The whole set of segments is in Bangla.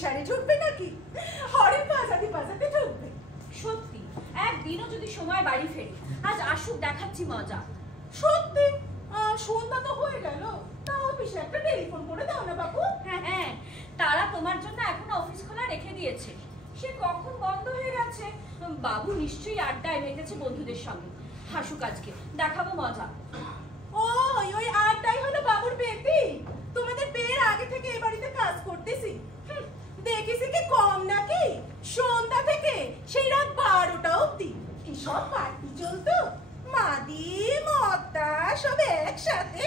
শাড়ি ঢুকবে নাকি? হরেন বাজাতে বাজাতে ঢুকবে। সত্যি একদিনও যদি সময় বাড়ি ফেরি, আজ আসুক, দেখাচ্ছি মজা। সত্যি সন্ধ্যা তো হয়ে গেল, তা অফিসে একটা টেলিফোন করে দাও না বাবু। হ্যাঁ, তারা তোমার জন্য এখনো অফিস খোলা রেখে দিয়েছে। সে কখন বন্ধ হয়ে গেছে। বাবু নিশ্চয়ই আড্ডায় মেতেছে বন্ধুদের সঙ্গে। হাসুক, আজকে দেখাবো মজা। ওই আড্ডাই হলো বাবুর বেটি। তোমাদের বিয়ের আগে থেকে এই বাড়িতে কাজ করতেছি, দেখেছি কি কম নাকি? সন্ধ্যা থেকে সেই রাত 12টা অবধি কি সব পার্টি চলতো, মাদি মদ্দা সব একসাথে।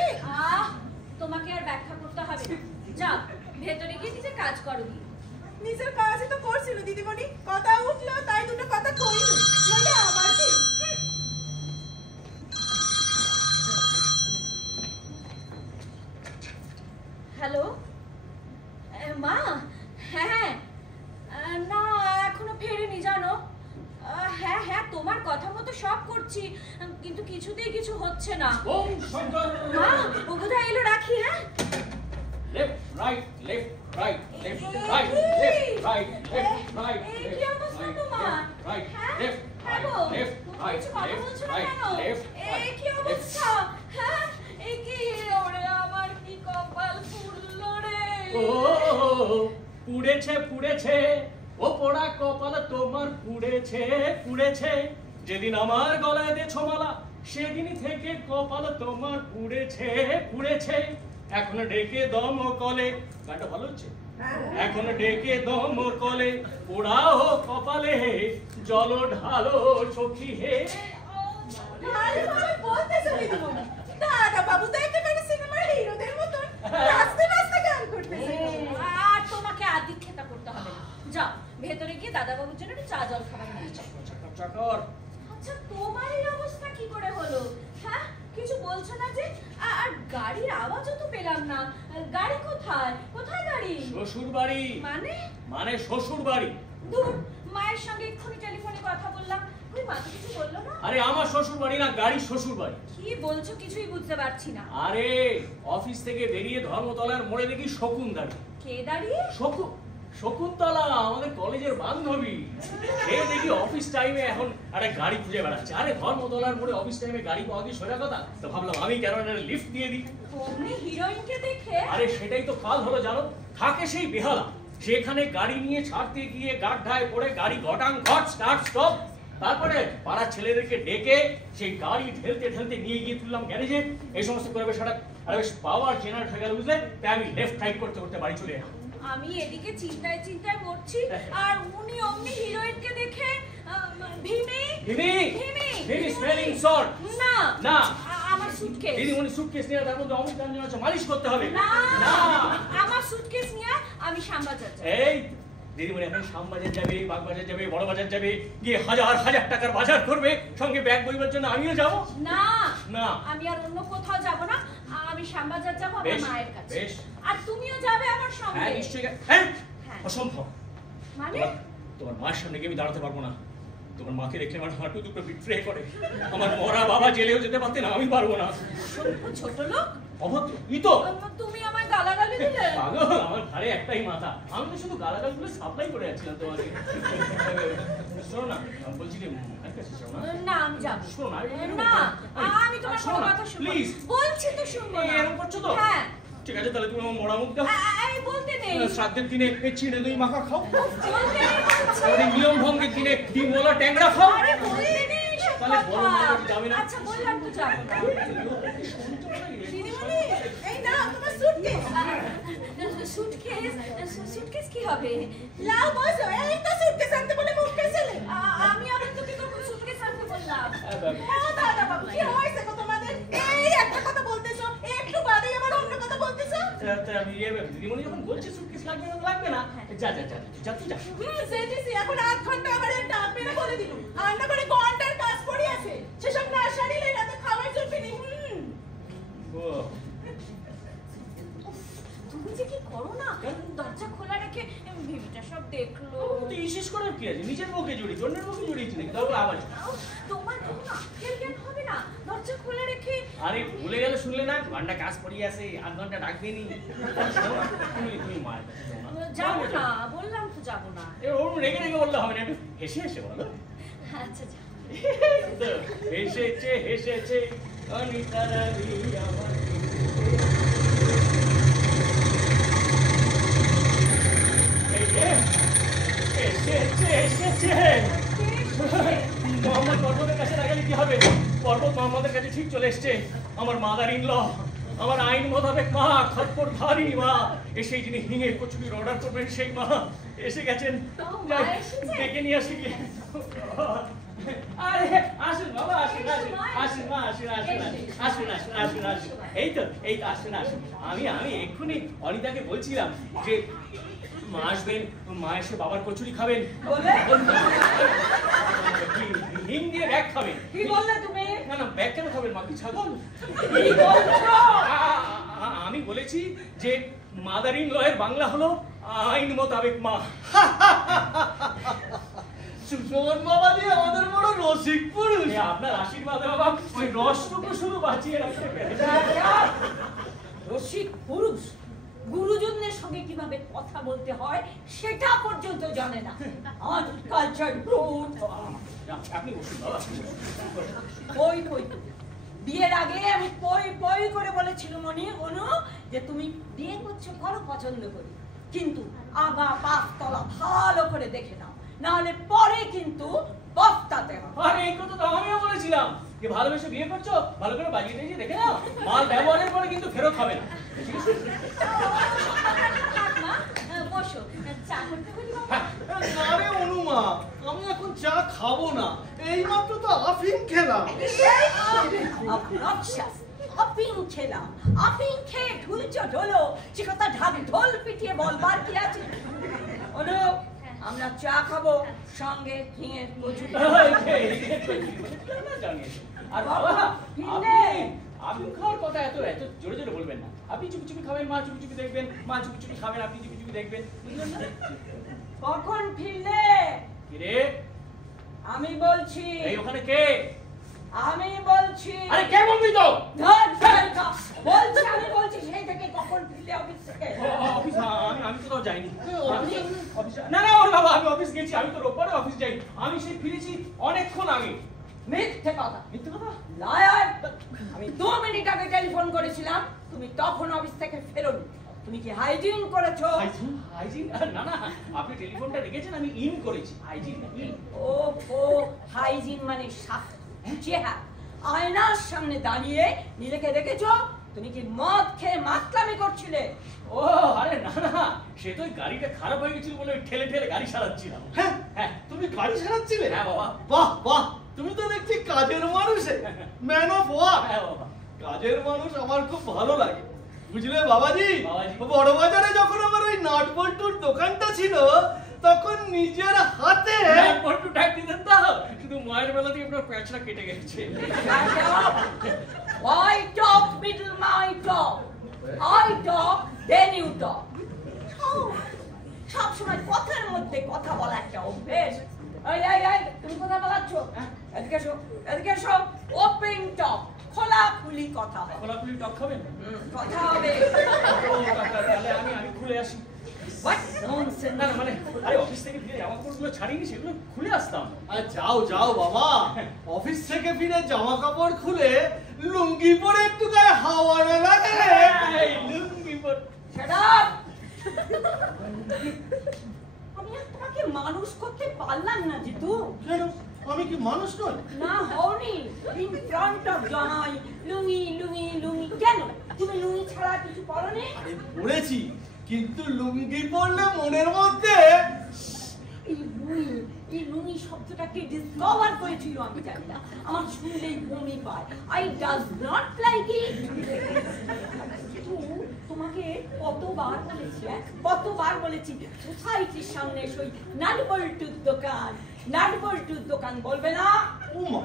তোমাকে আর ব্যাখ্যা করতে হবে না, যাও ভেতরে গিয়ে নিজে কাজ করো। নিজের কাজই তো করছিল দিদিমণি, কথা উঠলো তাই দুটো কথা কইল, নইলে আমার কি। হ্যালো মা। হ্যাঁ না এখনো ফেরেনি জানো। হ্যাঁ তোমার কথা মতো সব করছি, কিন্তু কিছুতেই কিছু হচ্ছে না। মা ও কোথায় এলো, রাখি। হ্যাঁ left right left right left right left right left right কি অবস্থা তোমার? right left হ্যাঁ গো, left right কথা বলছো না কেন? এই কি অবস্থা? হ্যাঁ এই কি ওরে, আমার কি কপাল পুড়লো রে। ও পুড়েছে পুড়েছে, ও পোড়া কপাল তোমার পুড়েছে পুড়েছে। যেদিন আমার গলায় দেছো মালা, সেদিন থেকে কপাল তোমার পুড়েছে পুড়েছে। এখন ডেকে দম কলে, গানটা ভালো হচ্ছে। এখন ডেকে দম কলে, পোড়াও কপালে হে, জল ঢালো সখী হে। আরে বাবা বলতেছো দিদিমণি, দাদা বাবু তো একেবারে সিনেমার হিরোদের মতন নাচতে নাচতে গান করতেছে। আর তোমাকে আদিক্ষেতা করতে হবে না, যাও ভেতরে গিয়ে দাদা বাবুর জন্য একটু চা জল খাবার নিয়ে এসো। চাকর আচ্ছা তোমার এই অবস্থা কি করে হলো? হ্যাঁ কিছু বলছো না যে? আর গাড়ির আওয়াজও তো পেলাম না। গাড়ি কোথায়? কোথায় গাড়ি? শ্বশুর বাড়ি। মানে শ্বশুর বাড়ি। দূর, মায়ের সঙ্গে এক্ষুনি টেলিফোনে কথা বললাম, ওই মা তো কিছু বললো না। আরে আমার শ্বশুর বাড়ি না, গাড়ি শ্বশুর বাড়ি। কি বলছো কিছুই বুঝতে পারছি না। আরে অফিস থেকে বেরিয়ে ধর্মতলার মোড়ে দেখি শকুন দাঁড়িয়ে। কে দাঁড়িয়ে? শকুন্তলা, আমাদের কলেজের বান্ধবী। সে দেখি অফিস টাইমে এখন আরে গাড়ি খুঁজে বেড়াচ্ছে। আরে ধর্মতলার মোড়ে অফিস টাইমে গাড়ি পাওয়া কি সোজা কথা? তো ভাবলাম আমি কেন লিফট দিয়ে দিই। অমনি হিরোইনকে দেখে? আরে সেটাই তো কাল হলো জানো। থাকে সেই বেহালা, সেখানে গাড়ি নিয়ে ছাড়তে গিয়ে গাড্ডায় পড়ে গাড়ি ঘটাং ঘট স্টার্ট স্টপ। তারপরে পাড়ার ছেলেদেরকে ডেকে সেই গাড়ি ঠেলতে ঠেলতে নিয়ে গিয়ে তুললাম গ্যারেজে। এই সমস্ত করে বেশ বেশ পাওয়ার জেনারেট হয়ে গেল বুঝলে। তাই আমি লেফট রাইট করতে করতে বাড়ি চলে এলাম। আমি এদিকে চিন্তায় চিন্তায় মরছি, আর উনি অমনি হিরোইনকে দেখে ভিমি স্মেলিং সল্ট। না আমার সুটকেস। দিদিমণি সুটকেস নিয়ে তার মধ্যে অমুক দাম আছে, মালিশ করতে হবে। না আমার সুটকেস নিয়ে আমি শ্যামবাজার যাব। এই দিদিমণি এখন শ্যামবাজার যাবে, বাগবাজার যাবে, বড় বাজার যাবে, গিয়ে হাজার হাজার টাকার বাজার করবে, সঙ্গে ব্যাগ বইবার জন্য আমিও যাব। না আমি আর অন্য কোথাও যাব না, আমি শ্যামবাজার যাব আমার মায়ের কাছে। বেশ। আর তুমিও যাবে আমার সঙ্গে? হ্যাঁ নিশ্চয়ই। হ্যাঁ অসম্ভব। মানে তোমার মায়ের সামনে গিয়ে আমি দাঁড়াতে পারবো না। তোমার মাকে দেখলে আমার হাঁটু দুটো বিট্রে করে। আমার মরা বাবা জেলেও যেতে পারতেন, আমি পারবো না। ছোট লোক, অভদ্র ই তো। তুমি আমায় গালাগালি দিলে? আমার ঘরে একটাই মাথা, আমি তো শুধু গালাগালগুলো সাপ্লাই করে যাচ্ছিলাম তোমাকে। শোনো না, বলছি যে না আমি যাবো। শোনো না, আমি তোমার কোনো কথা শুনবো না। বলছি তো শুনবো না। এরকম করছো তো? হ্যাঁ ঠিক আছে, তাহলে তুমি আমার মরা মুখ দাও। আমি বলতে নেই। শ্রাদ্ধের দিনে চিড়ে দই মাখা খাও। বলতে নেই বলছি। নিয়ম ভঙ্গের দিনে ডিমওয়ালা ট্যাংরা খাও। আরে বলতে নেই সব তাহলে বলো না যাবে না। আচ্ছা বললাম তো যাবো না। দিদিমণি এই নাও তোমার সুটকেস। সুটকেস কি হবে? লাও বসো, এই তো সুটকেস আনতে বলে মুখ কেসেলে। আমি আবার তোকে কখন সুটকেস আনতে বললাম? ও দাদা বাবু কি হয়েছে গো তোমাদের? এই একটা কথা বলতেছো, একটু বাদেই আবার অন্য কথা বলতেছো। আমি দিদিমণি যখন বলছি সুটকেস লাগবে না, যা যা যা যা তুই যা। সেটিসি এখন 8 ঘন্টা আবার একটা আপেরা বলে দিল। আন্না করে ঘন্টার কাজ পড়ে আছে, সেসব না সারিলে রাতে খাবার চলবে নি। তুমি যে কি করো না, দরজা খোলা রেখে ভিভিটা সব দেখলো। তুই ইসিস করার কি আছে? নিজের মুখে জড়িয়েছি, অন্যের মুখে জড়িয়েছি নাকি? তাহলে আবার তোমার না জ্ঞান হবে না, দরজা খোলা রেখে আরে ভুলে গেলে শুনলে না, ঘন্টা কাজ পড়িয়ে আছে, আধ ঘন্টা ডাকবে নি। তুমি মায়ের কাছে যাও না। যাবো না, বললাম তো যাবো না। ওর রেগে রেগে বললে হবে না, একটু হেসে হেসে বলো। আচ্ছা যা। হেসেছে হেসেছে অনিতা রানী আমার। এসেছে এসেছে। মোহাম্মদ পর্বতের কাছে না গেলে কি হবে? পর্বত মোহাম্মদের কাছে ঠিক চলে এসছে। আমার মাদার ইন ল, আমার আইন মোতাবেক মা, খপ্পর ধারী মা, এসেই যিনি হিঙের কচুরির অর্ডার করবেন সেই মা এসে গেছেন। ডেকে নিয়ে আসি গিয়ে। আরে আসুন বাবা, আসুন আসুন আসুন মা, আসুন আসুন আসুন আসুন আসুন আসুন। এই তো আসুন আসুন। আমি এক্ষুনি অনিতাকে বলছিলাম যে মা আসবেন, মা এসে বাবার কচুরি খাবেন, হিং দিয়ে ব্যাগ খাবেন। কি বললে তুমি? না না, ব্যাগ কেন খাবেন মা? কি ছাগল? কি বলছো? আমি বলেছি যে মাদার ইন লয়ের বাংলা হলো আইন মোতাবেক মা। সুশোভন বাবাজি আমাদের বড় রসিক পুরুষ। আপনার আশীর্বাদে বাবা ওই রসটুকু শুধু বাঁচিয়ে রাখতে পেরেছে। রসিক পুরুষ গুরুজনদের সঙ্গে কিভাবে কথা বলতে হয় সেটা পর্যন্ত জানে না। Uncultured brute. আপনি বসুন বাবা। কই কই বিয়ের আগে আমি পই পই করে বলেছিলাম অনু যে তুমি বিয়ে করছো করো পছন্দ করি, কিন্তু আগা পাঁচতলা ভালো করে দেখে নাও, না হলে পরে কিন্তু পস্তাতে হবে। আরে এই কথা তো আমিও বলেছিলাম যে ভালোবেসে বিয়ে করছো, ভালো করে বাজিয়ে টেজিয়ে দেখে নাও, মাল ব্যবহারের পরে কিন্তু ফেরত হবে না। বসো, চা করতে বলি বাবা। আরে অনুমা, আমি এখন চা খাবো না, এইমাত্র তো আফিম খেলাম। আফিং খেলাম, আফিং খেয়ে ঢুলচট হলো, সে কথা ঢাক ঢোল পিটিয়ে বলবার কি আছে? অনু, আমরা চা খাবো, সঙ্গে হিঙের কচুরি। আর বাবা আপনি খাওয়ার কথা এত এত জোরে জোরে বলবেন না। আপনি চুপি চুপি খাবেন, মা চুপি চুপি দেখবেন, মা চুপি চুপি খাবেন, আপনি চুপি চুপি দেখবেন, বুঝলেন না? কখন ফিরলে? কিরে আমি বলছি। এই ওখানে কে? আমি বলছি। আরে কে বলবি তো? বলছি, আমি বলছি সেই থেকে কখন ফিরলে অফিস থেকে? অফিস? আমি তো যাইনি। না না ওর বাবা, আমি অফিস গেছি, আমি তো রোববারে অফিস যাই। আমি সেই ফিরেছি অনেকক্ষণ আগে। মিথ্যে কথা। মিথ্যে কথা? লায়ার! আমি 2 মিনিট আগে টেলিফোন করেছিলাম, তুমি তখন অফিস থেকে ফেরোনি। তুমি কি হাইজিন করেছো? হাইজিন? না না, আপনি টেলিফোনটা রেখেছেন, আমি ইন করেছি। হাইজিন না, ইন। ও হাইজিন মানে স্বাস্থ্য, চেহারা। আয়নার সামনে দাঁড়িয়ে নিজেকে দেখেছো? তুমি কি মদ খেয়ে মাতলামি করছিলে? ও আরে না না, সে তো গাড়িটা খারাপ হয়ে গেছিল বলে ঠেলে ঠেলে গাড়ি সারাচ্ছিলাম। হ্যাঁ হ্যাঁ, তুমি গাড়ি চালাচ্ছিলে? হ্যাঁ বাবা। বাহ বাহ, তুমি তো দেখছি কাজের মানুষ, ম্যান অফ ওয়ার্ক। হ্যাঁ বাবা। কাজের মানুষ আমার খুব ভালো লাগে, বুঝলে বাবাজি? বাবাজি। বড় বাজারে যখন আমার ওই নাট বল্টুর দোকানটা ছিল, তখন নিজের হাতে বল্টু ট্যাগ দিতেন তো, শুধু মায়ের বেলাতেই আপনার প্যাঁচড়া কেটে গেছে। I talk middle my talk. I talk, then you talk. সব সময় কথার মধ্যে কথা বলা একটা অভ্যেস। এই তুমি কথা বলাচ্ছ? এদিকে এসো, এদিকে এসো। ওপেন টক, খোলাখুলি কথা হবে। খোলাখুলি টক খাবেন? কথা হবে। তাহলে আমি খুলে আসি। What nonsense! না না, মানে আরে অফিস থেকে ফিরে জামা কাপড়গুলো ছাড়িনি, সেগুলো খুলে আসতাম। আর যাও যাও বাবা, অফিস থেকে ফিরে জামা কাপড় খুলে লুঙ্গি পরে একটু গায়ে হাওয়া না লাগলে। এই লুঙ্গি পরে। Shut up! আমি আর তোমাকে মানুষ করতে পারলাম না জিতু। কেন, আমি কি মানুষ নই? না হওনি। ইন ফ্রন্ট অফ জামাই লুঙ্গি লুঙ্গি লুঙ্গি। কেন তুমি লুঙ্গি ছাড়া কিছু পরনি? আরে পরেছি, কিন্তু লুঙ্গি পরলে মনের মধ্যে এই লুঙ্গি শব্দটাকে ডিসকভার করেছিল আমি জানি না, আমার শুনলেই বমি পায়। I does not like it. তোমাকে কতবার বলেছি সোসাইটির সামনে সই নাটবল্টুর দোকান বলবে না? উমা,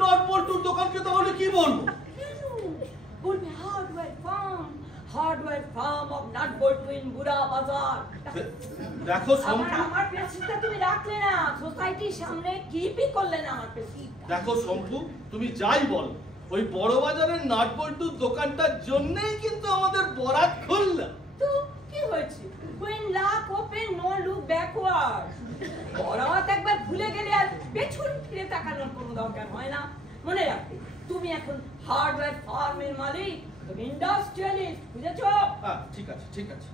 নট বল্টুর দোকানকে তাহলে কি বলবো? বলবে hardware farm of nut bolt in বুড়া বাজার। দেখো আমার প্রেসিডটা তুমি রাখলে না, সোসাইটির সামনে কিপই করলে না আমার প্রেসিডটা। দেখো শম্ভু, তুমি যাই বল, ওই বড় বাজারের নাটবল্টুর দোকানটার জন্যই কিন্তু আমাদের বরাত খুললাম। তো কি হয়েছে? when luck open no look backward। বরাত একবার ভুলে গেলে আর পেছন ফিরে তাকানোর কোনো দরকার হয় না। মনে রাখবে, তুমি এখন হার্ডওয়্যার ফার্মের মালিক, তুমি ইন্ডাস্ট্রিয়ালিস্ট, বুঝেছো? হ্যাঁ, ঠিক আছে, ঠিক আছে।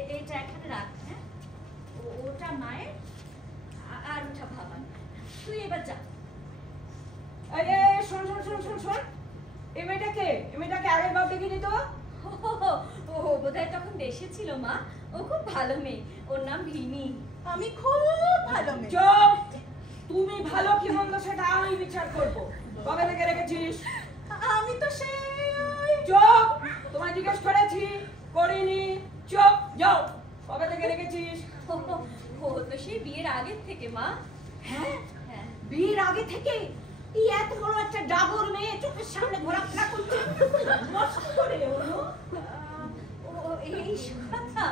এটা এখানে রাখ, হ্যাঁ? ওটা মায়ের আর ওটা বাবার। তুই এবার যা। আরে শোন শোন শোন শোন শোন, এই মেয়েটাকে আগের বার দেখিনি তো। ও বোধহয় তখন দেশে ছিল মা। ও খুব ভালো মেয়ে, ওর নাম ভিনি। আমি খুব ভালো মেয়ে। চুপ! তুমি ভালো কি মন্দ সেটা আমি বিচার করবো। কবে থেকে রেখেছিস? আমি তো সেই চুপ! তোমায় জিজ্ঞেস করেছি, করিনি। চুপ! যাও। কবে থেকে রেখেছিস? ও তো সেই বিয়ের আগের থেকে মা। হ্যাঁ, হ্যাঁ। বিয়ের আগে থেকে এই এত বড় একটা ডাবর মেয়ে চোখের সামনে ঘোরাফেরা করছে, নষ্ট করে ওনো। ও এইসব কথা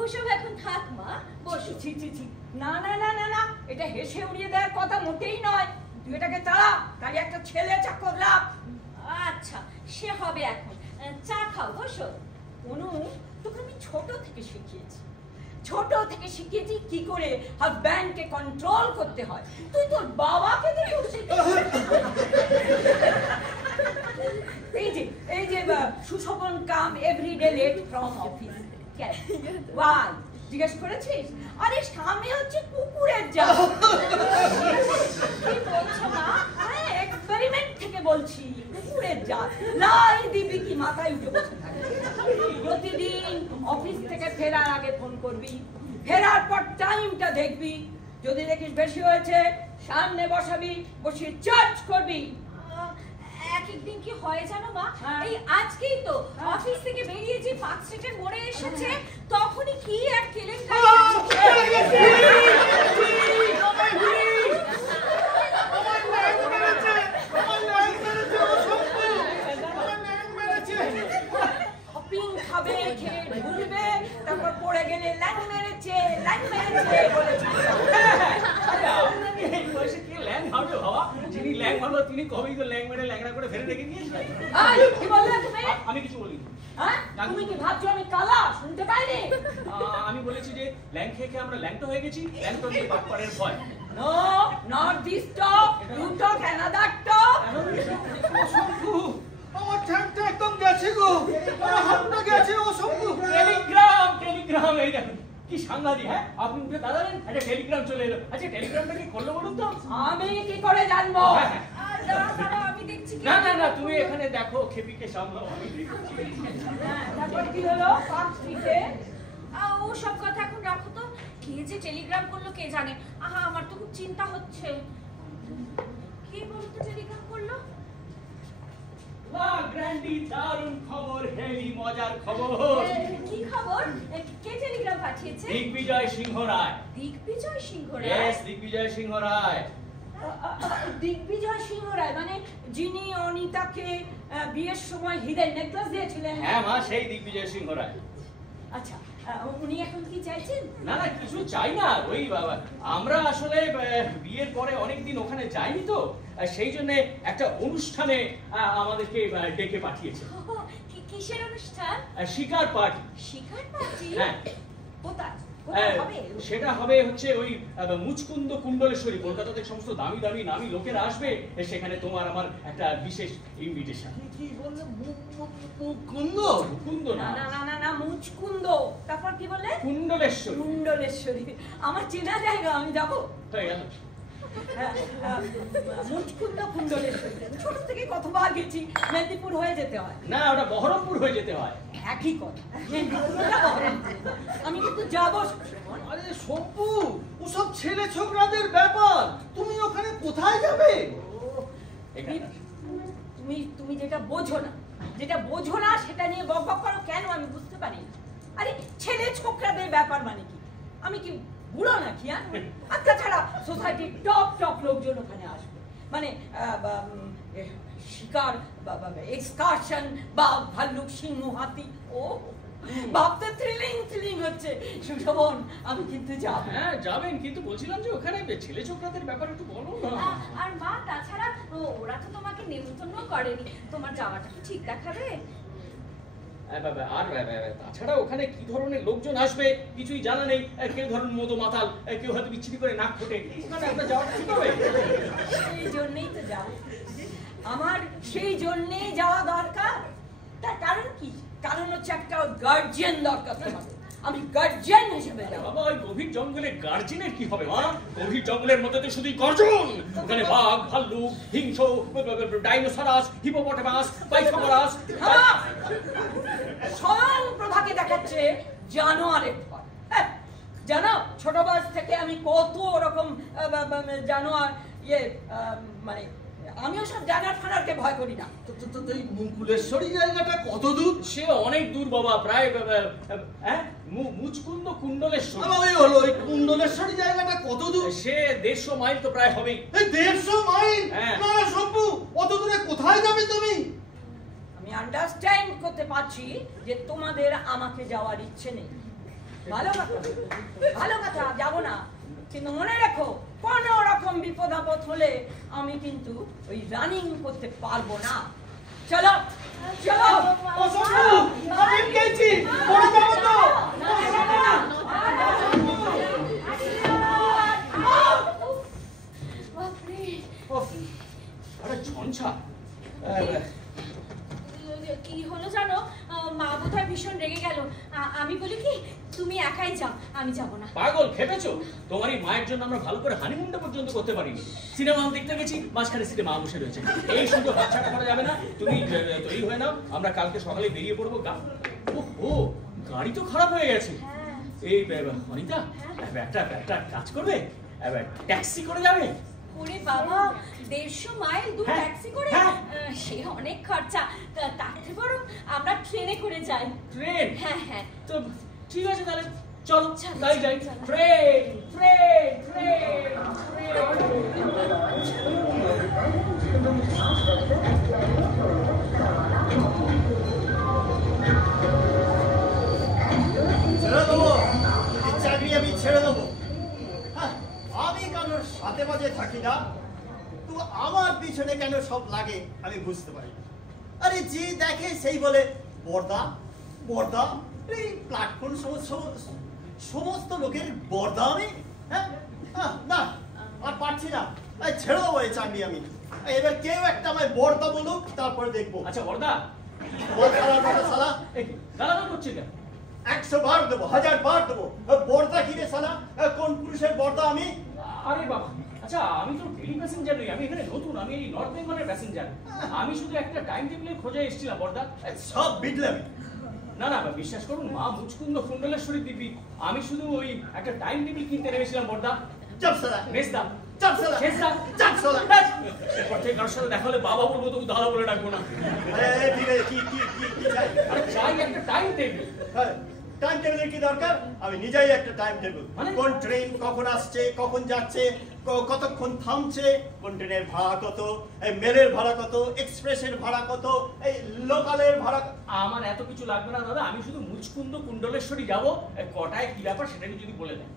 ওসব এখন থাক মা, বসো। ছি ছি ছি, না না না না না, এটা হেসে উড়িয়ে দেওয়ার কথা মোটেই নয়। তুই এটাকে তাড়া, তাই একটা ছেলে চাকর লাভ। আচ্ছা, সে হবে এখন। চা খাও, বসো। অনু, তোকে আমি ছোট থেকে শিখিয়েছি কি করে হাজব্যান্ডকে কন্ট্রোল করতে হয়। তুই তোর বাবাকে দেখে এই যে Sushobhan come everyday late from office. Why জিজ্ঞেস করেছিস? আরে স্বামী হচ্ছে কুকুরের জাত। কি বলছো মা? এক্সপেরিমেন্ট থেকে বলছি, কুকুরের জাত। লাই দিবি কি মাথায় উঠে বসে থাকে। প্রতিদিন অফিস থেকে ফেরার আগে ফোন করবি, ফেরার পর টাইমটা দেখবি। যদি দেখিস বেশি হয়েছে, সামনে বসাবি, বসিয়ে চার্জ করবি। এক একদিন কি হয় জানো মা, হ্যাঁ। এই আজকেই তো অফিস থেকে বেরিয়ে যে পার্ক স্ট্রিটের মোড়ে এসেছে, তখনই কি এক কেলেঙ্কারি। শপিং খাবে, খেয়ে ঘুরবে, তারপর পড়ে গেলে ল্যাং মেরেছে বলেছে। এই বয়সে কে ল্যাং হবে বাবা? যিনি ল্যাং মারলো তিনি কবেই তো ল্যাং মেরে ল্যাংড়া করে ফেলে রেখে দিয়েছিলেন। কি বললে তুমি? আমি কিছু বলিনি। হ্যাঁ, তুমি কি ভাবছো আমি কালা শুনতে পাইনি? আমি বলেছি যে ল্যাং খেয়ে আমরা ল্যাংটো হয়ে গেছি, ল্যাংটো দিয়ে বাটপাড়ের ভয়। No, not this talk. You talk another talk. অসম্ভু, আমার ঠ্যাংটা একদম গেছে গো, আমার হাতটা গেছে। অসম্ভু। টেলিগ্রাম এই দেখুন কি সাংঘাতিক। হ্যাঁ, আপনি উঠে দাঁড়ালেন, একটা টেলিগ্রাম চলে এলো। আচ্ছা, টেলিগ্রামটা কি করলো বলুন তো? আমি কি করে জানবো? দাঁড়াও, আমি দেখছি। না, তুমি এখানে দেখো, খেপিকে সামলাও, আমি দেখছি। তারপর কি হলো? পার্ক স্ট্রিটে ও সব কথা এখন রাখো তো। কে যে টেলিগ্রাম করলো কে জানে। আমার তো খুব চিন্তা হচ্ছে। কে বলতো টেলিগ্রাম করলো? বাহ, গ্র্যান্ডি, দারুণ খবর, হেভি মজার খবর। কি খবর? কে টেলিগ্রাম পাঠিয়েছে? দিগ্বিজয় সিংহ রায়। দিগ্বিজয় সিংহ রায়? ইয়েস, দিগ্বিজয় সিংহ রায়। দিগ্বিজয় সিংহ রায় মানে যিনি অনিতাকে বিয়ের সময় হীরের নেকলেস দিয়েছিলেন? হ্যাঁ মা, সেই দিগ্বিজয় সিংহ রায়। আচ্ছা, উনি এখন কি চাইছেন? না কিছু চাই না। ওই বাবা, আমরা আসলে বিয়ের পরে অনেকদিন ওখানে যাইনি তো, সেই জন্য একটা অনুষ্ঠানে আমাদেরকে ডেকে পাঠিয়েছে। কিসের অনুষ্ঠান? শিকার পার্টি। শিকার পার্টি? হ্যাঁ। কোথায় হবে? সেটা হবে হচ্ছে ওই মুচকুন্দ কুণ্ডলেশ্বরী। কলকাতা থেকে সমস্ত দামি দামি নামি লোকেরা আসবে, সেখানে তোমার আমার একটা বিশেষ ইনভিটেশন। কি বললে? মুকুন্দ? মুকুন্দ না না, না না না, মুচকুন্দ। তারপর কি বললে? কুণ্ডলেশ্বরী। কুণ্ডলেশ্বরী আমার চেনা জায়গা, আমি যাবো। হয়ে গেল। মুচকুন্দ কুণ্ডলেশ্বরী ছোট থেকে কতবার গেছি। মেদিনীপুর হয়ে যেতে হয়। না, ওটা বহরমপুর হয়ে যেতে হয়। একই কথা, মেদিনীপুরটা বহরমপুর। আমি কিন্তু যাবো। আরে শম্পু, ওসব ছেলে ছোকরাদের ব্যাপার, তুমি ওখানে কোথায় যাবে? তুমি যেটা বোঝো না সেটা নিয়ে বকবক করো কেন আমি বুঝতে পারি না। আরে ছেলে ছোকরাদের ব্যাপার মানে কি? আমি কি বুড়ো নাকি? আচ্ছা, ছাড়া সোসাইটির টপ লোকজন ওখানে আসবে, মানে শিকার, এক্সকারশন, বাঘ, ভাল্লুক, সিংহ, হাতি। ও ভাবতে থ্রিলিং হচ্ছে। সুশোভন, আমি কিন্তু যাব। হ্যাঁ যাবেন, কিন্তু বলছিলাম যে ওখানে ছেলে ছোকরাদের ব্যাপারে একটু বলো না। আর মা, তাছাড়া ওরা তো তোমাকে নেমন্তন্ন করেনি, তোমার যাওয়াটা কি ঠিক দেখাবে? আর তাছাড়া ওখানে কি ধরনের লোকজন আসবে কিছুই জানা নেই। কেউ ধরুন মতো মাতাল, কেউ হয়তো বিচ্ছিরি করে নাক ফোটে, ওখানে একটা যাওয়াটা ঠিক হবে? সেই জন্যই তো যাব, আমার সেই জন্যই যাওয়া দরকার। তার কারণ কি? কারণ হচ্ছে একটা গার্জিয়ান দরকার তোমাদের। আমি গার্জিয়ান হিসেবে যাব। বাবা, ওই গভীর জঙ্গলে গার্জিয়ানের কি হবে মা? গভীর জঙ্গলের মধ্যে তো শুধুই গর্জন। ওখানে বাঘ, ভাল্লুক, হিংস, ডাইনোসরাস, হিপোপটেমাস, পাইথাগোরাস। স্বয়ং প্রভাকে দেখাচ্ছে জানোয়ারের ভয়। জানো, ছোট বয়স থেকে আমি কত রকম জানোয়ার মানে আমিও সব জানোয়ার ফানারকে ভয় করি না। এই মুকুলেশ্বরী জায়গাটা কত দূর? সে অনেক দূর বাবা, প্রায় মুচকুন্দ কুণ্ডলেশ্বর। ওই হলো ওই কুণ্ডলেশ্বরী জায়গাটা কত দূর? সে 150 মাইল তো প্রায় হবেই। এই 150 মাইল? হ্যাঁ। না শম্ভু, অত দূরে কোথায় যাবে তুমি? আমি আন্ডারস্ট্যান্ড করতে পারছি যে তোমাদের আমাকে যাওয়ার ইচ্ছে নেই। ভালো কথা, যাবো না, কিন্তু মনে রেখো কোন রকম বিপদ আপদ হলে আমি কিন্তু ওই রানিং করতে পারবো না। চলো চলো। ও শম্ভু, আমি গেছি, পড়ে যাবো তো। আরে ঝঞ্ঝা। কি হলো জানো, মা বোধহয় ভীষণ রেগে গেল। আমি বলি কি, তুমি একাই যাও, আমি যাব না। পাগল, খেপেছো? তোমারই মায়ের জন্য আমরা ভালো করে হানিমুনটা পর্যন্ত করতে পারিনি। সিনেমা হল দেখতে গেছি, মাঝখানে সিটে মা বসে রয়েছে। এই সুযোগ হাতছাড়া করা যাবে না। তুমি তৈরি হয়ে নাও, আমরা কালকে সকালে বেরিয়ে পড়বো। ও গাড়ি তো খারাপ হয়ে গেছে। এই অনিতা, একটা কাজ করবে, ট্যাক্সি করে যাবে। ওরে বাবা, 150 মাইল দূর ট্যাক্সি করে? সে অনেক খরচা। তার থেকে বরং আমরা ট্রেনে করে যাই। ট্রেন? হ্যাঁ। তো ঠিক আছে, তাহলে চলো তাই যাই। ট্রেন ট্রেন ট্রেন ছেড়ে দেবো, এই চাকরি আমি ছেড়ে দেবো। আমি কারোর সাথে মাঝে থাকি না, তো আমার পিছনে কেন সব লাগে আমি বুঝতে পারি না। আরে যে দেখে সেই বলে বর্দা বর্দা। এই প্ল্যাটফর্ম সমস্ত লোকের বর্দা আমি? না, আর পারছি না, ছেড়ে দেবো এই চাকরি আমি। এবার কেউ একটা আমায় বর্দা বলুক, তারপরে দেখবো। আচ্ছা বর্দা, গালাগাল করছে কেন? 100 বার দেবো, 1000 বার দেবো। বর্দা কি রে শালা? কোন পুরুষের বর্দা আমি? আরে বাবা, আচ্ছা আমি তো ডেলি প্যাসেঞ্জার নই, আমি এখানে নতুন, আমি এই নর্থ বেঙ্গলের প্যাসেঞ্জার। আমি শুধু একটা টাইম টেবিলের খোঁজে এসেছিলাম বর্দা। সব বিটলামি। না বিশ্বাস করুন, মা মুচকুন্দ কুণ্ডলেশ্বরী দিবি, আমি শুধু ওই একটা টাইম টেবিল কিনতে নেমেছিলাম বর্দা। চাপ শালা, মেজদা, চাপ শালা, শেষদা, চাপ শালা। এরপর থেকে কারোর সাথে দেখা হলে বাবা বলবো, তবু দাদা বলে ডাকবো না। ঠিক আছে, কি চাই? আরে চাই একটা টাইম টেবিল। টাইম টেবিলের কি দরকার? আমি নিজেই একটা টাইম টেবিল। মানে? কোন ট্রেন কখন আসছে, কখন যাচ্ছে, কতক্ষণ থামছে, কোন ট্রেনের ভাড়া কত, এই মেলের ভাড়া কত, এক্সপ্রেসের ভাড়া কত, এই লোকালের ভাড়া। আমার এত কিছু লাগবে না দাদা, আমি শুধু মুচকুন্দ কুণ্ডলেশ্বরী যাবো। কটায় কি ব্যাপার সেটাকে যদি বলে দেন।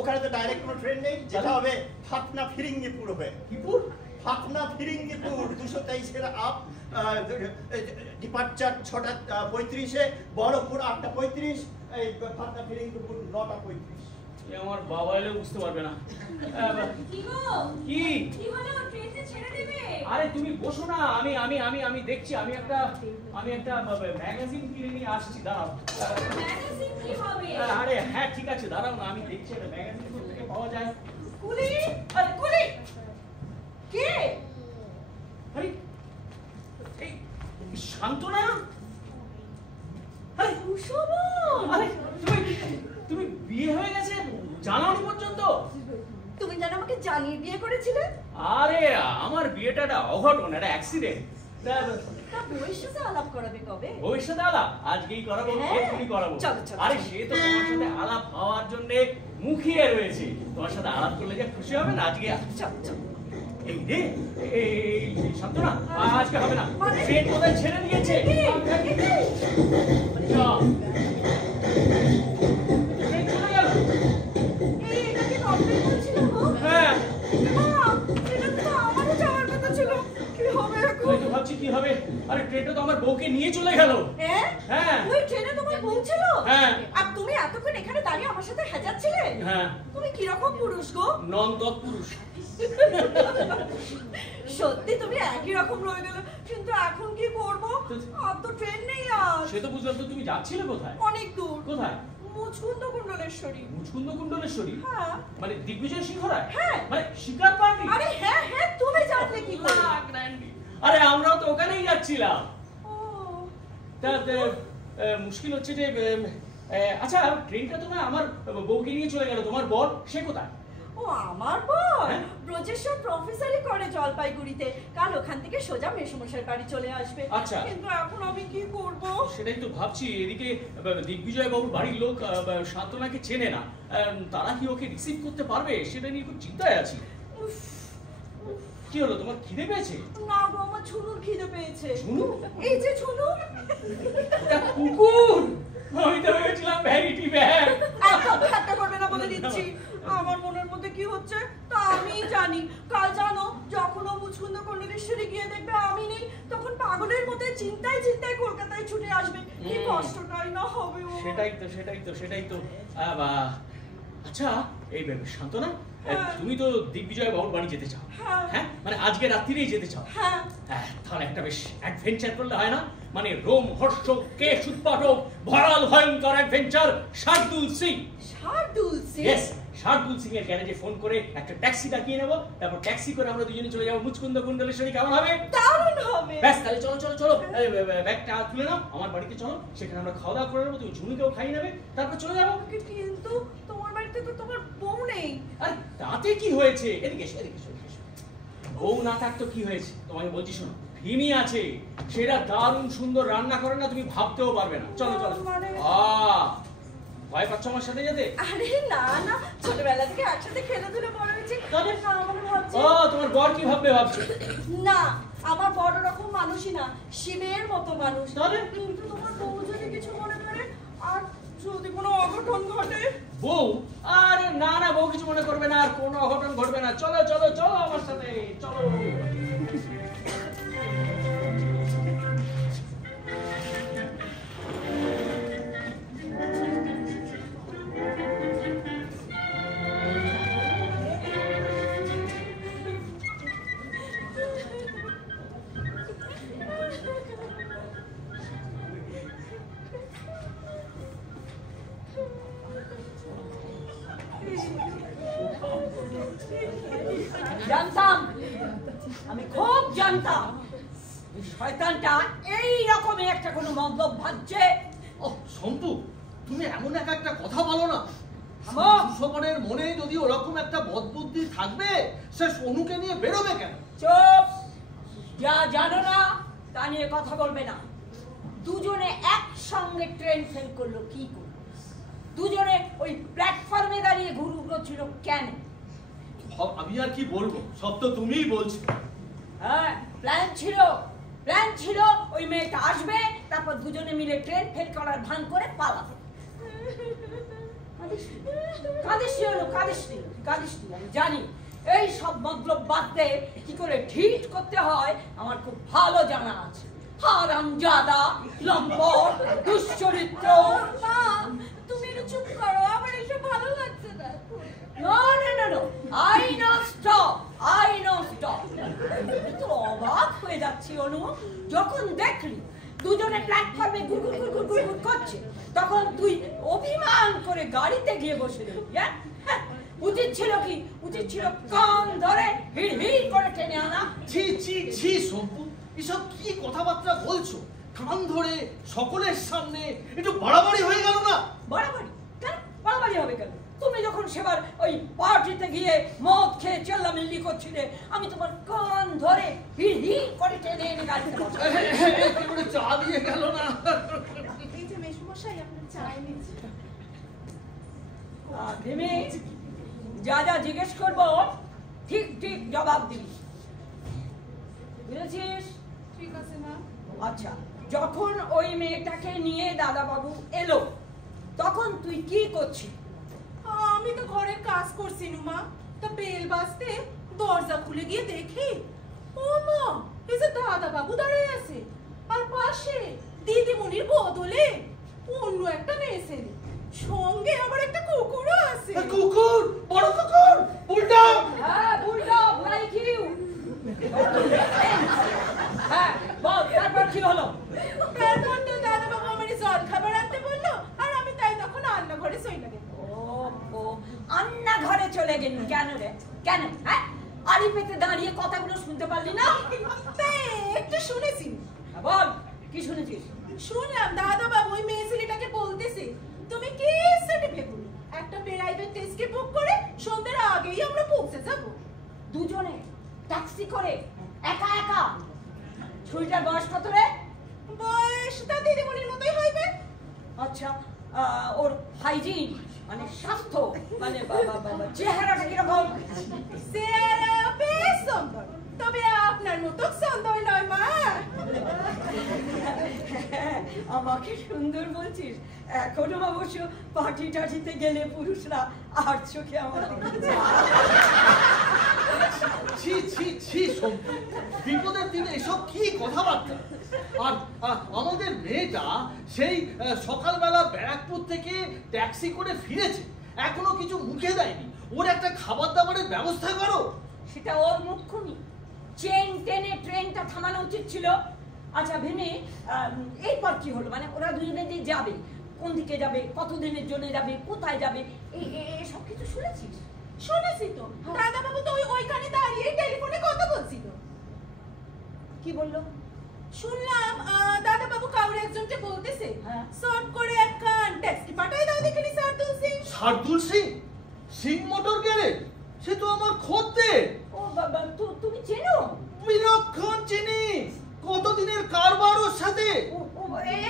ওখানে তো ডাইরেক্ট কোনো ট্রেন নেই, যেটা হবে ফাতনা ফিরিঙ্গিপুর হবে। কিপুর? ফাতনা ফিরিঙ্গিপুর 223-এর আপ, ডিপার্চার 6:35-এ, বড়পুর 8:35, এই ফাতনা ফিরিঙ্গিপুর 9:35। আমার বাবা এলে বুঝতে পারবে না। কি গো? কি হলো, ট্রেনটা ছেড়ে দিবে? আরে তুমি বসো না, আমি দেখছি। আমি একটা ম্যাগাজিন কিনে নিয়ে আসছি, দাঁড়াও। ম্যাগাজিন কি হবে? আরে হ্যাঁ ঠিক আছে, দাঁড়াও না, আমি দেখছি একটা ম্যাগাজিন কোথা থেকে পাওয়া যায়। কুলি, আরে কুলি, কে? আরে এই শান্তনা। আরে সুশোভন, আরে তুমি বিয়ে হয়ে গেছে জানাওনি পর্যন্ত? তুমি যেন আমাকে জানিয়ে বিয়ে করেছিলে। আরে আমার বিয়েটা একটা অঘটন, একটা অ্যাক্সিডেন্ট। তা বউয়ের সাথে আলাপ করাবে কবে? বউয়ের সাথে আলাপ আজকেই করাবো, এক্ষুনি করাবো। চলো। আরে সে তো তোমার সাথে আলাপ হওয়ার জন্য মুখিয়ে রয়েছে। তোমার সাথে আলাপ করলে যে খুশি হবে না। আজকে চল। এই রে, এই শান্তনা, আজকে হবে না। ট্রেন কোথায় ছেড়ে দিয়েছে। হবে? আরে ট্রেনটা তো আমার বউকে নিয়ে চলে গেল। হ্যাঁ। ওই ট্রেনে তোমার পৌঁছল? হ্যাঁ। আর তুমি এতক্ষণ এখানে দাঁড়িয়ে আমার সাথে হেজাচ্ছিলে? হ্যাঁ। তুমি কি রকম পুরুষ গো? নন তৎপুরুষ। সত্যি তুমি একই রকম রয়ে গেলে, কিন্তু এখন কি করব? আর তো ট্রেন নেই আর। সে তো বুঝলাম, তো তুমি যাচ্ছিলে কোথায়? অনেক দূর। কোথায়? মুচকুন্দ কুণ্ডলেশ্বরী। মুচকুন্দ কুণ্ডলেশ্বরী? হ্যাঁ। মানে দিগ্বিজয় সিংহরায়? হ্যাঁ। মানে শিকার পার্টি? আরে হ্যাঁ হ্যাঁ, তুমি জানলে কি করে? আরে আমরাও তো ওখানেই যাচ্ছিলাম। ও তা মুশকিল হচ্ছে যে আচ্ছা ট্রেনটা তো না আমার বউকে নিয়ে চলে গেল, তোমার বর সে কোথায়? ও আমার বর হ্যাঁ। ব্রজেশ্বর প্রফেসরই করে জলপাইগুড়িতে। কাল ওখান থেকে সোজা মেসোমশাইয়ের বাড়ি চলে আসবে। আচ্ছা। কিন্তু এখন আমি কি করব? সেটাই তো ভাবছি। এদিকে দিগ্বিজয় বাবুর বাড়ির লোক শান্তনাকে চেনে না, তারা কি ওকে রিসিভ করতে পারবে সেটা নিয়ে খুব চিন্তায় আছি। কি হলো, তোমার খিদে পেয়েছে? না গো, আমার ঝুনুর খিদে পেয়েছে। ঝুনু? এই যে ঝুনু। এটা কুকুর। আমি তো ভেবেছিলাম ভ্যানিটি ব্যাগ। একদম ঠাট্টা করবে না বলে দিচ্ছি। আমার মনের মধ্যে কি হচ্ছে তা আমিই জানি। কাল জানো, যখন ও মুচকুন্দ কুণ্ডলেশ্বরী গিয়ে দেখবে আমি নেই, তখন পাগলের মধ্যে চিন্তায় চিন্তায় কলকাতায় ছুটে আসবে। কি কষ্টটাই না হবে ও। সেটাই তো। আচ্ছা এই শান্তনা, তুমি তো দিগ্বিজয় বাবুর বাড়ি যেতে চাও? হ্যাঁ, মানে আজকে রাত্রিরেই যেতে চাও? হ্যাঁ। তাহলে একটা বেশ অ্যাডভেঞ্চার করলে হয় না? মানে রোম হর্ষক কেশ উৎপাটক ভয়াল ভয়ঙ্কর অ্যাডভেঞ্চার শার্দুল সিং। শার্দুল সিং? ইয়েস, শার্দুল সিং এর গ্যারেজে ফোন করে একটা ট্যাক্সি ডাকিয়ে নেব, তারপর ট্যাক্সি করে আমরা দুজনে চলে যাবো মুচকুন্দ কুণ্ডলেশ্বরী। কেমন হবে? দারুণ হবে। ব্যাস, তাহলে চলো ব্যাগটা তুলে নাও, আমার বাড়িতে চলো, সেখানে আমরা খাওয়া দাওয়া করে নেবো, তুমি ঝুনুকেও খাইয়ে নেবে, তারপর চলে যাবো। কিন্তু তোমার বাড়িতে তো তোমার বউ নেই। আরে তাতে কি হয়েছে? এদিকে এসো। বউ না থাকতো কি হয়েছে, তোমাকে বলছি শোনো, ভিনি আছে, সেটা দারুণ সুন্দর রান্না করে না, তুমি ভাবতেও পারবে না। চলো ভয় পাচ্ছ আমার সাথে যেতে? আরে না না, ছোটবেলা থেকে একসাথে খেলাধুলা বড় হয়েছে। ও তোমার বর কি ভাববে ভাবছো? না, আমার বড় রকম মানুষই না, শিবের মতো মানুষ। তাহলে? কিন্তু তোমার বউ যদি কিছু মনে করে আর যদি কোনো অঘটন ঘটে। বউ? আরে না, বউ কিছু মনে করবে না, আর কোনো অঘটন ঘটবে না। চলো আমার সাথে চলো। জানতাম, আমি খুব জানতাম শয়তানটা এই রকমই একটা কোনো মতলব ভাবছে। ও শম্পু, তুমি এমন একটা কথা বলো না। থামো। সুশোভনের মনে যদি ওরকম একটা বদবুদ্ধি থাকবে, সে সোনুকে নিয়ে বেরোবে কেন? চুপ! যা জানো না তা নিয়ে কথা বলবে না। দুজনে একসঙ্গে ট্রেন ফেল করলো কি করে? দুজনে ওই প্ল্যাটফর্মে দাঁড়িয়ে ঘুরু করছিল কেন? আমি আর কি বলবো, সব তো তুমিই বলছো। হ্যাঁ, প্ল্যান ছিল ওই মেয়েটা আসবে, তারপর দুজনে মিলে ট্রেন ফেল করার ভান করে পালাবে। কাঁদিস নি, আমি জানি এই সব মতলব বাদ দিয়ে কি করে ঠিক করতে হয় আমার খুব ভালো জানা আছে। হারামজাদা, লম্পট, দুশ্চরিত্র। মা, তুমি একটু চুপ করো, আমার এসব ভালো লাগছে না। No. I know stop. তো অবাক হয়ে যাচ্ছি অনু, যখন দেখলি দুজনে প্ল্যাটফর্মে গুড় করছে, তখন তুই অভিমান করে গাড়িতে গিয়ে বসে রইলি। উচিত ছিল কান ধরে হিড় করে টেনে আনা। ছি শম্পু, এসব কি কথাবার্তা বলছো? কান ধরে সকলের সামনে একটু বাড়াবাড়ি হয়ে গেল না? বাড়াবাড়ি হবে কেন? তুমি যখন সেবার ওই পার্টিতে গিয়ে মদ খেয়ে চেল্লামিল্লি করছিলে, আমি তোমার কান ধরে হিড় করে টেনে এনে গাড়িতে বসাই। চা দিয়ে গেল না? এই যে মেসোমশাই আপনার চা এনেছি। ভেবে যা জিজ্ঞেস করবো ঠিক জবাব দিবি, বুঝেছিস? ঠিক আছে মা। আচ্ছা, যখন ওই মেয়েটাকে নিয়ে দাদাবাবু এলো, তখন তুই কি করছিস? আমি তো ঘরের কাজ করছি মা। তা বেল বাজতে দরজা খুলে গিয়ে দেখি ও মা, এই যে দাদা বাবু দাঁড়িয়ে আছে, আর পাশে দিদিমণির বদলে অন্য একটা মেয়ে ছেলে, সঙ্গে আবার একটা কুকুরও আছে। কুকুর, বড় কুকুর, বুলডগ। হ্যাঁ, বুলডগ লাইক ইউ। হ্যাঁ, বল তারপর কি হলো? তারপর তো দাদা বাবু আমার জল খাবার আনতে বললো, আর আমি তাই তখন রান্নাঘরে চলে গেলাম। ও আন্না ঘরে চলে গেলি কেন রে? কেন? হ্যাঁ, আড়ি পেতে দাঁড়িয়ে কথাগুলো শুনতে পারলি না? তাই একটু শুনেছি। বল কি শুনেছিস? শুনলাম দাদা বাবু ওই মেয়ে ছেলেটাকে বলতেছে, তুমি কি সেটা ভেবো, একটা প্রাইভেট ট্যাক্সি বুক করে সন্ধ্যার আগেই আমরা পৌঁছে যাবো। দুজনে ট্যাক্সি করে একা একা? ছুরিটার বয়স কত রে? বয়স তা দিদিমণির মতোই হইবে। আচ্ছা, ওর হাইজিন মানে স্বাস্থ্য মানে চেহারাটা কিরকম? চেহারা বেশ সুন্দর, তবে আপনার মতো সুন্দর নয় মা। আমাকে সুন্দর বলছিস? এখনো অবশ্য পার্টি টাটিতে গেলে পুরুষরা আর চোখে আমার দিকে যায়। ছি ছি ছি শম্পু, বিপদের দিনে এসব কি কথাবার্তা? আর আমাদের মেয়েটা সেই সকালবেলা ব্যারাকপুর থেকে ট্যাক্সি করে ফিরেছে, এখনো কিছু মুখে দেয়নি। ওর একটা খাবার দাবারের ব্যবস্থা করো। সেটা ওর মুখ্যনি, চেন টেনে ট্রেনটা থামানো উচিত ছিল। আচ্ছা ভেনে, এরপর কি হলো? মানে ওরা দুজনে যে যাবে, কোন দিকে যাবে, কতদিনের জন্য যাবে, কোথায় যাবে, এই সব কিছু শুনেছিস? শুনেছি তো, দাদা বাবু তো ওইখানে দাঁড়িয়ে টেলিফোনে কথা বলছিল। কি বললো? শুনলাম দাদা বাবু কাউরে একজনকে বলতেছে, হ্যাঁ। শর্ট করে একখান ট্যাক্সি পাঠাই দাও দেখিনি শার্দুল সিং। শার্দুল সিং? Singh motor garage? সে তো আমার খদ্দের। ও বাবা, তুমি চেনো? বিলক্ষণ চিনি, কতদিনের কারবার ওর সাথে।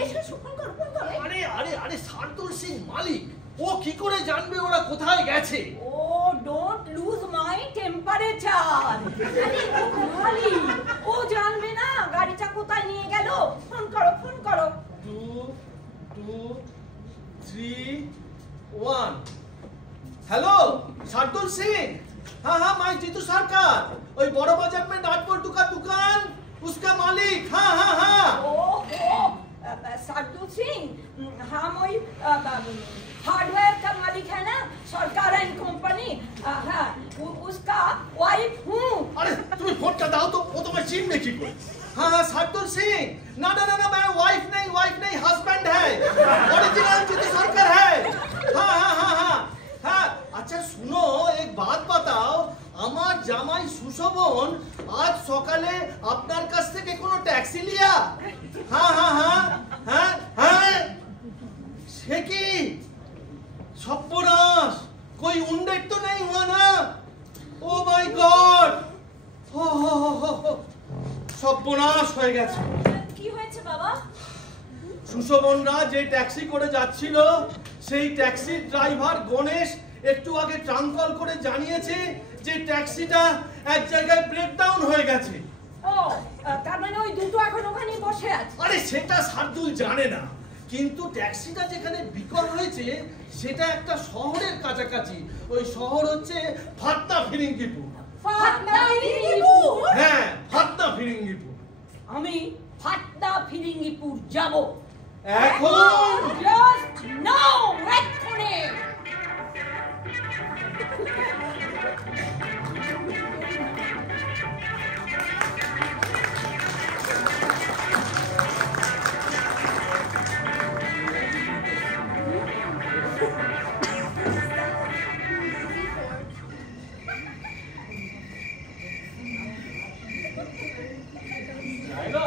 এসে ফোন করো, ফোন করো। আরে আরে আরে শার্দুল সিং মালিক, ও কি করে জানবে ওরা কোথায় গেছে? ও ডোন্ট লুজ মাই টেম্পারেচার। ও জানবে না গাড়িটা কোথায় নিয়ে গেল? ফোন করো, ফোন করো। 2 2 3 1। हेलो शार्दुल सिंह। हाँ हाँ, मैं जीतू सरकार, वही बड़ो बाजार में नाटपल्टू का दुकान, उसका मालिक। हाँ हाँ हाँ। शार्दुल सिंह, हम वही हार्डवेयर का मालिक है ना, सरकार एंड कंपनी। हाँ, उसका वाइफ हूँ। अरे तुम्हें फोन का दाओ तो वो तो मैं चिन देखी कोई। हाँ हाँ शार्दुल सिंह, ना ना ना ना, मैं वाइफ नहीं हस्बैंड है, ओरिजिनल जीतू सरकार है। हाँ हाँ हाँ हाँ हाँ। अच्छा सुनो, एक बात बताओ, আমার জামাই সুশোভন আজ সকালে আপনার কাছ থেকে কোনো ট্যাক্সি লিয়া? হ্যাঁ হ্যাঁ হ্যাঁ হ্যাঁ হ্যাঁ। সে কি সর্বনাশ, कोई उंडेट तो नहीं हुआ ना? ओ माय गॉड, हो সর্বনাশ হয়ে গেছে। কি হয়েছে বাবা? সুশোভনরা যে ট্যাক্সি করে যাচ্ছিল, সেই ট্যাক্সির ড্রাইভার গণেশ একটু আগে ট্রাঙ্ক কল করে জানিয়েছে যে ট্যাক্সিটা এক জায়গায় ব্রেকডাউন হয়ে গেছে। ও, তার মানে ওই দুটো এখন ওখানেই বসে আছে। আরে সেটা শার্দুল জানে না, কিন্তু ট্যাক্সিটা যেখানে বিকল হয়েছে সেটা একটা শহরের কাছাকাছি। ওই শহর হচ্ছে ফাত্তা ফিরিঙ্গিপুর। ফাত্তা ফিরিঙ্গিপুর? হ্যাঁ, ফাত্তা ফিরিঙ্গিপুর। আমি ফাত্তা ফিরিঙ্গিপুর যাব এখন? জাস্ট নাও, এক্ষুনি। জায়গা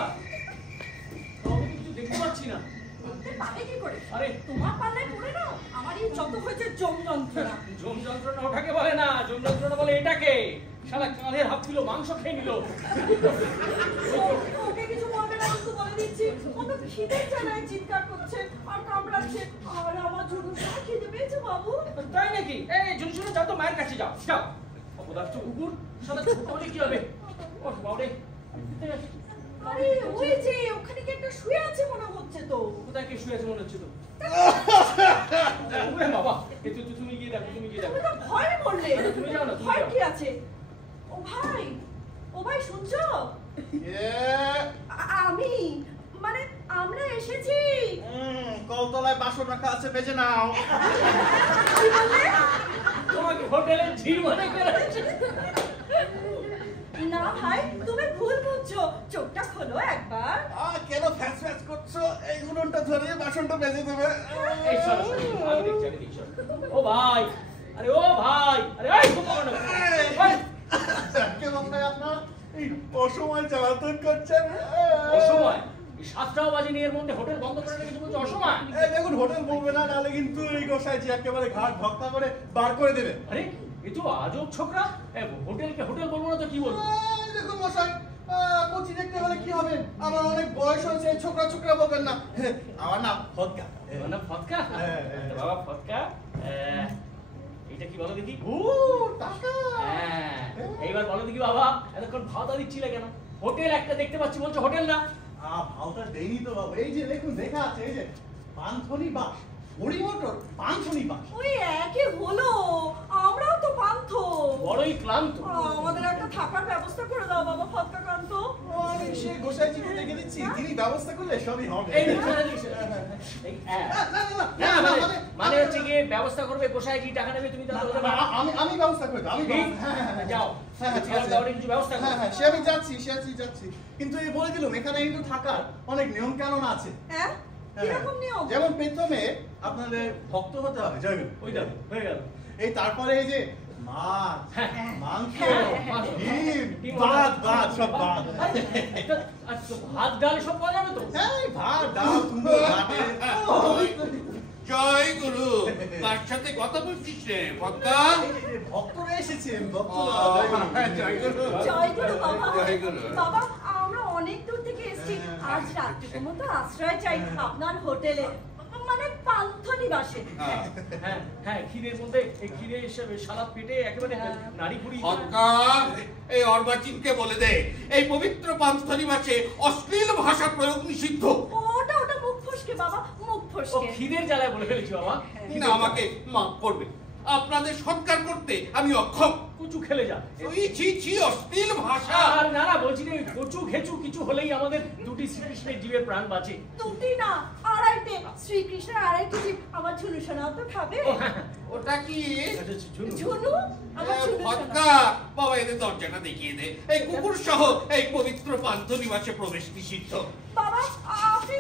কাউকে কিছু দেখতে পাচ্ছি না। পাবে কি করে? আরে তোমার পাল্লায় পড়ে না, আমারই যত হয়েছে জম যন্ত্রণা। জম যন্ত্রণা ওটাকে বলে না, জম যন্ত্রণা বলে এটাকে। শালা কাঁধের হাফ কিলো মাংস খেয়ে নিল। ওকে কিছু বলবে না কিন্তু বলে দিচ্ছি, ও তো খিদে চালায় চিৎকার করছে আর কামড়াচ্ছে, আর আমার জুনুসা খিদে পেয়েছে বাবু। তাই নাকি? এই জুনসুনে যাও তো, মায়ের কাছে যাও যাও। অপদার্থ কুকুর, শালা ছোট হলে কি হবে? ও বাবারে, আরে ওই যে ওখানে কি একটা শুয়ে আছে মনে হচ্ছে তো। কোথায় কে শুয়ে আছে মনে হচ্ছে তো? ওরে বাবা, তুমি গিয়ে দেখো, তুমি গিয়ে দেখো। তুমি তো ভয় বললে। তুমি যাও না, তুমি ভয় যাও। কি আছে? ও ভাই শুনছো? আমি মানে আমরা এসেছি। কলতলায় বাসন রাখা আছে, বেজে নাও। কি বললে? তোমাকে হোটেলে ঝিল মনে করেছে। না ভাই, তুমি ভুল বুঝছো, চোখটা খোলো একবার। কেন ফ্যাস ফ্যাস করছো? এই উনুনটা ধরে বাসনটা বেজে দেবে। এই সরো, সরো, আমি দেখছি, সরো। ও ভাই, আরে ও ভাই, আরে এই কোথাও না। কে বলছে আপনার এই অসময় জ্বালাতন করছেন? অসময়? এই 7টাও বাজেনি, এর মধ্যে হোটেল বন্ধ করে রেখেছে বলছো অসময়? এই দেখুন, হোটেল বলবে না, নাহলে কিন্তু এই গোসাইজি একেবারে ঘাট ভক্তা করে বার করে দেবে। আরে এ তো আজব ছোকরা। হোটেলকে হোটেল বলবো না তো কি বলবো? দেখুন মশাই, কচি দেখতে হলে কি হবে? আমার অনেক বয়স হয়েছে, ছোকরা ছোকরা বলবেন না। আমার নাম ফটকা। মানে ফটকা? হ্যাঁ। বাবা ফটকা, এটা কি বলো দেখি? ও টাকা। হ্যাঁ, এইবার বলো দেখি বাবা, এতক্ষণ ভাওতা দিচ্ছিলে কেন? হোটেল একটা দেখতে পাচ্ছি, বলছো হোটেল না? ভাওতা দেইনি তো বাবু, এই যে দেখুন লেখা আছে, এই যে পান্থনি বাস, মুড়ি মটর পান্থনি বাস। ওই একই হলো, আমরাও তো পান্থ। বড়ই ক্লান্ত। আমাদের একটা থাকার ব্যবস্থা করে দাও বাবা ফটকাকান্ত। আমি সে গোসাইজিকে দেখে দিচ্ছি, তিনি ব্যবস্থা করলে সবই হবে। এই মানে হচ্ছে গিয়ে ব্যবস্থা করবে, গোসাইজি টাকা নেবে, তুমি আমি ব্যবস্থা করে দেব। আমি যাও, কিছু ব্যবস্থা করো। হ্যাঁ, সে আমি যাচ্ছি। কিন্তু এই বলে দিলাম, এখানে কিন্তু থাকার অনেক নিয়ম কানুন আছে। হ্যাঁ, কিরকম নিয়ম? যেমন প্রথমে আপনাদের ভক্ত হতে হবে, জয়গুরু। ওই দেখো, হয়ে গেল। এই তারপরে এই যে মাছ, হ্যাঁ, মাংস, ডিম, ডিম, ভাত সব ভাত। আচ্ছা, ভাত ডাল সব পাওয়া যাবে তো? এই ভাত ডাল তুমড়ো ঘাটে। জয় গুরু, তার সাথে কথা বলছিস রে ফটকা? ভক্তরা এসেছেন, জয় গুরু। জয় গুরু বাবা। জয় গুরু। বাবা, আমরা অনেক দূর থেকে এসেছি, আজ রাত্রির মতো আশ্রয় চাই আপনার হোটেলে, মানে পান্থনিবাসে। হ্যাঁ হ্যাঁ, ক্ষীরের মধ্যে এই ক্ষীরে সালাদ পেটে একেবারে নাড়ি পুরি। ফটকা, এই অর্বাচীনকে বলে দে, এই পবিত্র পান্থনিবাসে অশ্লীল ভাষা প্রয়োগ নিষিদ্ধ। ওটা মুখ ফসকে বাবা, মুখ ও ফসকে। ক্ষীরের জ্বালায় বলে ফেলেছি বাবা। না, আমাকে মাফ করবে, আপনাদের সৎকার করতে আমি অক্ষম। কুচু খেলে যা। ওই ছি অশ্লীল ভাষা। আর না না, বলছি রে, কচু ঘেচু কিছু হলেই আমাদের দুটি শ্রীকৃষ্ণের জীবের প্রাণ বাঁচে। দুটি না, আড়াইটে। শ্রীকৃষ্ণের আড়াইটে জীব, আমার ঝুনু সোনাও তো খাবে। ওটা কি? ঝুনু, আমার ঝুনু সোনা। ফটকা, বাবা এদের দরজাটা দেখিয়ে দে। এই কুকুর সহ এই পবিত্র পান্থনিবাসে প্রবেশ নিষিদ্ধ। বাবা, আপনি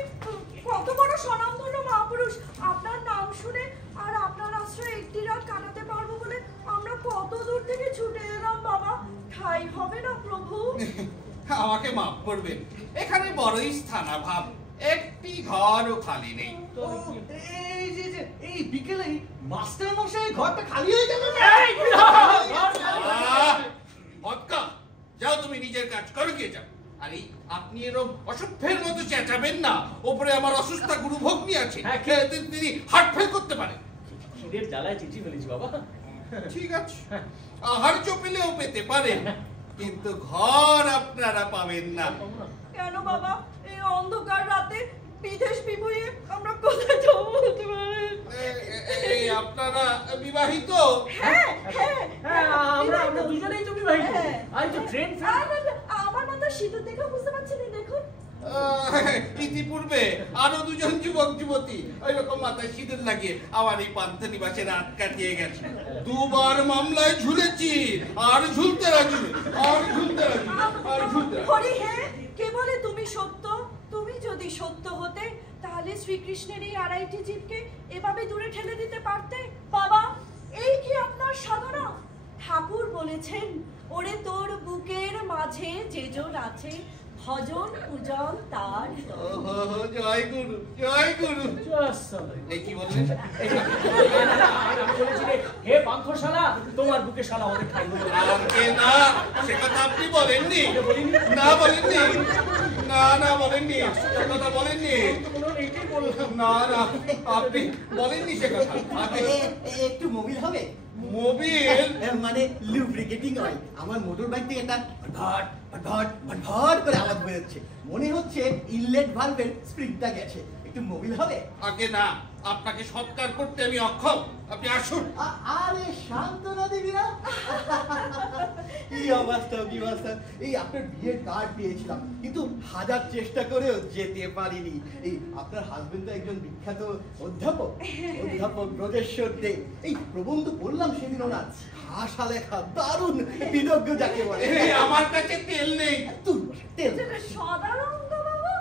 কত বড় স্বনামধন্য মহাপুরুষ, আপনার নাম শুনে আর আপনার আশ্রয়ে একটি রাত কাটাতে পারবো বলে আমরা কত দূর থেকে ছুটে এলাম বাবা। ঠাই হবে না প্রভু? আমাকে মাফ করবেন, এখানে বড়ই স্থানাভাব, একটি ঘরও খালি নেই। এই যে এই বিকেলে মাস্টার মশাই ঘরটা খালি হয়ে যাবে। ফটকা, যাও তুমি নিজের কাজ করো, গিয়ে যাও। আরে আপনি এরকম অসভ্যের মতো চেঁচাবেন না, ওপরে আমার অসুস্থ গুরু ভগ্নী আছে, তিনি হার্ট ফেল করতে পারে। ক্ষীরের জ্বালায় চিঠি ফেলেছি বাবা। ঠিক আছে, আহার্য পেলেও পেতে পারেন, কিন্তু ঘর আপনারা পাবেন না। কেন বাবা, এই অন্ধকার রাতে বিদেশ বিভুঁইয়ে আমরা কোথায় যাবো বলতে পারেন? এই আপনারা বিবাহিত? হ্যাঁ হ্যাঁ হ্যাঁ, আমরা দুজনেই তো বিবাহিত। আর তো ট্রেন আমার মাথা সিঁদুর দেখে বুঝতে পারছেন, দেখুন। ইতিপূর্বে আরো দুজন যুবক যুবতী ওই রকম মাথায় সিঁদুর লাগিয়ে আমার এই পান্থনিবাসে রাত কাটিয়ে গেছে। দুবার মামলায় ঝুলেছি, আর ঝুলতে রাজি, আর ঝুলতে রাজি, আর ঝুলতে রাজি। হরি হে, কে বলে তুমি সত্য? তুমি যদি সত্য হতে, তাহলে শ্রীকৃষ্ণের এই আড়াইটি জীবকে এভাবে দূরে ঠেলে দিতে পারতে। বাবা, এই কি আপনার সাধনা? ঠাকুর বলেছেন, ওরে তোর বুকের মাঝে যে জন আছে, ভজন পূজন তার। জয় গুরু, জয় গুরু। এই কি বললেন? আমি বলেছি রে, হে পান্থশালা, তোমার বুকে শালা আমাদের খাইব না, সে কথা আপনি বলেননি। না বলেননি, না বলেননি, সে কথা বলেননি। না আপনি বলেননি সে কথা। একটু মোবিল হবে? মোবিল মানে লুব্রিকেটিং অয়েল। আমার মোটর বাইক থেকে একটা ঘট ঘট ঘট করে আওয়াজ বেরোচ্ছে, মনে হচ্ছে ইনলেট ভালভের স্প্রিংটা গেছে। একটু মোবিল হবে? আগে না, আপনাকে সৎকার করতে আমি অক্ষম। আপনি আসুন। আরে শান্তনা দিবি না? কি অবস্থা, কি অবস্থা। এই আপনার বিয়ের কার্ড পেয়েছিলাম, কিন্তু হাজার চেষ্টা করেও যেতে পারিনি। এই আপনার হাজবেন্ড তো একজন বিখ্যাত অধ্যাপক ব্রজেশ্বর দে। এই প্রবন্ধ পড়লাম সেদিন ওনার, ভাষা লেখা দারুণ, বিদগ্ধ যাকে বলে। আমার কাছে তেল নেই। তুই তেল সদারঙ্গ বাবু।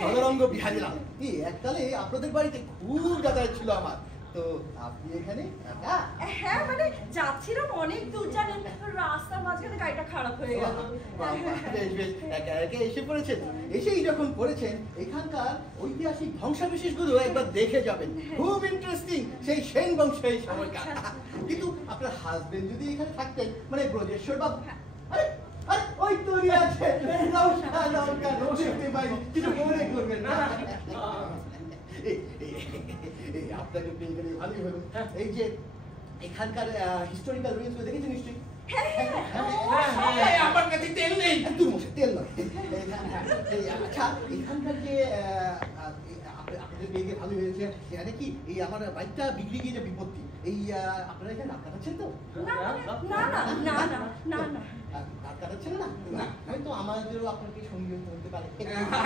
সদরঙ্গ বিহারিলাম। এই এককালে আপনাদের বাড়িতে খুব যাতায়াত ছিল আমার। তো আপনি এখানে একা? হ্যাঁ, মানে যাচ্ছিলাম অনেক দূর, জানেন, রাস্তার মাঝখানে গাড়িটা খারাপ হয়ে গেল। বেশ বেশ, একা একা এসে পড়েছেন। এসেই যখন পড়েছেন, এখানকার ঐতিহাসিক ধ্বংসাবশেষগুলো একবার দেখে যাবেন, খুব ইন্টারেস্টিং, সেই সেন বংশের সময়কার। কিন্তু আপনার হাজবেন্ড যদি এখানে থাকতেন, মানে ব্রজেশ্বর বাবু, আরে আরে ওই তৈরি আছে, নমস্কার নমস্কার, দেখতে পাই, কিছু মনে করবেন না। আপনাকে পেয়ে গেলে ভালোই হলো। এই যে এখানকার হিস্টোরিক্যাল রুইন্স দেখেছেন নিশ্চয়ই? আমার কাছে তেল নেই। তুই মশে তেল নয়। আচ্ছা, এখানকার যে আপনাদের পেয়ে গিয়ে ভালো হয়েছে, এখানে কি এই আমার বাইকটা বিক্রি গিয়ে যে বিপত্তি, এই আপনারা এখানে রাত কাটাচ্ছেন তো? না না না না না না, রাত কাটাচ্ছেন না? হয়তো আমাদেরও আপনাকে সঙ্গী হতে পারে।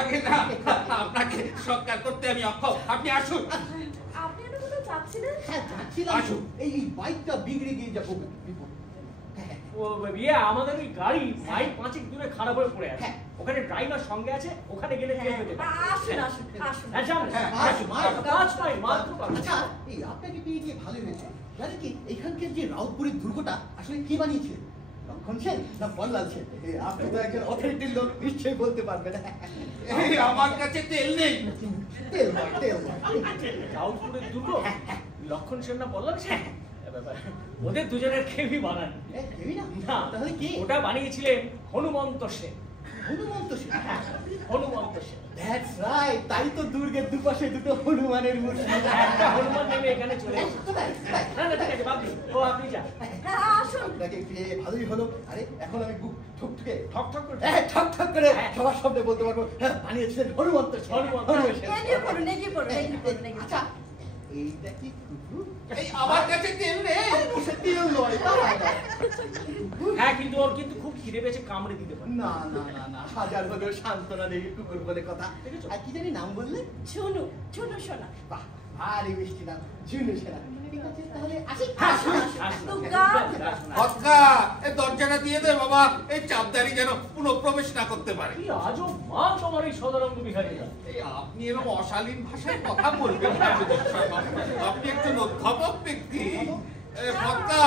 আগে না, আপনাকে সৎকার করতে আমি অক্ষম। আপনি আসুন। আপনি এটা কোথাও যাচ্ছিলেন? হ্যাঁ, যাচ্ছিলাম। আসুন। এই বাইকটা বিগড়ে গিয়ে যাবো বিপদ। আমাদের ওই গাড়ি মাইল 5 দূরে খারাপ হয়ে পড়ে আছে। হ্যাঁ। ওখানে ড্রাইভার সঙ্গে আছে, ওখানে গেলে তেল পেতে পারে। আসুন আসুন আসুন। হ্যাঁ, যান। আসুন, 5 মাইল মাত্র। আচ্ছা, এই আপনাকে পেয়ে গিয়ে ভালো হয়েছে। জানেন কি, এখানকার যে রাউতপুরের দুর্গটা আসলে কে বানিয়েছে? লক্ষণ সেন না বল্লাল সেন? আপনি তো একজন অথরিটির লোক, নিশ্চয়ই বলতে পারবেন। আমার কাছে তেল নেই। তেল নয়, তেল নয়। রাউতপুরের দুর্গ, লক্ষণ সেন না বললাম সে, ওদের দুজনের কেউই বানান কেউই না? না। তাহলে কি? ওটা বানিয়েছিলেন হনুমন্ত সেন। হনুমন্ত সেন? হনুমন্ত সেন। That's right, তাই তো দুর্গের দুপাশে দুটো হনুমানের মূর্তি। একটা হনুমান নেমে এখানে চলে এসেছে। কোথায়? না না, ঠিক আছে, বাদ দিন। ও আপনি যান। হ্যাঁ, আসুন। আপনাকে পেয়ে ভালোই হলো। আরে এখন আমি বুক ঠুকঠুকে ঠক ঠক করে ঠক ঠক করে সবার সামনে বলতে পারবো, হ্যাঁ, বানিয়েছিলেন হনুমন্ত সেন। হনুমন্ত সেন। এগিয়ে পড়ুন এগিয়ে পড়ুন এগিয়ে পড়ুন। আচ্ছা, এইটা কি কুকুর? এই আমার কাছে তেল নেই। সে তেল নয়, বাবা। হ্যাঁ, কিন্তু ওর কিন্তু খুব খিদে পেয়েছে, কামড়ে দিতে পারে। না না না না, হাজার হলেও সান্ত্বনা দেবী কুকুর বলে কথা। আর কি জানি নাম বললে? ঝুনু ঝুনু সোনা। বাহ, ভারী মিষ্টি নাম, ঝুনু সেনা। ঠিক আছে, তাহলে আসি। আসুন, আসুন। দুর্গা। ভৎকা, এই দরজাটা দিয়ে দে বাবা। এই চাপদারি যেন পুনঃপ্রবেশ না করতে পারে। কি আজব মাল তোমার এই সদারঙ্গ বিহারীরা। এই আপনি এরকম অশালীন ভাষায় কথা বলবেন না। আপনি একজন অধ্যাপক ব্যক্তি। ভৎকা,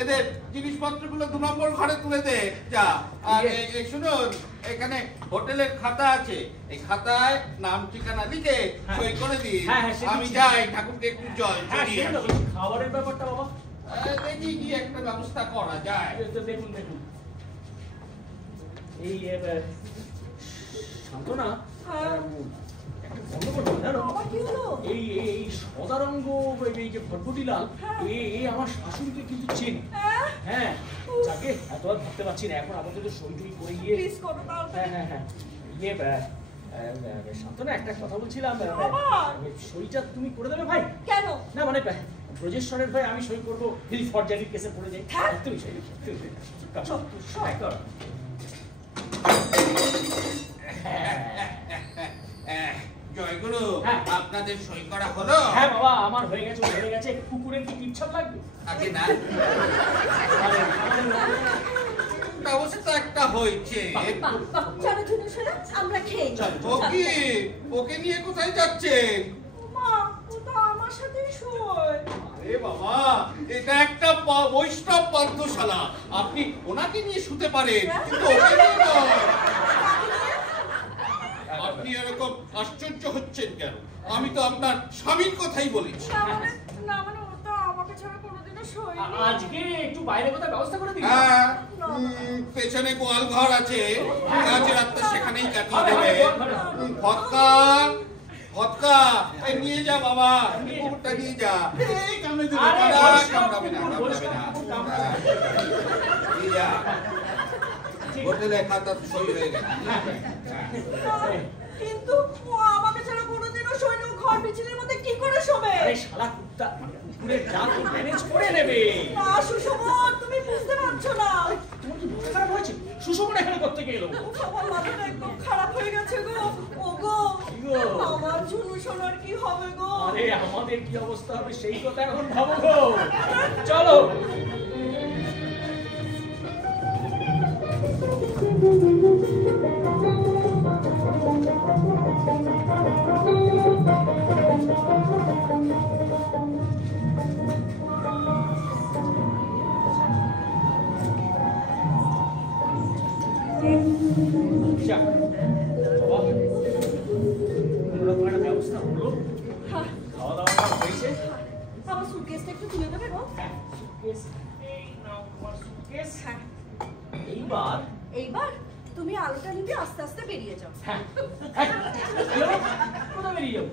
এদের জিনিসপত্রগুলো 2 নম্বর ঘরে তুলে দে যা। আর এই শুনুন, এখানে হোটেলের খাতা আছে, এই খাতায় নাম ঠিকানা লিখে সই করে দিন। আমি যাই, ঠাকুরকে একটু জল চড়িয়ে আসি। খাবারের ব্যাপারটা বাবা দেখি কি একটা ব্যবস্থা করা যায়। দেখুন দেখুন, এই শান্তনা এই এই সদারঙ্গ, এই যে ভটভটিলাল, এই আমার শাশুড়িকে কিন্তু চেনে। হ্যাঁ, যাকে এত আর ভাবতে পারছি না, এখন আপাতত সই টই করে গিয়ে। হ্যাঁ হ্যাঁ হ্যাঁ, শান্তনা, একটা কথা বলছিলাম, সইটা তুমি করে দেবে ভাই? কেন? না মানে ব্রজেশ্বরের ভাই, আমি সই করবো যদি ফরজারির কেসে পড়ে যাই। তুমি সই করো। জয়গুরু, আপনাদের সই করা হলো? হ্যাঁ বাবা, আমার হয়ে গেছে, হয়ে গেছে। কুকুরের কি টিপছাপ লাগবে? আগে না, ব্যবস্থা একটা হয়েছে। চলো ঝুনু সোনা, আমরা খেয়ে নিই। ওকে, ওকে নিয়ে কোথায় যাচ্ছেন? মা, ও তো আমার সাথেই শোয়। আরে বাবা, এটা একটা বৈষ্ণব পান্থশালা। আপনি ওনাকে নিয়ে শুতে পারেন, কিন্তু ওকে নিয়ে নয়। আপনি এরকম আশ্চর্য হচ্ছেন কেন? আমি তো আপনার স্বামীর কথাই বলেছি। না মানে ও তো আমাকে ছাড়া কোনোদিনও শোয়নি। আজকে একটু বাইরে কোথাও ব্যবস্থা করে দিই। হ্যাঁ, পেছনে গোয়াল ঘর আছে, আজ রাতটা সেখানেই কাটিয়ে দেবে। ভৎকা, ভৎকা, এই নিয়ে যা বাবা, কুকুরটা নিয়ে যা। এই কামড়ে দিল। কামড়াবে না, কামড়াবে না। নিয়ে যা। হোটেলে খাতা সই হয়ে গেছে। কিন্তু ও আমাকে ছাড়া কোনোদিনও শোয় উপরে যা তো ম্যানেজ করে নেবে। না সুশোভন, তুমি বুঝতে পারছো না। তোমার কি মাথা খারাপ হয়েছে? সুশোভন এখানে করতে গেল? আমার মাথাটা একদম খারাপ হয়ে গেছে গো। ও গো, আমার ঝুনু সোনার কি হবে গো? আরে আমাদের কি অবস্থা হবে সেই কথা এখন ভাবো গো। চলো। ব্যবস্থা হলো, খাওয়া দাওয়া হয়েছে। আমার সুটকেসটা একটু তুলে দেবে গো? এই নাও তোমার সুটকেস। এইবার তুমি আলোটা নিতে আস্তে আস্তে বেরিয়ে যাও। কোথায় বেরিয়ে যাবো?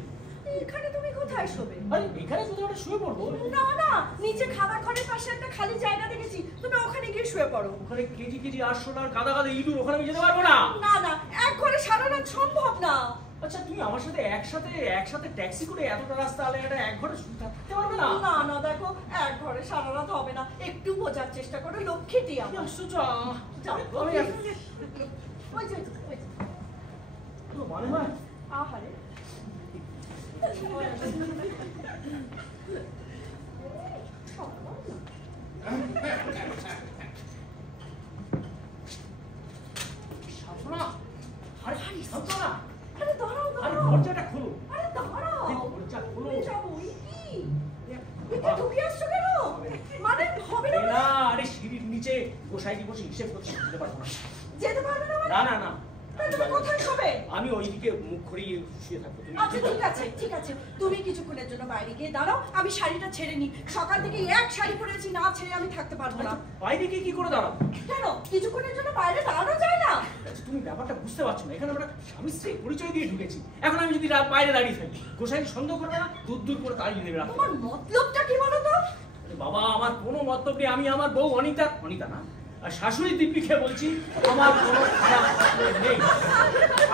এখানে তুমি কোথায় শোবে? আরে এখানে কোথাও শুয়ে পড়বো? না না, নিচে খাবার ঘরের পাশে একটা খালি জায়গা দেখেছি, তুমি ওখানে গিয়ে শুয়ে পড়ো। ওখানে কেজি কেজি আরশোলা আর কাদা কাদা ইঁদুর, ওখানে আমি যেতে পারবো না। না না, এক ঘরে সারা রাত সম্ভব না। আচ্ছা তুমি আমার সাথে একসাথে ট্যাক্সি করে এতটা রাস্তা আলে এটা এক ঘরে থাকতে পারবে না? না না, দেখো এক ঘরে সারা রাত হবে না, একটু বোঝার চেষ্টা করো, লক্ষ্মীটি আমার। আশ্চর্য। ওই যে তো মনে হয় আহারে সাধনা, আরে সাধনা, আরে দাঁড়াও আরে দাঁড়াও, দরজাটা খোলো। আরে দাঁড়াও, দরজা খোলো। তুমি যাবো, এটা ঢুকে আসছো কেন? মানে হবে না? না, আরে সিঁড়ির নিচে গোসাইজি বসে হিসেব করছি, যেতে পারবো না। যেতে পারবে না মানে? না না না, তুমি কোথায় শোবে? আমি ওইদিকে মুখ ঘুরিয়ে শুয়ে থাকবো। তুমি আচ্ছা ঠিক আছে ঠিক আছে, তুমি কিছুক্ষণের জন্য বাইরে গিয়ে দাঁড়াও, আমি শাড়িটা ছেড়ে নি। সকাল থেকে এক শাড়ি পরেছি, না ছেড়ে আমি থাকতে পারবো না। বাইরে গিয়ে কি করে দাঁড়াবো? কেন কিছুক্ষণের জন্য বাইরে দাঁড়ানো যায় না? আচ্ছা, তুমি ব্যাপারটা বুঝতে পারছো না। এখানে আমরা স্বামী স্ত্রী পরিচয় দিয়ে ঢুকেছি, এখন আমি যদি বাইরে দাঁড়িয়ে থাকি গোসাইজি সন্দেহ করবে না? দূর দূর করে তাড়িয়ে দেবে। তোমার মতলবটা কি বলো তো? বাবা আমার কোনো মতলব নেই, আমি আমার বউ অনিতা না আর শাশুড়ি দিব্যিকে বলছি, আমার কোনো খারাপ মতলব নেই।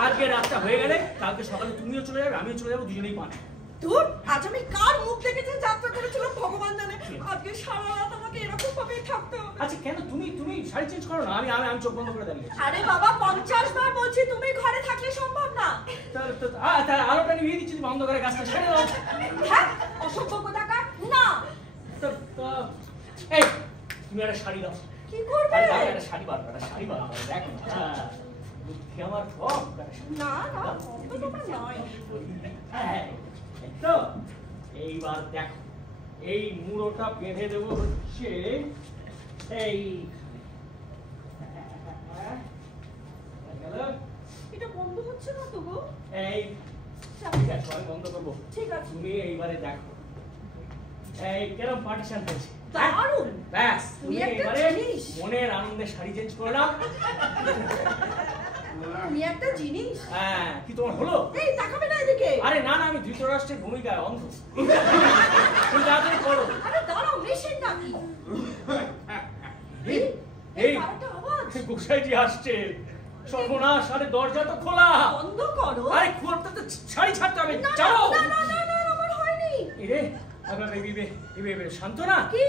আজকে রাতটা হয়ে গেলে কালকে সকালে তুমিও চলে যাবে, আমিও চলে যাবো, দুজনেই পানে। ধুর, আজ আমি কার মুখ দেখে যে যাত্রা করেছিলাম ভগবান জানে, আজকে সারা রাত আমাকে এরকম ভাবেই থাকতে হবে। আচ্ছা কেন তুমি শাড়ি চেঞ্জ করো না? আমি চোখ বন্ধ করে দাঁড়িয়ে আছি। আরে বাবা 50 বার বলছি তুমি ঘরে থাকলে সম্ভব না। তাহলে আলোটা নিভিয়ে দিচ্ছি, তুমি অন্ধকারে গাছটা ছেড়ে দাও। হ্যাঁ অসভ্য কোথাকার না। এই তুমি একটা শাড়ি দাও। কি করবে? একটা শাড়ি বার দেখো বুদ্ধি আমার কম। না না, অতটা নয়। হ্যাঁ তো এইবার দেখো, এই মুড়োটা বেঁধে দেবো হচ্ছে এই এটা বন্ধ হচ্ছে না তো গো? এই ঠিক আছে, আমি বন্ধ করবো। ঠিক আছে। তুমি এইবারে দেখো এই কেরম পার্টিশন হয়েছে। দারুণ। ব্যাস তুমি তুমি একটা এবারে জিনিস। মনের আনন্দে শাড়ি চেঞ্জ করে নাও। তুমি একটা জিনিস। হ্যাঁ কি তোমার হলো? এই তাকাবে না এদিকে। আরে না না, আমি ধৃতরাষ্ট্রের ভূমিকায় অন্ধ। তুমি তাড়াতাড়ি করো। আরে দাঁড়াও, মেশিন নাকি? এই এই কারটা আওয়াজ। গোসাইজি আসছে, সর্বনাশ। আরে দরজা তো খোলা। বন্ধ করো। আরে খোলাতে তো শাড়ি ছাড়তে হবে। না যাও। না না না না, আমার হয়নি। এরে শান্ত না? কি?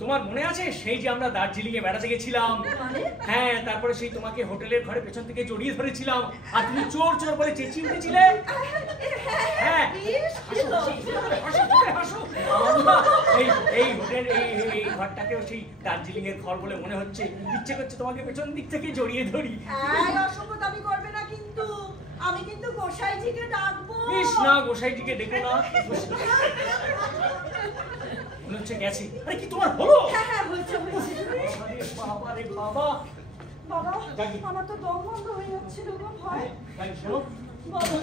তোমার মনে আছে সেই যে আমরা দার্জিলিং এ বেড়াতে গেছিলাম? মানে? হ্যাঁ, তারপরে সেই তোমাকে হোটেলের ঘরে পেছন থেকে জড়িয়ে ধরেছিলাম আর তুমি চোর চোর বলে চেঁচিয়ে উঠেছিলে। হ্যাঁ এই হোটেল এই ঘরটাকেও সেই দার্জিলিং এর ঘর বলে মনে হচ্ছে। ইচ্ছে করছে তোমাকে পেছন দিক থেকে জড়িয়ে ধরি। এই অসভ্য দাবি করবে না কিন্তু। আমি কিন্তু গোসাইজিকে ডাকবো। ইস না, গোসাইজিকে ডেকে না। মনে হচ্ছে গেছি। আরে কি তোমার হলো? হ্যাঁ হ্যাঁ হয়েছে হয়েছে। আরে বাবা রে বাবা। বাবা জাগি। আমার তো দম বন্ধ হয়ে যাচ্ছিল গো ভয়। তাই শোনো, বলো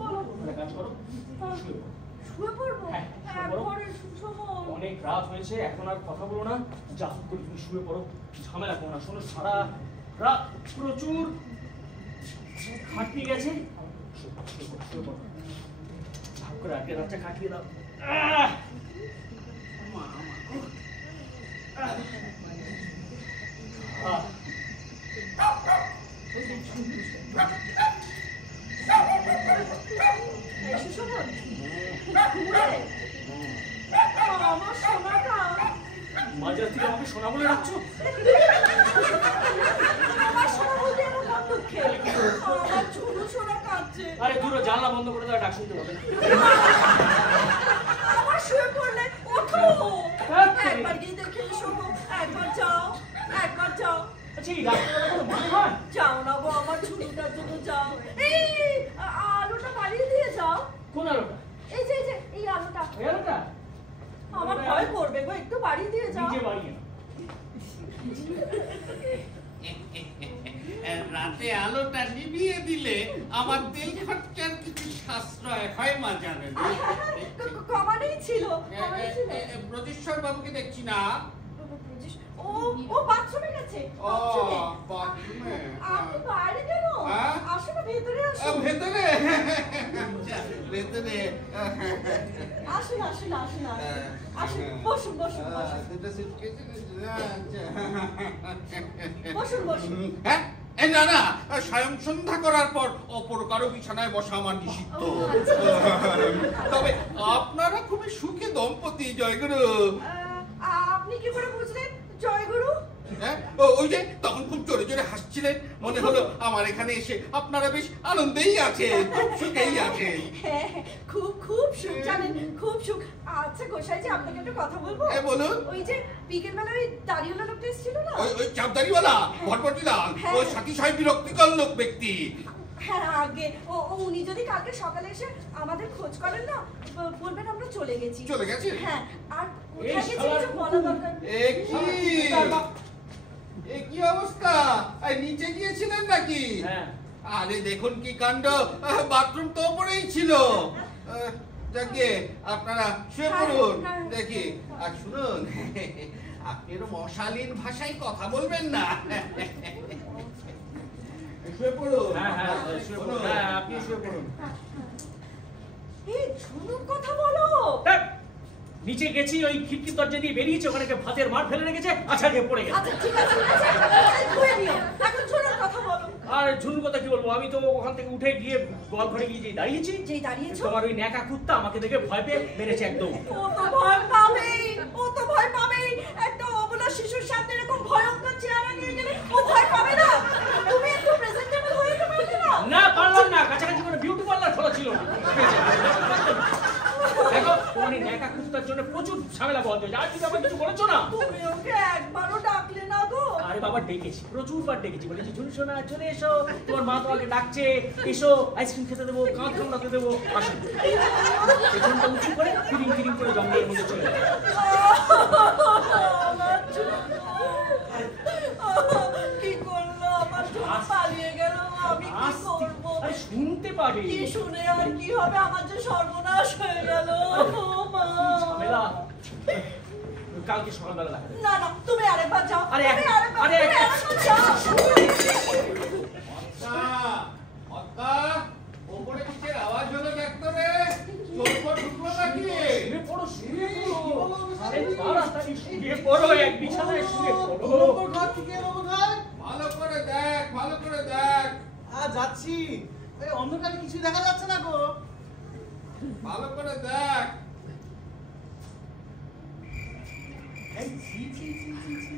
বলো। একটা কাজ করো, শুয়ে পড়ো। শুয়ে পড়বো? হ্যাঁ, শুয়ে পড়ো। একবারে সুসমন। অনেক রাত হয়েছে, এখন আর কথা বলো না, যা হোক করে তুমি শুয়ে পড়ো, ঝামেলা করো না। শোনো, সারা রাত প্রচুর খাটনি গেছে। শুয়ে পড়ো, ভাগ করে আজকে রাতটা কাটিয়ে দাও। সুসমন ঘুরে। আমার সোনাটা। মাঝরাত থেকে আমাকে সোনা বলে রাখছো? আমার সোনা বলতে আমার কোন দুঃখে? আমার ঝুনু সোনা কাঁদছে। আরে দূর হ, জানলা বন্ধ করে দাও, ডাক শুনতে পাবে না। আবার শুয়ে পড়লে ওঠো। একবার গিয়ে দেখে এসো গো, একবার যাও, একবার যাও। আচ্ছা এই রাত্রিবেলা কোনো মানে হয়? যাও না গো, আমার ঝুনুটার জন্য যাও। এই আলোটা বাড়িয়ে দিয়ে যাও। কোন আলোটা? এই যে এই আলোটা। এই আলোটা? আমার ভয় করবে গো, একটু বাড়িয়ে দিয়ে যাও। নিজে বাড়িয়ে নাও। রাতে আলোটা নিভিয়ে দিলে আমার তেল খরচার কিছু সাশ্রয় হয় মা জানেন। কমানেই ছিল, কমানেই ছিল। ব্রজেশ্বর বাবুকে দেখছি না। ও বাথরুমে গেছে। বাথরুমে? আপনি বাইরে কেন? হ্যাঁ? আসুন না, ভেতরে আসুন। ভেতরে? আচ্ছা, ভেতরে। আসুন আসুন আসুন আসুন, বসুন বসুন বসুন। দুটো সুটকেস বসুন বসুন। হ্যাঁ? না না, স্বয়ং সন্ধ্যা করার পর অপর কারো বিছানায় বসা আমার নিষিদ্ধ। তবে আপনারা খুবই সুখী দম্পতি, জয়গুরু। আপনি কি করে বুঝলেন জয়গুরু? হ্যাঁ, ওই যে তখন খুব জোরে জোরে হাসছিলেন, মনে হলো আমার এখানে এসে আপনারা বেশ আনন্দেই আছেন, খুব সুখেই আছেন। হ্যাঁ, খুব খুব সুখ জানেন, খুব সুখ। আচ্ছা গোসাইজি, আপনাকে একটা কথা বলবো? হ্যাঁ বলুন। ওই যে বিকেল বেলা ওই দাড়িওয়ালা লোকটা এসেছিল না? ওই চাপদারিওয়ালা ভটভটিলাল, ওই সাথী সাহেব বিরক্তিকর লোক ব্যক্তি। হ্যাঁ আগে উনি যদি কালকে সকালে এসে আমাদের খোঁজ করেন না, বলবেন আমরা চলে গেছি। চলে গেছে? হ্যাঁ, আর কোথায় গেছি কিছু বলা দরকার। এ কি অবস্থা? নিচে গিয়েছিলেন নাকি? হ্যাঁ। আরে দেখুন কি কাণ্ড, বাথরুম তো ওপরেই ছিল। যাকে আপনারা শুয়ে পড়ুন দেখি। আর শুনুন, আপনি এরকম অশালীন ভাষায় কথা বলবেন না। শুয়ে পড়ুন। হ্যাঁ হ্যাঁ শুয়ে পড়ুন। হ্যাঁ আপনি শুয়ে পড়ুন। এই ঝুনুর কথা বলো। নিচে গেছি, ওই খিড়কি দরজা দিয়ে বেরিয়েছে, ওখানে ভাতের মার ফেলে রেখেছে, আচ্ছা গিয়ে পড়ে গেছে। আচ্ছা ঠিক আছে, ধুয়ে নিও। এখন ঝুনুর কথা বলো। আর ঝুনুর কথা কি বলবো, আমি তো ওখান থেকে উঠে গিয়ে গোয়াল ঘরে গিয়ে যেই দাঁড়িয়েছি, যেই দাঁড়িয়েছো, তোমার ওই ন্যাকা কুত্তা আমাকে দেখে ভয় পেয়ে মেরেছে একদম। ও তো ভয় পাবেই, ও তো ভয় পাবেই। একটা অবলা শিশুর সামনে এরকম ভয়ঙ্কর চেহারা নিয়ে গেলে ও ভয় পাবে না? তুমি একটু প্রেজেন্টেবল হয়ে যেতে পারবে না? না পারলাম না, কাছাকাছি কোনো বিউটি পার্লার খোলা ছিল না। দেখো তোমার এই ন্যাকা কুত্তার জন্য প্রচুর ঝামেলা বলতে হয়েছে। আর তুমি আবার কিছু বলেছো না? তুমি ওকে একবারও ডাকলে না গো? আরে বাবা ডেকেছি, প্রচুরবার ডেকেছি, বলেছি ঝুনু সোনা চলে এসো, তোমার মা তোমাকে ডাকছে, এসো আইসক্রিম খেতে দেবো, কাঁধ কামড়াতে দেবো, আসো। পেছনটা উঁচু করে কিরিং কিরিং করে জঙ্গলের মধ্যে চলে গেল। কি করলো আমার ঝুনু? পালিয়ে গেল, আমি কি করব? আরে শুনতে পাবে। কি শুনে আর কি হবে, আমার যে সর্বনাশ হয়ে গেল। ও মা, ঝামেলা কালকে সকালবেলা দেখা যাবে। না না, তুমি আরেকবার যাও। আরে তুমি আরেকবার যাও। ওপরে কিসের আওয়াজ হলো দেখতো রে? চোখ ঢুকলো নাকি? শুয়ে পড়ো, শুয়ে পড়ো। আরে তাড়াতাড়ি শুয়ে পড়ো, এক বিছানায় শুয়ে পড়ো। ভালো করে দেখ, ভালো করে দেখ। যাচ্ছি। এই অন্ধকারে কিছু দেখা যাচ্ছে না গো। ভালো করে দেখ। এই ছি ছি ছি ছি ছি।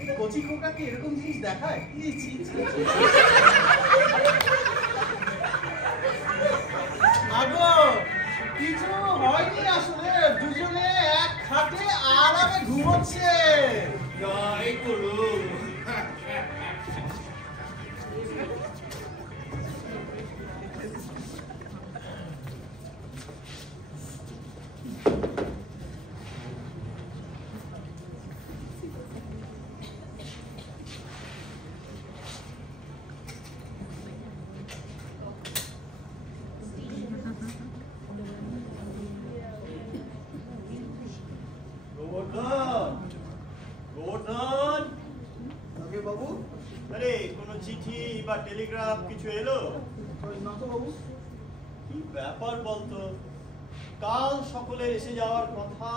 এই কচি খোকাকে এরকম জিনিস দেখায়? ছি ছি ছি ছি। আগো কিছু হয়নি আসলে, দুজনে এক খাটে আরামে ঘুমোচ্ছে। জয় গুরু। বাবু, আরে কোনো চিঠি বা টেলিগ্রাফ কিছু এলো? না তো বাবু। কি ব্যাপার বলতো, কাল সকলে এসে যাওয়ার কথা,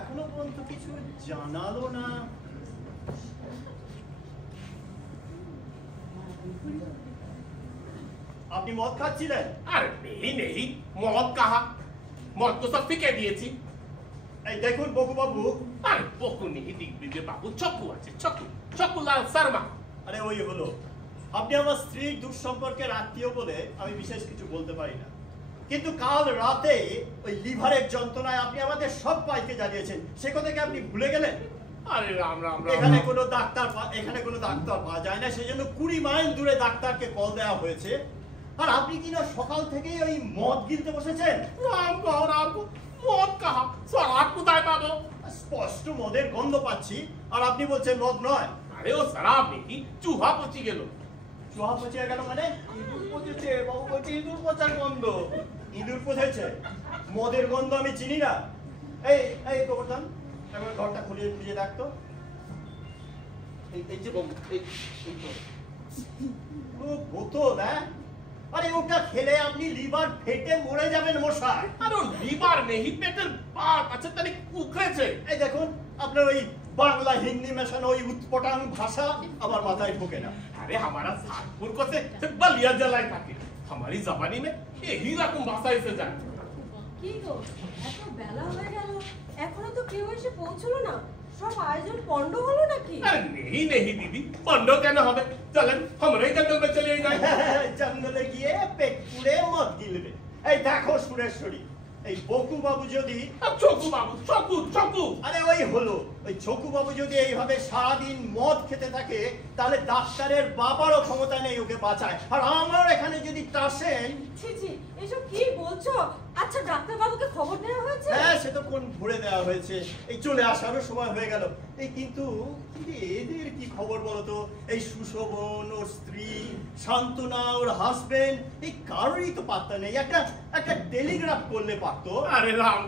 এখনো পর্যন্ত কিছু জানালো না। আপনি মদ খাচ্ছিলেন? আর নেই নেই, মদ কাহা, মদ তো সব ফিকে দিয়েছি। এই দেখুন বকু বাবু, আরে বকু নেই দিগ্বিজয় বাবু, চকু আছে, চকু, চকুলাল শর্মা। আরে ওই হলো, আপনি আমার স্ত্রীর দুঃসম্পর্কের আত্মীয় বলে আমি বিশেষ কিছু বলতে পারি না, কিন্তু কাল রাতে ওই লিভারের যন্ত্রণায় আপনি আমাদের সব পাইতে জানিয়েছেন, সে কথা কি আপনি ভুলে গেলেন? আরে রাম রাম রাম। এখানে কোনো ডাক্তার পাওয়া যায় না, সেজন্য 20 মাইল দূরে ডাক্তারকে কল দেওয়া হয়েছে। আর আপনি কিনা সকাল থেকেই ওই মদ গিলতে বসেছেন। রাম গো, মদ কাহা, শরাব কোথায় পাবো? স্পষ্ট মদের গন্ধ পাচ্ছি, আর আপনি বলছেন মদ নয়। আরে ও শরাব নাকি, চুহা পচি গেল। চুহা পচিয়ে গেল মানে? ইঁদুর পচেছে, বাবু বলছে ইঁদুর পচার গন্ধ। ইঁদুর পচেছে? মদের গন্ধ আমি চিনি না। এই গোবর্ধন, একবার ঘরটা খুঁজে দেখতো। এই যে বাবু, এই তো। ও বোতল, হ্যাঁ? আরে ওটা খেলে আপনি লিভার ফেটে মরে যাবেন মশাই। আরে লিভার নেই, পেটের পাত আছে, তাহলে কুকড়েছে। এই দেখুন, আপনার ওই বাংলা হিন্দি মেশানো ওই উৎপটাং ভাষা আমার মাথায় ঢোকে না। अरे हमारा सातपुर को से बलिया जलाई থাকে, हमारी जबानी में यही रकम भाषा इसे जाए। কি গো, এত বেলা হয়ে গেল, এখনো তো কেউ এসে পৌঁছলো না। সব আয়োজন পণ্ড হলো নাকি? अरे नहीं दीदी, पंडो क्या ना হবে, চলেন हमरे जंगल में चले जाए। জঙ্গলে গিয়ে পেট পুড়ে মদ গিলবে। এই দেখো সুরেশ্বরী, এই বকু বাবু যদি চকু বাবু, চকু। আরে ওই হলো, ওই চকু বাবু যদি এইভাবে সারাদিন মদ খেতে থাকে, তাহলে ডাক্তারের বাবারও ক্ষমতা নেই ওকে বাঁচায়। আর আমার এখানে যদি টাসেন। ছি ছি, এসব কি বলছো? আচ্ছা ডাক্তার বাবুকে খবর দেওয়া হয়েছে? হ্যাঁ, সে তো কোন ভরে দেওয়া হয়েছে, এই চলে আসারও সময় হয়ে গেল। এই কিন্তু এদের কি খবর বলতো? এই সুশোভন, ওর স্ত্রী, শান্তনা, ওর হাজবেন্ড, এই কারোরই তো পাত্তা নেই। একটা টেলিগ্রাফ করলে পারতো। अरे राम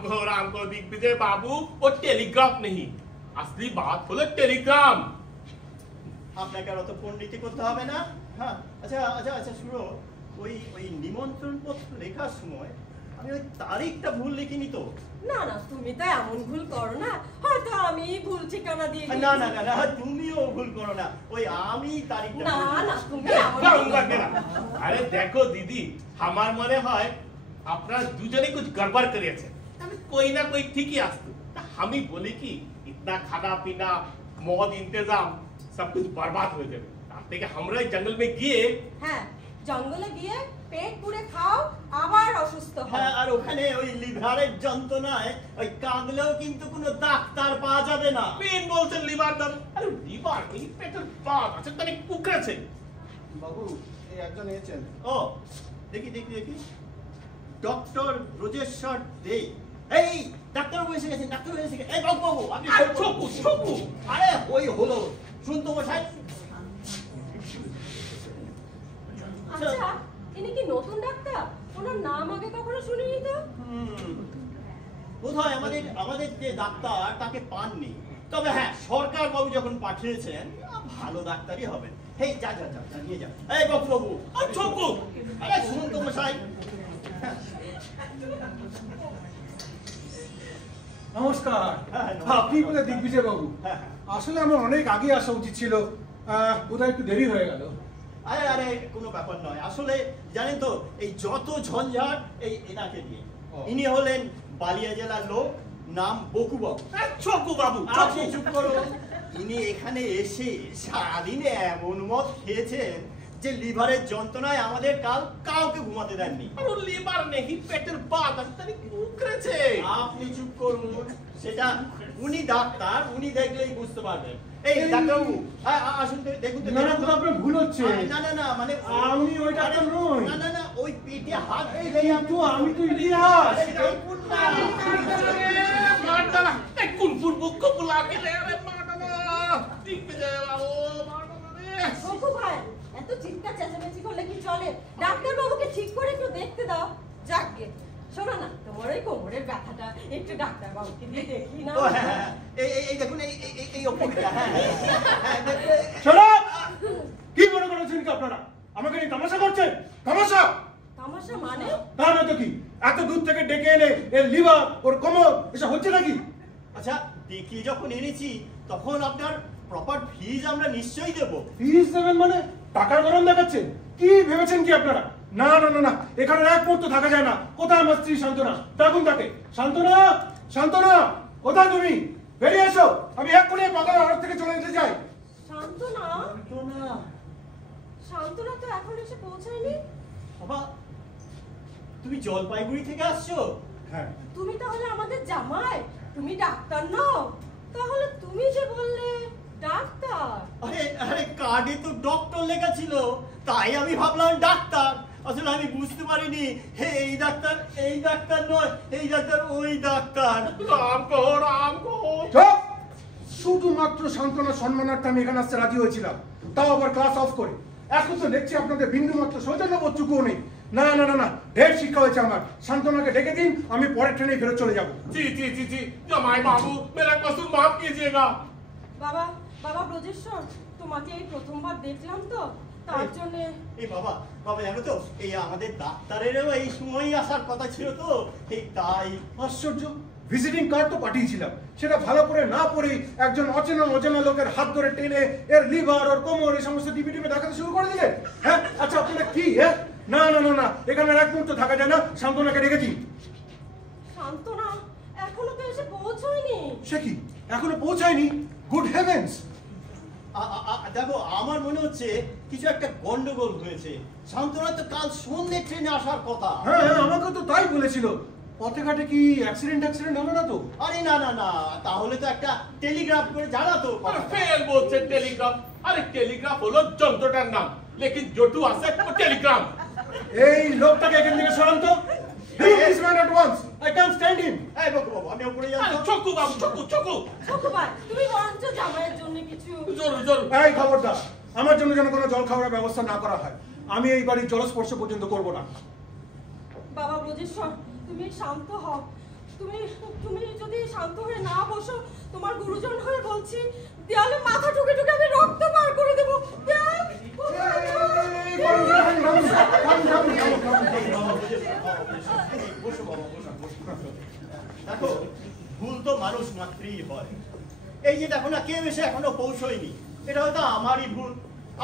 को दिग्विजय बाबू, वो टेलीग्राफ नहीं, असली बात হলো টেলিগ্রাম। আপনাকে আর অত পণ্ডিতি করতে হবে না। হ্যাঁ, আচ্ছা শুনো, ওই নিমন্ত্রণ পত্র লেখার সময় আমি ওই তারিখটা ভুল লিখিনি তো? না না, তুমি তো এমন ভুল করো না, হয়তো আমি ভুল ঠিকানা দিয়ে না, তুমিও ভুল করো না, ওই আমি তারিখটা না ভুল না, করেছি। তুমি এমন গাউঙ্গা কেনা। আরে দেখো দিদি, আমার মনে হয় আপনারা দুজনে कुछ गड़बड़ করেছে, তবে कोई ना कोई ঠিকই আসতো। আমি বলি কি, इतना खाना पीना, मौज इंतजाम सब कुछ बर्बाद हो जाবে, তার থেকে আমরা এই জঙ্গল में গিয়ে। হ্যাঁ, জঙ্গলে গিয়ে পেট পুড়ে খাও, আবার অসুস্থ হও। হ্যাঁ, আর ওখানে ওই লিভারের যন্ত্রণায় ওই কাঁদলেও কিন্তু কোনো ডাক্তার পাওয়া যাবে না। পেন বলছেন লিভার দাম, আরে লিভার এই পেটের পাত আছে, তাহলে কুকড়েছে। বাবু এই একজন এসেছেন। ও দেখি ডক্টর ব্রজেশ্বর দে। এই ডাক্তারবাবু এসে গেছেন। এই বাবু, আপনি আর চকু। আরে ওই হলো, শুনতো মশাই। আচ্ছা, ইনি কি নতুন ডাক্তার? ওনার নাম আগে কখনো শুনিনি তো। বোধহয় আমাদের যে ডাক্তার তাকে পাননি, তবে হ্যাঁ, সরকার বাবু যখন পাঠিয়েছেন ভালো ডাক্তারই হবে। হেই যা নিয়ে যা। এই বাবু, আর চকু। আরে শুনুন তো মশাই। নমস্কার। হ্যাঁ, নমস্কার। আপনি বলে দিগ্বিজয় বাবু? হ্যাঁ। আসলে আমার অনেক আগে আসা উচিত ছিল, বোধহয় একটু দেরি হয়ে গেল। আরে কোনো ব্যাপার নয়। আসলে জানেন তো, এই যত ঝঞ্ঝাট এই এনাকে দিয়ে। ইনি হলেন বালিয়া জেলার লোক, নাম বকু বাবু। চকু বাবু, আপনি চুপ করুন। ইনি এখানে এসে সারাদিনে এমন মদ খেয়েছেন যে লিভারের যন্ত্রণায় আমাদের কাউকে ঘুমাতে দেননি। আর লিভার নেই, পেটের পাত আছে, তাহলে কুকড়েছে। আপনি চুপ করুন, সেটা উনি ডাক্তার, উনি দেখলেই বুঝতে পারবেন। এই ডাক্তারবাবু, আসুন তো, দেখুন তো। না, আপনার ভুল হচ্ছে। না, মানে আমি ওই ডাক্তার নই। না, ওই পেটে হাত কিন্তু আমি তো ইতিহাস। দেখুন না। মারদানা, এই কুনপুর বুক বুলা के ले रे মারদানা, দিগ্বিজয় বাবু, মারদানা রে। বকু ভাই, এত চিৎকার চেঁচামেচি করলে কি চলে? ডাক্তার বাবুকে ঠিক করে একটু দেখতে দাও। যাকগে, শোনো না, তোমার ওই কোমরের ব্যথাটা একটু ডাক্তার বাবুকে দিয়ে দেখি না। ও হ্যাঁ, এই দেখুন, এই ওপরটা। হ্যাঁ, শোনো, কি মনে করেছেন কি আপনারা? আমাকে নিয়ে তামাশা করছেন? তামাশা মানে? তা না তো কি, এত দূর থেকে ডেকে এনে এর লিভার, ওর কোমর, এসব হচ্ছে নাকি? আচ্ছা, দেখিয়ে যখন এনেছি তখন আপনার প্রপার ফিজ আমরা নিশ্চয়ই দেবো। ফিস দেবেন মানে? টাকার গরম দেখাচ্ছেন? কি ভেবেছেন কি আপনারা? না, এখানে এক মুহূর্ত থাকা যায় না। কোথায় আমার স্ত্রী শান্তনা? ডাকুন তাকে। শান্তনা, কোথায় তুমি? বেরিয়ে এসো, আমি এক্ষুনি বাগানের আড়ত থেকে চলে যেতে চাই। শান্তনা, শান্তনা তো এখন এসে পৌঁছায়নি। বাবা, তুমি জলপাইগুড়ি থেকে আসছো? হ্যাঁ। তুমি তাহলে আমাদের জামাই, তুমি ডাক্তার নও? তাহলে তুমি যে বললে ডাক্তার। আরে আরে কার্ডে তো ডক্টর লেখা ছিল, তাই আমি ভাবলাম ডাক্তার। আসলে আমি বুঝতে পারিনি এই ডাক্তার নয়, এই ডাক্তার ওই ডাক্তার। রাম কহো, রাম কহো। চুপ! শুধুমাত্র সান্ত্বনার সম্মানার্থে আমি এখানে আসতে রাজি হয়েছিলাম, তাও আবার ক্লাস অফ করে। এখন তো দেখছি আপনাদের বিন্দুমাত্র সৌজন্যবোধটুকুও নেই। না না না না, ঢের শিক্ষা হয়েছে আমার। সান্ত্বনাকে ডেকে দিন, আমি পরের ট্রেনে ফেরত চলে যাবো। जी जी जी जी जमाई बाबू मेरा कसूर माफ कीजिएगा। বাবা, বাবা ব্রজেশ্বর, তোমাকে এই প্রথমবার দেখলাম তো, তার জন্য। এই বাবা জানো তো, এই আমাদের ডাক্তারেরও এই সময়ই আসার কথা ছিল তো, এই তাই। আশ্চর্য, ভিজিটিং কার্ড তো পাঠিয়েছিলাম, সেটা ভালো করে না পড়েই একজন অচেনা লোকের হাত ধরে টেনে এর লিভার ওর কোমর এই সমস্ত টিপে দেখাতে শুরু করে দিলেন। হ্যাঁ, আচ্ছা আপনারা কি? হ্যাঁ, না না না না, এখানে এক মুহূর্ত থাকা যায় না। সান্ত্বনাকে ডেকেছি। শান্তনা এখনো তো এসে পৌঁছায়নি। সে কি, এখনো পৌঁছায়নি? Good heavens! দেখো, আমার মনে হচ্ছে কিছু একটা গন্ডগোল হয়েছে। শান্তনা তো কাল সন্ধ্যে ট্রেনে আসার কথা। হ্যাঁ হ্যাঁ, আমাকে তো তাই বলেছিল। পথে ঘাটে কি অ্যাক্সিডেন্ট হলো না তো? আরে না না না, তাহলে তো একটা টেলিগ্রাফ করে জানাতো। अरे फेल बोलते टेलीग्राफ। अरे टेलीग्राफ হলো যন্ত্রটার নাম, लेकिन জটু আছে ও টেলিগ্রাম। এই লোকটাকে এখান থেকে সরান তো। This man at once. I can't stand him. এই বাবু, আমি উপরে আরে যাচ্ছি। চকু বাবু, চকু চকু। ঠকুবার, তুমি বরঞ্চ জামাইয়ের জন্য কিছু। জরুর জরুর। এই খবরদার, আমার জন্য যেন কোনো জল খাওয়ার ব্যবস্থা না করা হয়। আমি এই বাড়ির জলস্পর্শ পর্যন্ত করব না। বাবা ব্রজেশ্বর, তুমি শান্ত হও। তুমি যদি শান্ত হয়ে না বসো, তোমার গুরুজন হয়ে বলছি, দেয়ালে মাথা ঠুকে আমি রক্ত বার করে দেবো। দেখো, ভুল তো মানুষ মাত্রই হয়। এই যে দেখো না, কেউ এসে এখনো পৌঁছয়নি, এটা হয়তো আমারই ভুল।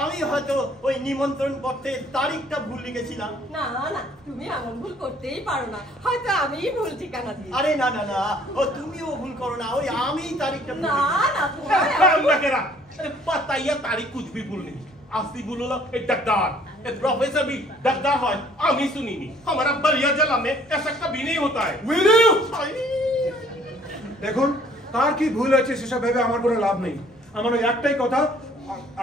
আমি হয়তো ওই নিমন্ত্রণ পত্রের তারিখটা ভুল লিখেছিলাম। না না, তুমি এমন ভুল করতেই পারো না, হয়তো আমিই ভুল ঠিকানা দিই। আরে না না না, ও তুমিও ভুল করো না, ওই আমি তারিখটা ভুল না লিখেছি। না, তোমার काम ना करा। अरे पता ही है तारीख कुछ भी भूल नहीं। असली भूल होला एक डकदार, एक प्रोफेसर भी डकदार है। आमी सुनी नहीं, हमारा बलिया जिला में ऐसा कभी नहीं होता है। Will you? দেখুন, কার কি ভুল আছে সেসব ভেবে আমার কোনো লাভ নেই। আমার ওই একটাই কথা,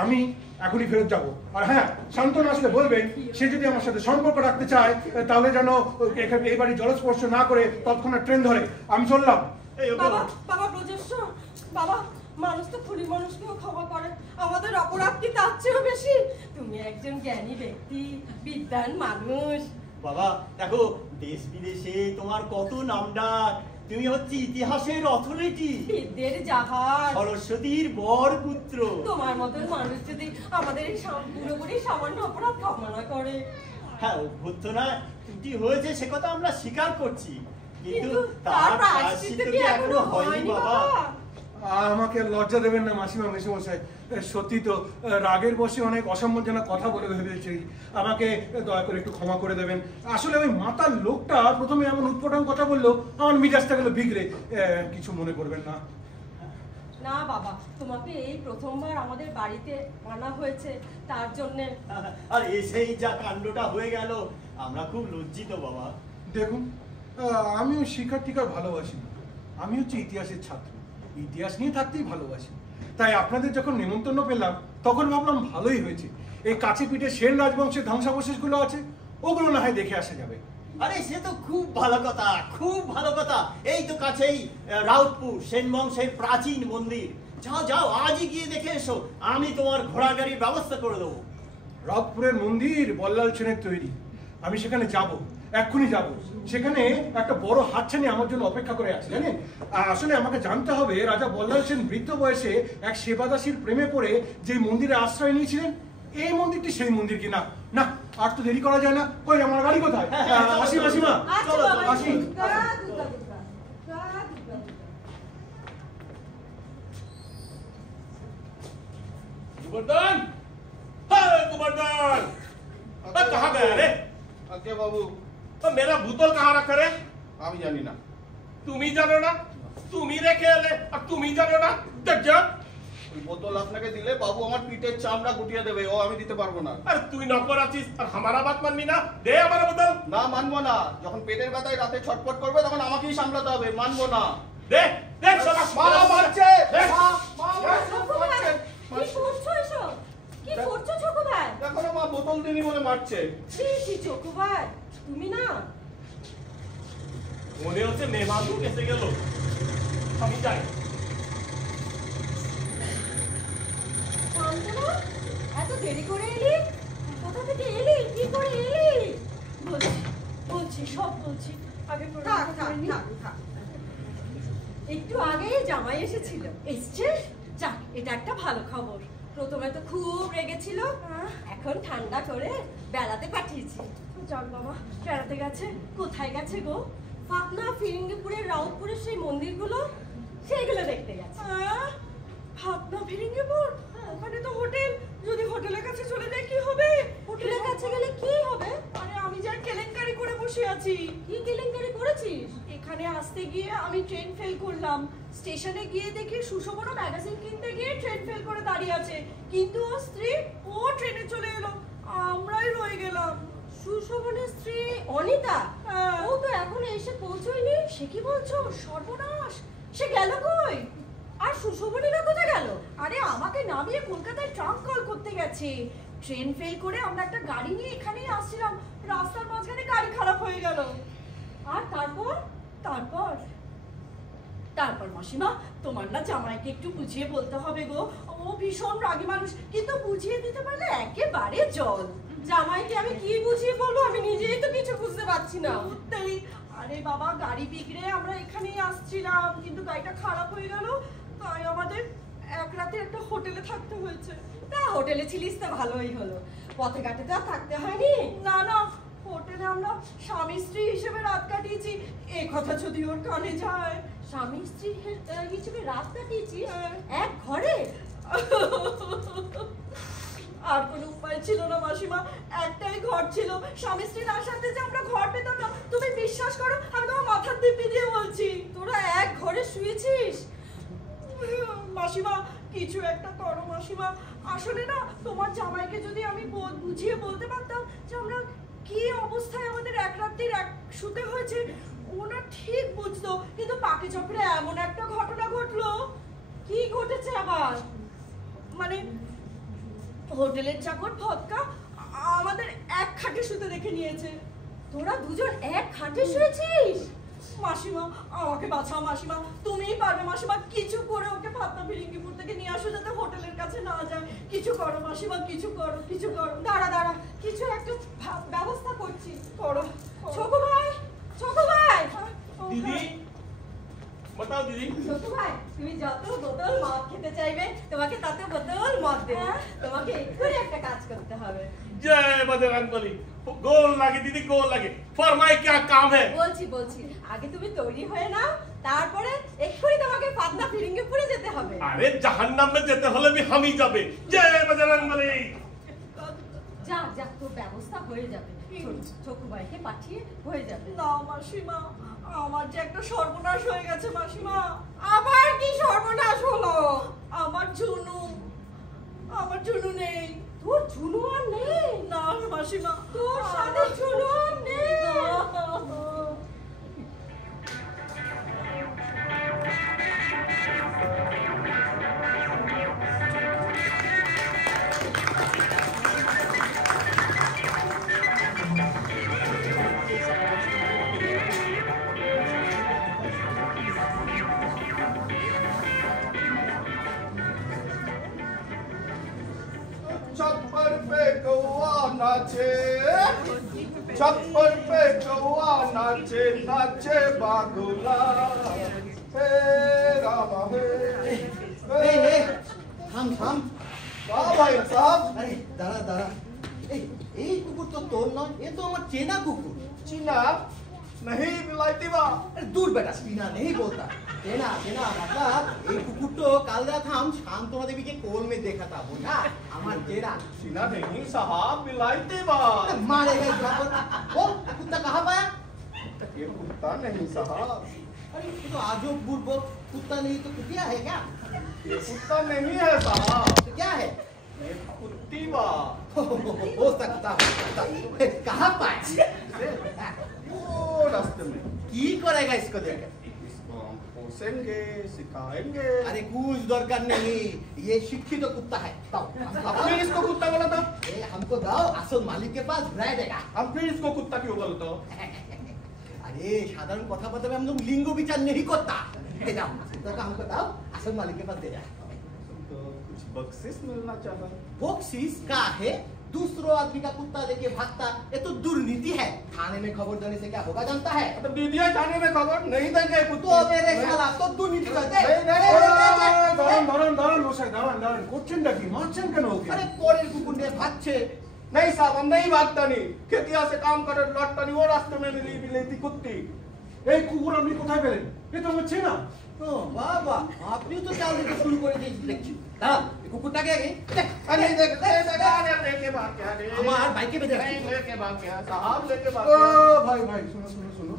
আমি এখনই ফেরত যাব। আর হ্যাঁ, শান্তনা আসলে বলবেন, সে যদি আমার সাথে সম্পর্ক রাখতে চায় তাহলে যেন এই বাড়ি জলস্পর্শ না করে তৎক্ষণাৎ ট্রেন ধরে। আমি চললাম। বাবা, বাবা ব্রজেশ্বর, বাবা, মানুষ তো খুনি মানুষকেও ক্ষমা করে, আমাদের অপরাধ কি তার চেয়েও বেশি? তুমি একজন জ্ঞানী ব্যক্তি, বিদ্বান মানুষ। বাবা দেখো, দেশ বিদেশে তোমার কত নামডাক। তুমি হচ্ছে ইতিহাসের অথরিটি, বিদ্যের জাহাজ, সরস্বতীর বর পুত্র। তোমার মতন মানুষ যদি আমাদের এই পুরোপুরি সামান্য অপরাধ ক্ষমা না করে। হ্যাঁ, অভ্যর্থনা ত্রুটি হয়েছে, সে কথা আমরা স্বীকার করছি, কিন্তু তার তার প্রায়শ্চিত্ত কি এখনো হয়নি বাবা? আমাকে লজ্জা দেবেন না মাসিমা, মেসোমশাই। সত্যি তো রাগের বসে অনেক অসম্মানজনক কথা বলে ভেবেছি। আমাকে দয়া করে একটু ক্ষমা করে দেবেন। আসলে ওই মাতাল লোকটা প্রথমে এমন উৎপটাং কথা বললো, আমার মিজাজটা গেল বিগড়ে। কিছু মনে করবেন না। না বাবা, তোমাকে এই প্রথমবার আমাদের বাড়িতে আনা হয়েছে, তার জন্য। আর এসেই যা কাণ্ডটা হয়ে গেল, আমরা খুব লজ্জিত বাবা। দেখুন, আমিও শিক্ষার টিকার ভালোবাসি না। আমি হচ্ছে ইতিহাসের ছাত্র, ইতিহাস নিয়ে থাকতেই ভালোবাসি। তাই আপনাদের যখন নিমন্ত্রণ পেলাম তখন ভাবলাম ভালোই হয়েছে। এই কাছে পিঠে সেন রাজবংশের ধ্বংসাবশেষগুলো আছে, ওগুলো না হয় দেখে আসা যাবে। আরে সে তো খুব ভালো কথা, খুব ভালো কথা। এই তো কাছেই রাউতপুর সেন বংশের প্রাচীন মন্দির। যাও যাও, আজই গিয়ে দেখে এসো, আমি তোমার ঘোড়া গাড়ির ব্যবস্থা করে দেবো। রাউতপুরের মন্দির বল্লাল সেনের তৈরি, আমি সেখানে যাব, এক্ষুনি যাব। সেখানে একটা বড় হাতছানি আমার জন্য অপেক্ষা করে আছে, জানেন? আসলে আমাকে জানতে হবে, রাজা বল্লাল সেন বৃদ্ধ বয়সে এক সেবাদাসীর প্রেমে পড়ে যে মন্দিরে আশ্রয় নিয়েছিলেন, এই মন্দিরটি সেই মন্দির কিনা। না, আর তো দেরি করা যায় না। কই আমার গাড়ি কোথায়? আসি মাসিমা, চলো চলো, আসি। गोवर्धन, हाय गोवर्धन, कहाँ गया रे? কে বাবু? मेरा बोतल कहाँ रखा रे? আমি জানি না। तुम ही जानो ना? তুমি রেখে এলে আর তুমি জানো না? দেখ যা। ওই বোতল আপনাকে দিলে বাবু আমার পিঠের চামড়া গুটিয়ে দেবে, ও আমি দিতে পারবো না। আরে তুই নকর আছিস আর হামারা বাত মানবি না? দে আমার বোতল। না মানবো না, যখন পেটের ব্যথায় রাতে ছটফট করবে তখন আমাকেই সামলাতে হবে, মানবো না। দে দে শালা মা মারছে, দে। মা মারছে। কি করছো এসব? কি করছো চকু ভাই? দেখো না মা, বোতল দিনি বলে মারছে। ছি চকু ভাই, তুমি না মনে হচ্ছে মেহমানও এসে গেল, আমি যাই। শান্তনু, এত দেরি করে এলি? কোথা থেকে এলি? কি করে এলি? বলছি সব বলছি। আগে থাক প্রণাম থাক করে নি। থাক থাক। একটু আগেই জামাই এসেছিল। এসছে? যাক, এটা একটা ভালো খবর। প্রথমে তো খুব রেগেছিল, এখন ঠান্ডা করে বেড়াতে পাঠিয়েছি। যাক বাবা, বেড়াতে গেছে। কোথায় গেছে গো? পাটনা, ফিরিঙ্গিপুরের, রাউতপুরের সেই মন্দিরগুলো, সেইগুলো দেখতে গেছে। ভাবনা ফিরিঙ্গিপুর, ওখানে তো হোটেল। যদি হোটেলের কাছে চলে যায় কি হবে? হোটেলের কাছে গেলে কি হবে? আরে আমি যা কেলেঙ্কারি করে বসে আছি। কি কেলেঙ্কারি করেছিস? এখানে আসতে গিয়ে আমি ট্রেন ফেল করলাম। স্টেশনে গিয়ে দেখি সুশোভনা ম্যাগাজিন কিনতে গিয়ে ট্রেন ফেল করে দাঁড়িয়ে আছে, কিন্তু ওর স্ত্রী ও ট্রেনে চলে এলো, আমরাই রয়ে গেলাম। সুশোভনের স্ত্রী অনিতা? হ্যাঁ। ও তো এখনো এসে পৌঁছয়নি। সে কি বলছো? সর্বনাশ! সে গেল কই? আর সুশোভনীরা কোথায় গেল? আরে আমাকে নামিয়ে কলকাতায় ট্রাঙ্ক কল করতে গেছে। ট্রেন ফেল করে আমরা একটা গাড়ি নিয়ে এখানেই আসছিলাম, রাস্তার মাঝখানে গাড়ি খারাপ হয়ে গেল। আর তারপর? তারপর তারপর মাসিমা, তোমার না জামাইকে একটু বুঝিয়ে বলতে হবে গো। ও ভীষণ রাগী মানুষ, কিন্তু বুঝিয়ে দিতে পারলে একেবারে জল। জামাইকে আমি কি বুঝিয়ে বলবো? আমি নিজেই তো কিছু বুঝতে পারছি না। সত্যি। আরে বাবা, গাড়ি বিগড়ে আমরা এখানেই আসছিলাম, কিন্তু গাড়িটা খারাপ হয়ে গেল, তাই আমাদের এক রাতে একটা হোটেলে থাকতে হয়েছে। তা হোটেলে ছিলিস তো ভালোই হলো, পথে ঘাটে তো আর থাকতে হয়নি। না না, হোটেলে আমরা স্বামী স্ত্রী হিসেবে রাত কাটিয়েছি। এই কথা যদি ওর কানে যায়। স্বামী স্ত্রী হিসেবে রাত কাটিয়েছিস এক ঘরে? আর কোনো উপায় ছিল না মাসিমা, একটাই ঘর ছিল। স্বামী স্ত্রী না সাথে যে আমরা ঘর পেতাম না, তুমি বিশ্বাস করো, আমি তোমার মাথার দিব্যি দিয়ে বলছি। তোরা এক ঘরে শুয়েছিস? মাসিমা, কিছু একটা করো মাসিমা। আসলে না, তোমার জামাইকে যদি আমি বুঝিয়ে বলতে পারতাম যে আমরা কি অবস্থায় আমাদের এক রাত্রির এক শুতে হয়েছে, ওনা ঠিক বুঝতো। কিন্তু পাকে চক্রে এমন একটা ঘটনা ঘটলো। কি ঘটেছে আবার? মানে হোটেলের চাকর ভদকা আমাদের এক খাটে শুতে দেখে নিয়েছে। তোরা দুজন এক খাটে শুয়েছিস? মাসিমা, আমাকে বাঁচাও মাসিমা, তুমিই পারবে মাসিমা। কিছু করে ওকে পাটনা ফিরিঙ্গিপুর থেকে নিয়ে আসো, যাতে হোটেলের কাছে না যায়। কিছু করো মাসিমা, কিছু করো, কিছু করো। দাঁড়া দাঁড়া, কিছু একটা ব্যবস্থা করছি। করো। ছোকু ভাই, ছোকু ভাই, দিদি बताओ दीदी। ছোকু ভাই, তুমি যত বোতল মদ খেতে চাইবে, তোমাকে তত বোতল মদ দেবো। তোমাকে এক্ষুনি একটা কাজ করতে হবে। जय बजरंगबली। गोल लागे दीदी, गोल लागे। फरमाए क्या काम है? বলছি বলছি, আগে তুমি তৈরি হয়ে নাও, তারপরে এক্ষুনি তোমাকে পাটনা ফিরিঙ্গিপুরে যেতে হবে। अरे जहन्नम में जेते হলে भी हम ही যাবে। जय बजरंगबली। যা যা, তোর ব্যবস্থা হয়ে যাবে। ছোকু ভাইকে পাঠিয়ে হয়ে যাবে। না মাসিমা, আমার যে একটা সর্বনাশ হয়ে গেছে মাসিমা। আবার কি সর্বনাশ হলো? আমার ঝুনু নেই। তোর ঝুনু আর নেই? না মাসিমা, তোর সাথে ঝুনু আর নেই? छप्पर पे कौआ नाचे, छप्पर पे कौआ नाचे, नाचे बागुला। हे रामा हे, থাম থাম। वाह भाई साहब। আরে দাঁড়া দাঁড়া, এই কুকুর তো তোর নয়, এ তো আমার চেনা কুকুর। चीना नहीं बिलायती बा। আরে দূর বেটা, চিনা নেই বলতা। চেনা চেনা मतलब এই কুকুরটো কাল রাত हम शांतना देवी के कोल में देखा था, बोला আমার চেনা। चीना नहीं साहब, बिलायती बा। मारेगा इस बात पर। बोल कुत्ता कहाँ पाया? ये कुत्ता नहीं साहब, अरे ये तो आजो बुर्बक कुत्ता नहीं तो कुतिया है क्या? ये कुत्ता नहीं है साहब, तो क्या है? ये कुत्ती बा। हो सकता है। कहाँ पाए? वो रास्ते में। की करेगा इसको देख? इसको हम पोसेंगे, सिखाएंगे। अरे कुछ दरकार नहीं, ये शिक्षित कुत्ता है। दाओ, अब फिर इसको कुत्ता बोला था? हमको दाओ, असल मालिक के पास घुराया देगा। अब फिर इसको कुत्ता क्यों बोलते हो? अरे साधारण কথাবার্তা में हम लोग लिंग विचार नहीं करता। ले जाओ, तो हमको दाओ, असल मालिक के पास दे जाए। तो कुछ बख्शिश मिलना चाहा। बख्शिश का है? दूसरों आदमी का कुत्ता लेके भागता, ये तो दुर्नीति है। थाने में खबर देने से क्या होगा जानता है? तो दीदिया थाने में खबर नहीं देंगे कुत्ते। तो मेरे साला तो दुर्नीति करते। দাঁড়ান মশাই, দাঁড়ান করছেনটা কি? মারছেন কেন ওকে? अरे कोरे कुकुर ने भागছে। नहीं साहब, हम नहीं भागता नहीं। खेतिया से काम करे लौटता नहीं, वो रास्ते में मिली मिली कुत्ती। এই কুকুর আপনি কোথায় পেলেন? এ তো হচ্ছে না। ও বাবা, আপনিও তো চাল দিতে শুরু করে দিয়েছেন দেখছি। দাঁড়ান, এই কুকুরটাকে আগে দেখ। अरे देख लेके भाग गया रे। আমার বাইকে বেঁধে রাখি। नहीं लेके भाग गया साहब, लेके भाग ओ गया। भाई सुनो,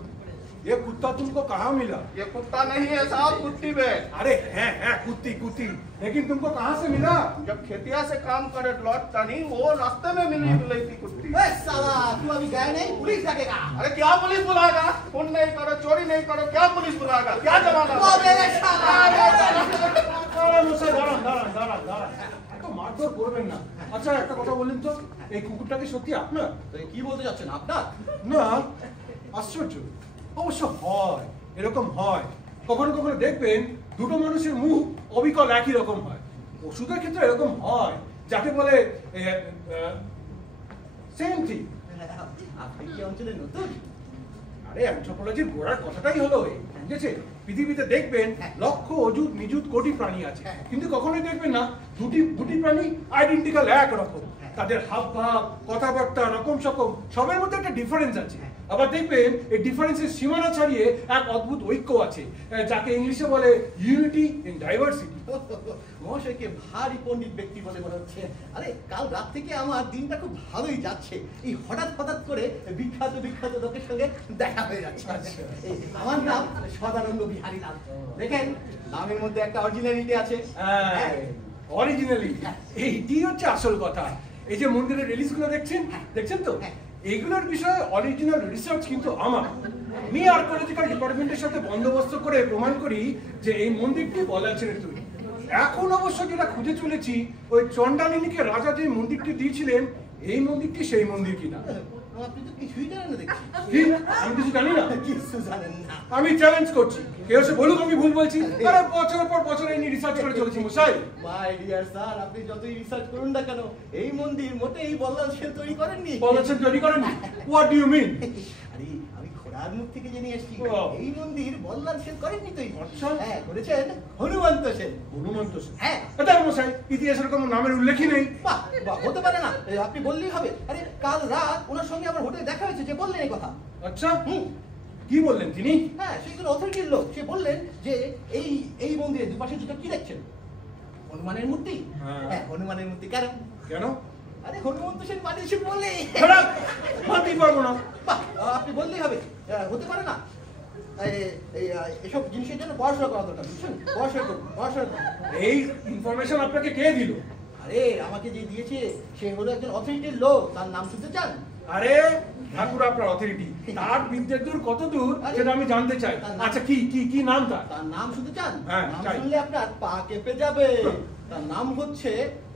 ये कुत्ता तुमको कहाँ मिला? ये कुत्ता नहीं है साहब, कुत्ती बे। अरे है कुत्ती, लेकिन तुमको कहाँ से मिला? जब खेतिया से काम करे लौटता नहीं, वो रास्ते में मिली मिली थी कुत्ती। ए साला, तू अभी गया नहीं, पुलिस डाकेगा। अरे क्या पुलिस बुलाएगा? खून नहीं करो, चोरी नहीं करो, क्या पुलिस बुलाएगा? क्या जमाना? ओ मेरे साला। দাঁড়ান, এত মারধর করবেন না। আচ্ছা একটা কথা বললেন তো, এই কুকুরটা কি সত্যি আপনার? তো কি বলতে যাচ্ছেন আপনার? না, আশ্চর্য। অবশ্য হয়, এরকম হয়। কখনো কখনো দেখবেন দুটো মানুষের মুখ অবিকল একই রকম হয়। ওষুধের ক্ষেত্রে এরকম হয়, যাকে বলে সেম থিং। আপনি কি অঞ্চলে নতুন? আরে অ্যানথ্রোপোলজির গোড়ার কথাটাই হলো এই, ঠিক আছে? পৃথিবীতে দেখবেন লক্ষ অযুত নিযুত কোটি প্রাণী আছে, কিন্তু কখনোই দেখবেন না দুটি প্রাণী আইডেন্টিক্যাল এক রকম। তাদের হাব ভাব, কথাবার্তা, রকম সকম সবের মধ্যে একটা ডিফারেন্স আছে। আবার দেখবেন এই ডিফারেন্সের সীমানা ছাড়িয়ে এক অদ্ভুত ঐক্য আছে, যাকে ইংলিশে বলে ইউনিটি ইন ডাইভার্সিটি। মহাশয়কে ভারী পণ্ডিত ব্যক্তি বলে মনে হচ্ছে। আরে কাল রাত থেকে আমার দিনটা খুব ভালোই যাচ্ছে। এই হঠাৎ করে বিখ্যাত লোকের সঙ্গে দেখা হয়ে যাচ্ছে। এই আমার নাম সদানন্দ বিহারী লাল। দেখেন নামের মধ্যে একটা অরিজিনালিটি আছে। অরিজিনালি এইটি হচ্ছে আসল কথা। এই যে মন্দিরের রিলিজগুলো দেখছেন তো, এগুলোর বিষয়ে অরিজিনাল রিসার্চ কিন্তু আমি আর্কিওলজিক্যাল ডিপার্টমেন্টের সাথে বন্দোবস্ত করে প্রমাণ করি যে এই মন্দিরটি বল্লাল সেনের তৈরি। এখন অবশ্য যেটা খুঁজে চলেছি, ওই চন্ডালিনীকে রাজা যে মন্দিরটি দিয়েছিলেন, এই মন্দিরটি সেই মন্দির কিনা। আপনি তো কিছুই জানেন না দেখছি। কি? আমি কিছু জানি না? কিছু জানেন না? আমি চ্যালেঞ্জ করছি, কেউ সে বলুক আমি ভুল বলছি। আরে বছরের পর বছর এই নিয়ে রিসার্চ করে চলেছি মশাই। মাই ডিয়ার স্যার, আপনি যতই রিসার্চ করুন না কেন, এই মন্দির মোটেই বল্লাল সেন তৈরি করেননি। বল্লাল সেন তৈরি করেননি? What do you mean? আরে আমি খোড়ার মুখ থেকে জেনে এসেছি, ও। এই মন্দির বল্লাল সেন করেননি তৈরি। আচ্ছা। হ্যাঁ, করেছেন হনুমন্ত সেন। হনুমন্ত সেন? হ্যাঁ। এটা মশাই ইতিহাসের কোনো নামের উল্লেখই নেই। বাহ, হতে পারে না, আপনি বললেই হবে। আরে কাল রাত ওনার সঙ্গে আমার হোটেলে দেখা হয়েছে, যে বললেন এই কথা। আচ্ছা, কি বললেন তিনি? হ্যাঁ, সেগুলো অথরিটির লোক। সে বললেন যে এই মন্দিরের দুপাশে দুটো কি দেখছেন? হনুমানের মূর্তি। হ্যাঁ, হনুমানের মূর্তি। কেন? আরে হনুমন্ত সেন বানিয়েছে বলে। মানতেই পারবো না। বাহ, আপনি বললেই হবে। হতে পারে না, এসব জিনিসের জন্য পড়াশোনা করা দরকার, বুঝছেন? পড়াশোনা করুন। এই ইনফরমেশন আপনাকে কে দিল? আরে আমাকে যে দিয়েছে সে হলো একজন অথরিটির লোক। তার নাম শুনতে চান? আরে ঠাকুর আপনার অথরিটি, তার বিদ্যের দূর কত দূর সেটা আমি জানতে চাই। আচ্ছা, কি নাম তার? তার নাম শুনতে চান? হ্যাঁ, নাম চাই। শুনলে আপনার পা কেঁপে যাবে। তার নাম হচ্ছে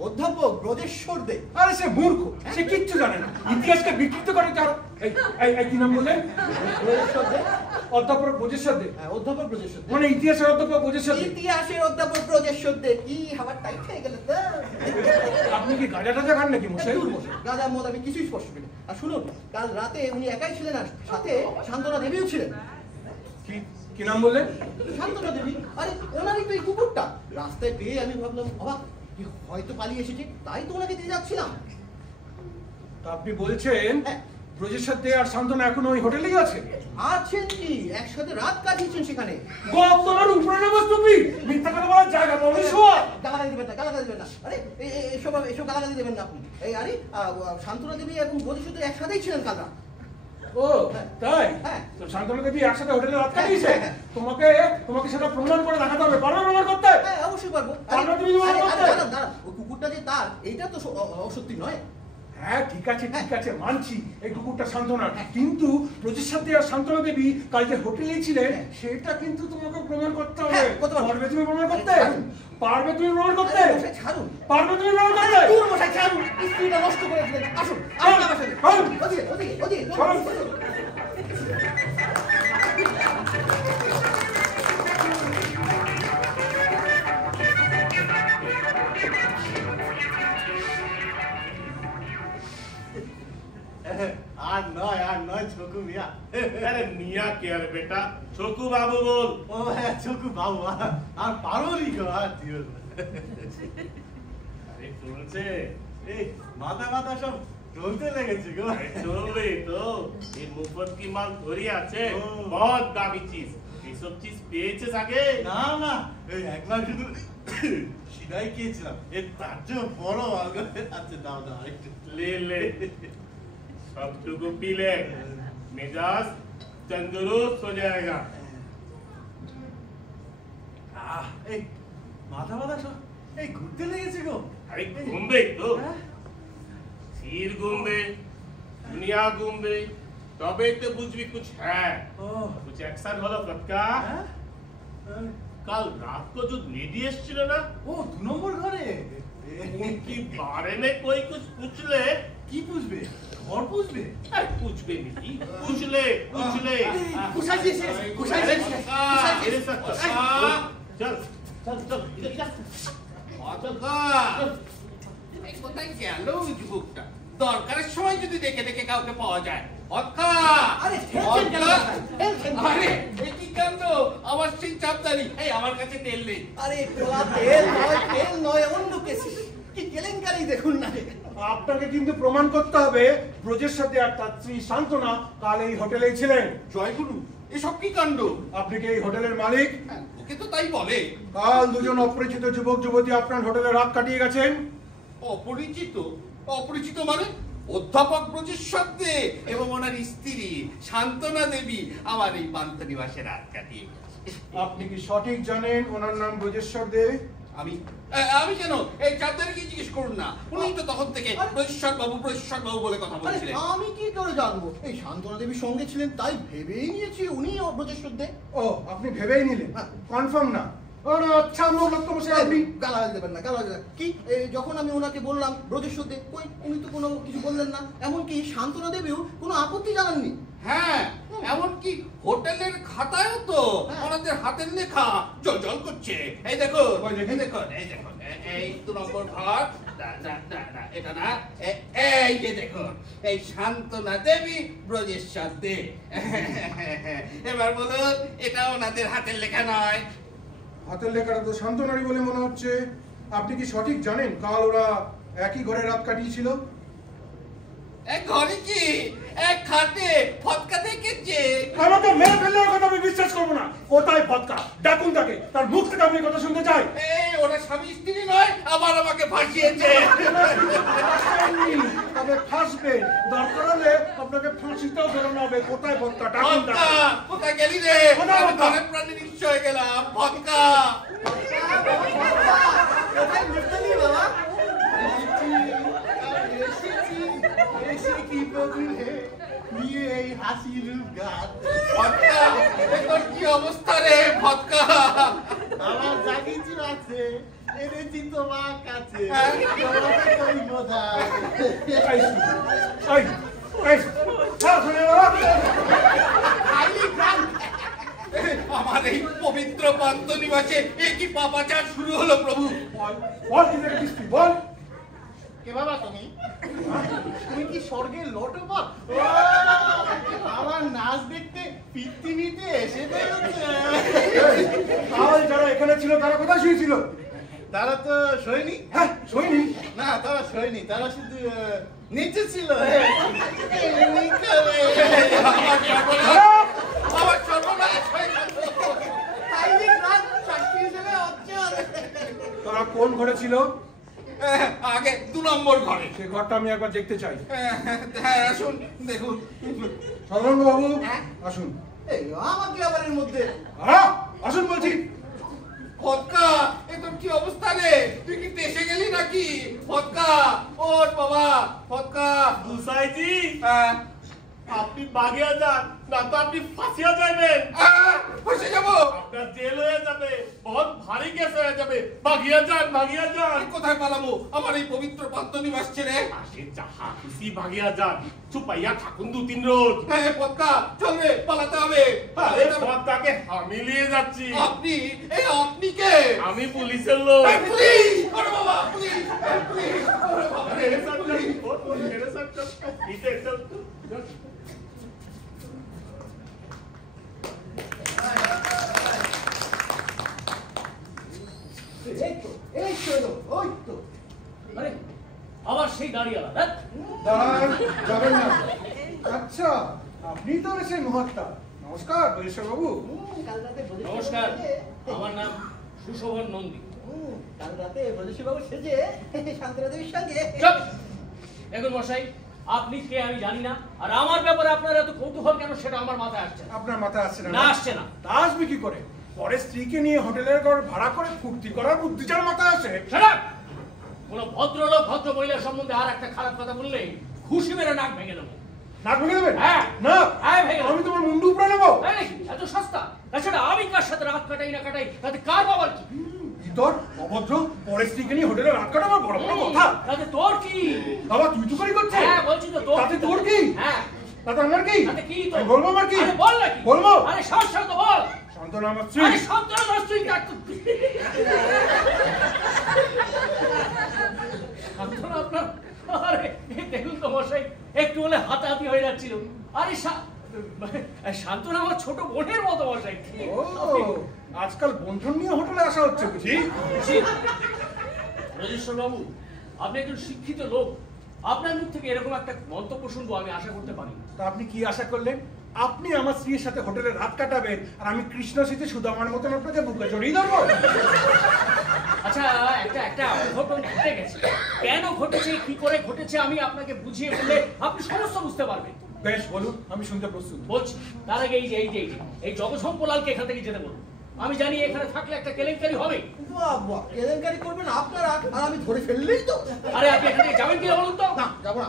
অধ্যাপক ব্রজেশ্বর দে। আরে সে মূর্খ, সে কিচ্ছু জানে না, ইতিহাসকে বিকৃত করে। এই কি নাম বললেন? ব্রজেশ্বর দে। অধ্যাপক ব্রজেশ্বর দে? হ্যাঁ, অধ্যাপক ব্রজেশ্বর দে। মানে ইতিহাসের অধ্যাপক ব্রজেশ্বর দে? ইতিহাসের অধ্যাপক ব্রজেশ্বর দে। কি আবার টাইট হয়ে গেল তো? আপনি কি গাঁজা টাজা খান নাকি মশাই? গাঁজা মদ আমি কিছুই স্পর্শ করি না। আর শুনুন, কাল রাতে উনি একাই ছিলেন, আর সাথে শান্তনা দেবীও ছিলেন। কি নাম বললেন? শান্তনা দেবী। আরে ওনারই তো এই কুকুরটা। রাস্তায় পেয়ে আমি ভাবলাম অবাক, কি হয়তো পালিয়ে এসেছে, তাই তো ওনাকে দিয়ে যাচ্ছিলাম। তা আপনি বলছেন ব্রজেশ্বর দে আর শান্তনা এখনো ওই হোটেলেই আছে? আছেন কি, একসাথে রাত কাটিয়েছেন সেখানে। তোমার উপরে নেবো তুমি, মিথ্যা কথা বলার জায়গা পাবো। গালাগালি দিবেন না। আরে এসব গালাগালি দেবেন না আপনি। আরে শান্তনা দেবী এবং ব্রজেশ্বর দে একসাথেই ছিলেন কাল রাত। ও তাই হ্যাঁ। তো শান্তনু দেবী একসাথে হোটেলে রাত কাটিয়েছে তোমাকে সেটা প্রমাণ করে দেখাতে হবে, পারবে প্রমাণ করতে? হ্যাঁ অবশ্যই পারবো। পারবে তুমি প্রমাণ করতে? দাঁড়ান, ওই কুকুরটা যে তার, এইটা তো অসত্যি নয়। হ্যাঁ ঠিক আছে মানছি এই কুকুরটা শান্তনার, কিন্তু প্রতিষ্ঠা আর শান্তনা দেবী কাল যে হোটেলে ছিলেন সেটা কিন্তু তোমাকে প্রমাণ করতে হবে। হ্যাঁ, করতে পারবো। পারবে তুমি প্রমাণ করতে? পারবে তুমি প্রমাণ করতে? আরে মশাই ছাড়ুন। পারবে তুমি প্রমাণ করতে? দূর মশাই ছাড়ুন, স্ত্রীটা নষ্ট করে দিলেন। আসুন আসুন আমার সাথে। চলুন। ওদিকে চলুন। আর নয় ছকু মিয়া। अरे मियाँ क्या रे बेटा छोकू बाबू बोल ও হ্যাঁ ছকু বাবু, আর পারোনি গো, আর দিও না। अरे कौन से এই মাথা সব চলতে লেগেছে গো। चल रही तो ये मुफ्त की माल थोड़ी আছে ও। बहुत दामी चीज ये सब चीज পেয়েছিস আগে না এই একবার শুধু সিধাই খেয়েছিলাম, এর তার চেয়েও বড় আগে। আচ্ছা দাও আরেকটু। ले ले सब टुकु पी ले मिजाज तंदुरुस्त हो जाएगा এই মাথা সব এই ঘুরতে লেগেছে গো। अरे घूमबे तो হ্যাঁ? सिर घूमबे दुनिया घूमबे तबे तो बुझबी कुछ है ও कुछ एक्शन হলো ফটকা হ্যাঁ? कल रात को जो लेडी এসেছিল না ও 2 নম্বর ঘরে। उनके बारे में कोई कुछ पूछ ले কি বুঝবে? ঘর বুঝবে? पूछ भी नहीं पूछ ले কুশাই দিয়েছে, কুশাই अरे দিয়েছে। मेरे साथ चल इधर অতকা এই কোথায় গেল ওই যুবকটা? দরকারের সময় যদি দেখে কাউকে পাওয়া যায়। অতকা আরে ঠেলছেন কেন? আরে এই কি কাণ্ড, আমার সেই চাপদানি। এই আমার কাছে তেল নেই। আরে তোলা তেল নয় অন্য কেসি। কি কেলেঙ্কারি দেখুন না। আপনাকে কিন্তু প্রমাণ করতে হবে ব্রজের সাথে আর তার স্ত্রী শান্তনা কাল এই হোটেলেই ছিলেন। জয়গুরু, এসব কি কাণ্ড? আপনি কি এই হোটেলের মালিক? ওকে তো তাই বলে। কাল দুজন অপরিচিত যুবক যুবতী আপনার হোটেলে রাত কাটিয়ে গেছেন। অপরিচিত মানে? অধ্যাপক ব্রজেশ্বর দে এবং ওনার স্ত্রী শান্তনা দেবী আমার এই পান্থনিবাসে রাত কাটিয়ে গেছে। আপনি কি সঠিক জানেন ওনার নাম ব্রজেশ্বর দে? আমি কেন? এই চাঁদারিকে জিজ্ঞেস করুন না, উনি তো তখন থেকে ব্রজেশ্বর বাবু বলে কথা আরে বলছিলেন। আমি কি করে জানবো? এই শান্তনা দেবীর সঙ্গে ছিলেন তাই ভেবেই নিয়েছি উনি ব্রজেশ্বর দে। ও আপনি ভেবেই নিলেন, কনফার্ম না? আরে আচ্ছা আমরা লোক বসে আপনি গালাগাল দেবেন না, গালাগাল দেবেন না। কি যখন আমি ওনাকে বললাম ব্রজেশ্বর দে, কই উনি তো কোনো কিছু বললেন না। এমনকি শান্তনা দেবীও কোনো আপত্তি জানাননি। হ্যাঁ, এমনকি হোটেলের খাতায়ও তো ওনাদের হাতের লেখা জল করছে। এই দেখুন, এই 2 নম্বর ঘর। না, এটা না। এই যে দেখুন, এই শান্তনা দেবী ব্রজেশ্বর দে। এবার বলুন, এটা ওনাদের হাতের লেখা নয়? হাতের লেখাটা তো শান্তনারই বলে মনে হচ্ছে। আপনি কি সঠিক জানেন কাল ওরা একই ঘরে রাত কাটিয়েছিল? এক ঘরে কি? এক খাটে ফটকা দেখেছে। আমাকে মেরে ফেললে কথা আমি বিশ্বাস করবো না। কোথায় ফটকা? ডাকুন তাকে, তার মুখ থেকে আমি কথা শুনতে চাই। এই ওরা স্বামী স্ত্রী নয়, আবার আমাকে ফাঁসিয়েছে। তবে ফাঁসবে, দরকার হলে আপনাকে ফাঁসিতেও ফেরানো হবে। কোথায় ফটকা? ডাকুন তাকে। কোথায় গেলি রে? আমি ধনের প্রাণে নিশ্চয় হয়ে গেলাম। ফটকা কোথায় মিস্টালি বাবা? এসে কি বদলে নিয়ে এই হাসি রূপ গান। ফটকা, তোর কি অবস্থা রে ফটকা? আমার যা কিছু আছে এনেছি তোমার কাছে। হ্যাঁ? তোমাকে কই বোঝায়। আমার এই পবিত্র পান্থনিবাসে এ কি পাপাচার শুরু হলো প্রভু? বল কি দেখে কিস্তি বল। কে বাবা তুমি? তুমি কি স্বর্গের লটপট? আমার নাচ দেখতে পৃথিবীতে এসে বেরোচ্ছে। কাল যারা এখানে ছিল তারা কোথায় শুয়েছিল? তারা তো শোয়নি। হ্যাঁ শোয়নি? না তারা শোয়নি, তারা শুধু নিচে ছিল। আমার সর্বনাশ হয়ে গেল। তারা কোন ঘরে ছিল? আগে 2 নম্বর ঘরে। সেই ঘরটা আমি একবার দেখতে চাই। হ্যাঁ, আসুন দেখুন। সদানন্দ বাবু আসুন। এই আমাকে আবার এর মধ্যে আসুন বলছি। ফটকা এ তোর কি অবস্থা রে? তুই কি দেশে গেলি নাকি? ফটকা ওর বাবা ফটকা। গুসাইজি হ্যাঁ আপনি বাগিয়া যান, না তো আপনি ফাঁসিয়া যাবেন। ফসে যাবো। আপনার জেল হয়ে যাবে, বহুত ভারী কেস হয়ে যাবে। ভাগিয়া যান, ভাগিয়া যান। কোথায় পালাবো? আমার এই পবিত্র পান্তনিবাস ছেড়ে। আসে যাহা খুশি ভাগিয়া যান, চুপাইয়া থাকুন 2-3 রোজ। হ্যাঁ ফটকা চল রে, পালাতে হবে। আরে পথটাকে আমি নিয়ে যাচ্ছি। আপনি? এই আপনি কে? আমি পুলিশের লোক। পুলিশ! ওরে বাবা পুলিশ! পুলিশ! ওরে বাবা রে, मेरे साथ चल, मेरे साथ चल, पीछे चल। এই তো এলো, ওই তো। আরে আবার সেই দাঁড়িয়ালা, দাঁড়ান, যাবেন না। আচ্ছা, আপনি তো সেই মহাত্মা। নমস্কার বৈশ্বর বাবু। কাল রাতে বলেছি নমস্কার, আমার নাম সুশোভন নন্দী। কাল রাতে বলেছি বাবু সেজে শান্তরা দেবীর সঙ্গে। চুপ! দেখুন মশাই, আপনি কে আমি জানি না, আর আমার ব্যাপারে আপনার এত কৌতূহল কেন সেটা আমার মাথায় আসছে না। আপনার মাথায় আসছে না? না, আসছে না। তা আসবে কি করে? পরে স্ত্রীকে নিয়ে হোটেলের ঘর ভাড়া করে ফুর্তি করার বুদ্ধি যার মাথায় আসে। Shut up! কোন ভদ্রলোক ভদ্র মহিলার সম্বন্ধে আর একটা খারাপ কথা বললে খুশি মেরে নাক ভেঙে নেবো। নাক ভেঙে দেবেন? হ্যাঁ। না, হ্যাঁ, ভেঙে দেবো। আমি তোমার মুন্ডু উপড়ে নেবো। তাই নাকি? এত সস্তা? তাছাড়া আমি কার সাথে রাত কাটাই না কাটাই তাতে কার বাবার কি? তোর অভদ্র, পরে স্ত্রীকে নিয়ে হোটেলে রাত কাটাবার বড় বড় কথা। তাতে তোর কি? বাবা তুই তো করি করছিস? হ্যাঁ, বলছি তো তোর। তাতে তোর কি? হ্যাঁ। তাতে আমার কি? তাতে কি তো? আমি বলবো আমার কি? আরে বল নাকি? বলবো? আরে সাহস তো বল। শান্তনা আমার স্ত্রী। আরে শান্তনা আমার স্ত্রী কাট তো। শান্তনা আপনার? আরে দেখুন তো মশাই, একটু হলে হাতাহাতি হয়ে যাচ্ছিল। আরে শান্তনা আমার ছোট বোনের মতো মশাই। ও, আজকাল বন্ধন নিয়ে হোটেলে আসা হচ্ছে বুঝি? রাজেশ্বর বাবু, আপনি একজন শিক্ষিত লোক, আপনার মুখ থেকে এরকম একটা মন্তব্য শুনবো আমি আশা করতে পারি। তা আপনি কি আশা করলেন? আপনি আমার স্ত্রীর সাথে হোটেলে রাত কাটাবেন আর আমি কৃষ্ণ সেজে সুদামার মতন আপনাকে বুকে জড়িয়ে ধরবো? আচ্ছা, একটা অঘটন ঘটে গেছে। কেন ঘটেছে, কি করে ঘটেছে আমি আপনাকে বুঝিয়ে বললে আপনি সমস্ত বুঝতে পারবেন। বেশ বলুন, আমি শুনতে প্রস্তুত। বলছি, তার আগে এই জগৎসম্পলালকে এখান থেকে যেতে বলুন। আমি জানি এখানে থাকলে একটা কেলেঙ্কারি হবে। বাবা কেলেঙ্কারি করবেন আপনারা, আর আমি ধরে ফেললেই তো। আরে আপনি এখান থেকে যাবেন কিনা বলুন তো? না যাবো না।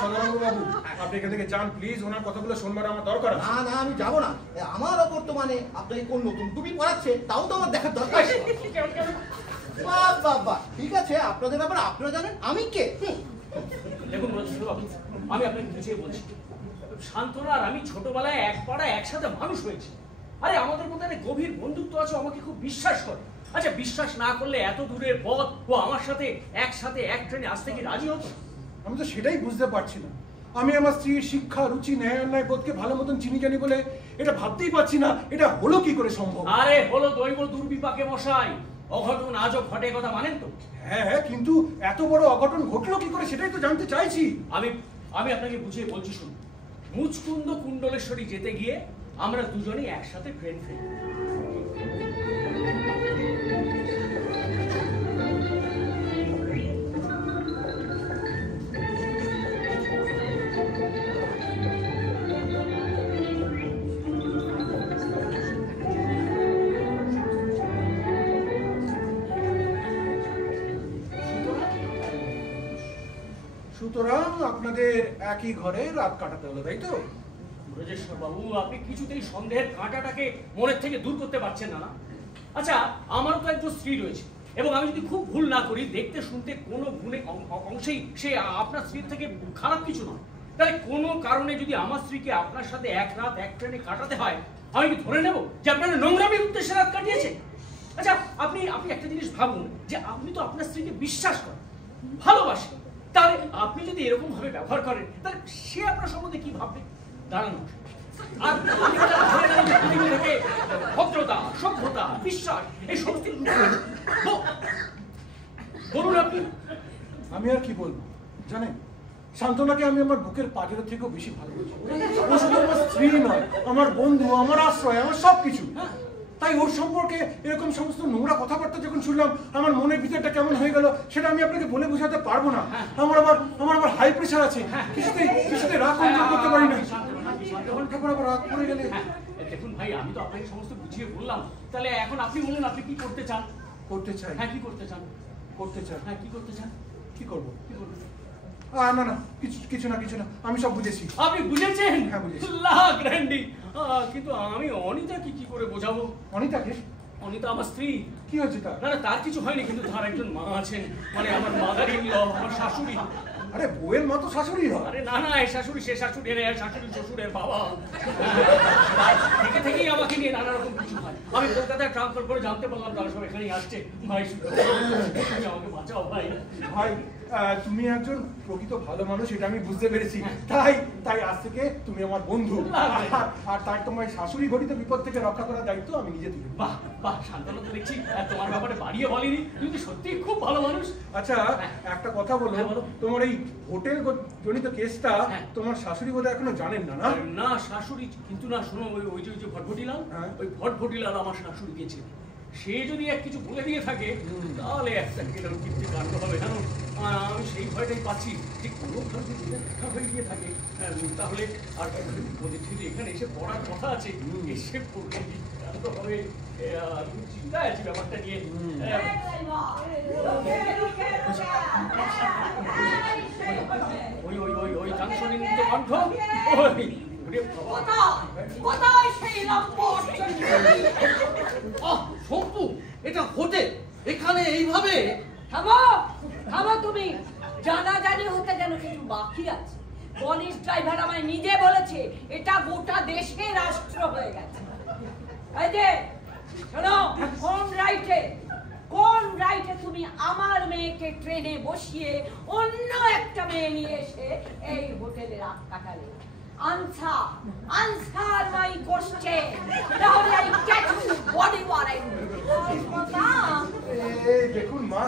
সদানন্দ বাবু, আপনি এখান থেকে যান প্লিজ, ওনার কথাগুলো শুনবার আমার দরকার আছে। না না আমি যাবো না। আমার বর্তমানে আপনাকে কোন নতুন টুপি পরাচ্ছে তাও তো আমার দেখার দরকার আছে। বাবা ঠিক আছে, আপনাদের ব্যাপারে আপনারা জানেন, আমি কে? দেখুন রাজেশ্বর বাবু, আমি আপনাকে বুঝিয়ে বলছি। শান্তনা আর আমি ছোটবেলায় এক পাড়ায় একসাথে মানুষ হয়েছি। আরে আমাদের মধ্যে একটা গভীর বন্ধুত্ব আছে, আমাকে খুব বিশ্বাস করে। আচ্ছা, বিশ্বাস না করলে এত দূরের পথ ও আমার সাথে একসাথে এক ট্রেনে আসতে কি রাজি হতো? আমি তো সেটাই বুঝতে পারছি না। আমি আমার স্ত্রীর শিক্ষা, রুচি, ন্যায় অন্যায় বোধকে ভালো মতন চিনি জানি বলে এটা ভাবতেই পারছি না এটা হলো কি করে সম্ভব। আরে হলো দৈব দুর্বিপাকে মশাই, অঘটন আজও ঘটে, কথা মানেন তো? হ্যাঁ, কিন্তু এত বড় অঘটন ঘটলো কি করে সেটাই তো জানতে চাইছি। আমি আপনাকে বুঝিয়ে বলছি শুনুন। মুচকুন্দ কুণ্ডলেশ্বরী যেতে গিয়ে আমরা দুজনেই একসাথে ট্রেন ফেলি। সুতরাং আপনাদের একই ঘরে রাত কাটাতে হলো, তাই তো? ব্রজেশ্বর বাবু, আপনি কিছুতেই সন্দেহের কাঁটাটাকে মনের থেকে দূর করতে পারছেন না। আচ্ছা, আমারও তো একজন স্ত্রী রয়েছে, এবং আমি যদি খুব ভুল না করি, দেখতে শুনতে কোনো গুণে অংশেই সে আপনার স্ত্রীর থেকে খারাপ কিছু নয়। তাহলে কোনো কারণে যদি আমার স্ত্রীকে আপনার সাথে এক রাত এক ট্রেনে কাটাতে হয়, আমি কি ধরে নেব যে আপনারা নোংরামির উদ্দেশ্যে রাত কাটিয়েছে? আচ্ছা, আপনি একটা জিনিস ভাবুন, যে আপনি তো আপনার স্ত্রীকে বিশ্বাস করেন, ভালোবাসেন, তাহলে আপনি যদি এরকম ভাবে ব্যবহার করেন, তাহলে সে আপনার সম্বন্ধে কি ভাববে? দাঁড়ানো। আর পৃথিবী থেকে ভদ্রতা, সভ্যতা, বিশ্বাস এই সমস্ত বলুন আপনি। আমি আর কি বলবো জানেন, শান্তনাকে আমি আমার বুকের পাজরের থেকেও বেশি ভালোবাসি। ও শুধু আমার স্ত্রী নয়, আমার বন্ধু, আমার আশ্রয়, আমার সবকিছু। তাই ওর সম্পর্কে এরকম সমস্ত নোংরা কথাবার্তা যখন শুনলাম, আমার মনের ভিতরটা কেমন হয়ে গেল সেটা আমি আপনাকে বলে বোঝাতে পারবো না। আমার আবার হাই প্রেশার আছে, কিছুতে রাগ কন্ট্রোল করতে পারি না। তারপর আবার রাগ করে গেলে। হ্যাঁ, দেখুন ভাই, আমি তো আপনাকে সমস্ত বুঝিয়ে বললাম, তাহলে এখন আপনি বলুন আপনি কি করতে চান? করতে চাই। হ্যাঁ, কি করতে চান? করতে চাই। হ্যাঁ, কি করতে চান? কি করবো? কি করবেন? না না, কিছু না, আমি সব বুঝেছি। আপনি বুঝেছেন? হ্যাঁ, বুঝেছি। লাখ গ্র্যান্ডি। কিন্তু আমি অনিতাকে কি করে বোঝাবো? অনিতাকে? অনিতা আমার স্ত্রী। কি হয়েছে তার? না না, তার কিছু হয়নি, কিন্তু তার একজন মা আছেন, মানে আমার মাদার ইন ল, আমার শাশুড়ি। আরে বউয়ের মা তো শাশুড়ি হয়। আরে না না, এই শাশুড়ি সে শাশুড়ি রে, শাশুড়ি শ্বশুরের বাবা। থেকে থেকেই আমাকে নিয়ে নানা রকম কিছু হয়। আমি কলকাতায় ট্রান্সফার করে জানতে পারলাম তারা সব এখানেই আসছে। ভাই তুমি আমাকে বাঁচাও ভাই। ভাই তুমি একজন প্রকৃত ভালো মানুষ, এটা আমি বুঝতে পেরেছি। তাই আজ থেকে তুমি আমার বন্ধু, আর তাই তোমার শাশুড়ি ঘটিত বিপদ থেকে রক্ষা করার দায়িত্ব আমি নিজে তুলি। বাহ বাহ, শান্তনা তো দেখছি তোমার ব্যাপারে বাড়িয়ে বলিনি, তুমি তো সত্যিই খুব ভালো মানুষ। আচ্ছা একটা কথা বলো, তোমার এই হোটেল জনিত কেসটা তোমার শাশুড়ি বোধহয় এখনো জানেন না? না শাশুড়ি, কিন্তু না শোনো, ওই যে ভটভটিলাল, ওই ভটভটিলাল আমার শাশুড়ি দিয়েছে। সে যদি এক কিছু বলে দিয়ে থাকে তাহলে একটা কীর্তি কাণ্ড হবে, জানো। আমি সেই ভয়টাই পাচ্ছি যে কোনো ভাবে যদি দেখা হয়ে গিয়ে থাকে তাহলে আর বিপদে ছেলে এখানে এসে পড়ার কথা আছে, এসে পড়লে কাণ্ড হবে। আমি চিন্তায় আছি ব্যাপারটা নিয়ে। ওই জাংশনে নিতে কণ্ঠ, শম্পু, এটা হোটেল, এখানে এইভাবে? থামো তুমি, জানাজানি হতে যেন কিছু বাকি আছে। পুলিশ ড্রাইভার আমায় নিজে বলেছে এটা গোটা দেশে রাষ্ট্র হয়ে গেছে। এই যে শোনো, কোন রাইটে তুমি আমার মেয়েকে ট্রেনে বসিয়ে অন্য একটা মেয়ে নিয়ে এসে এই হোটেলে রাত কাটালে? Answer my question. Now I get you. What do you want? দেখুন মা,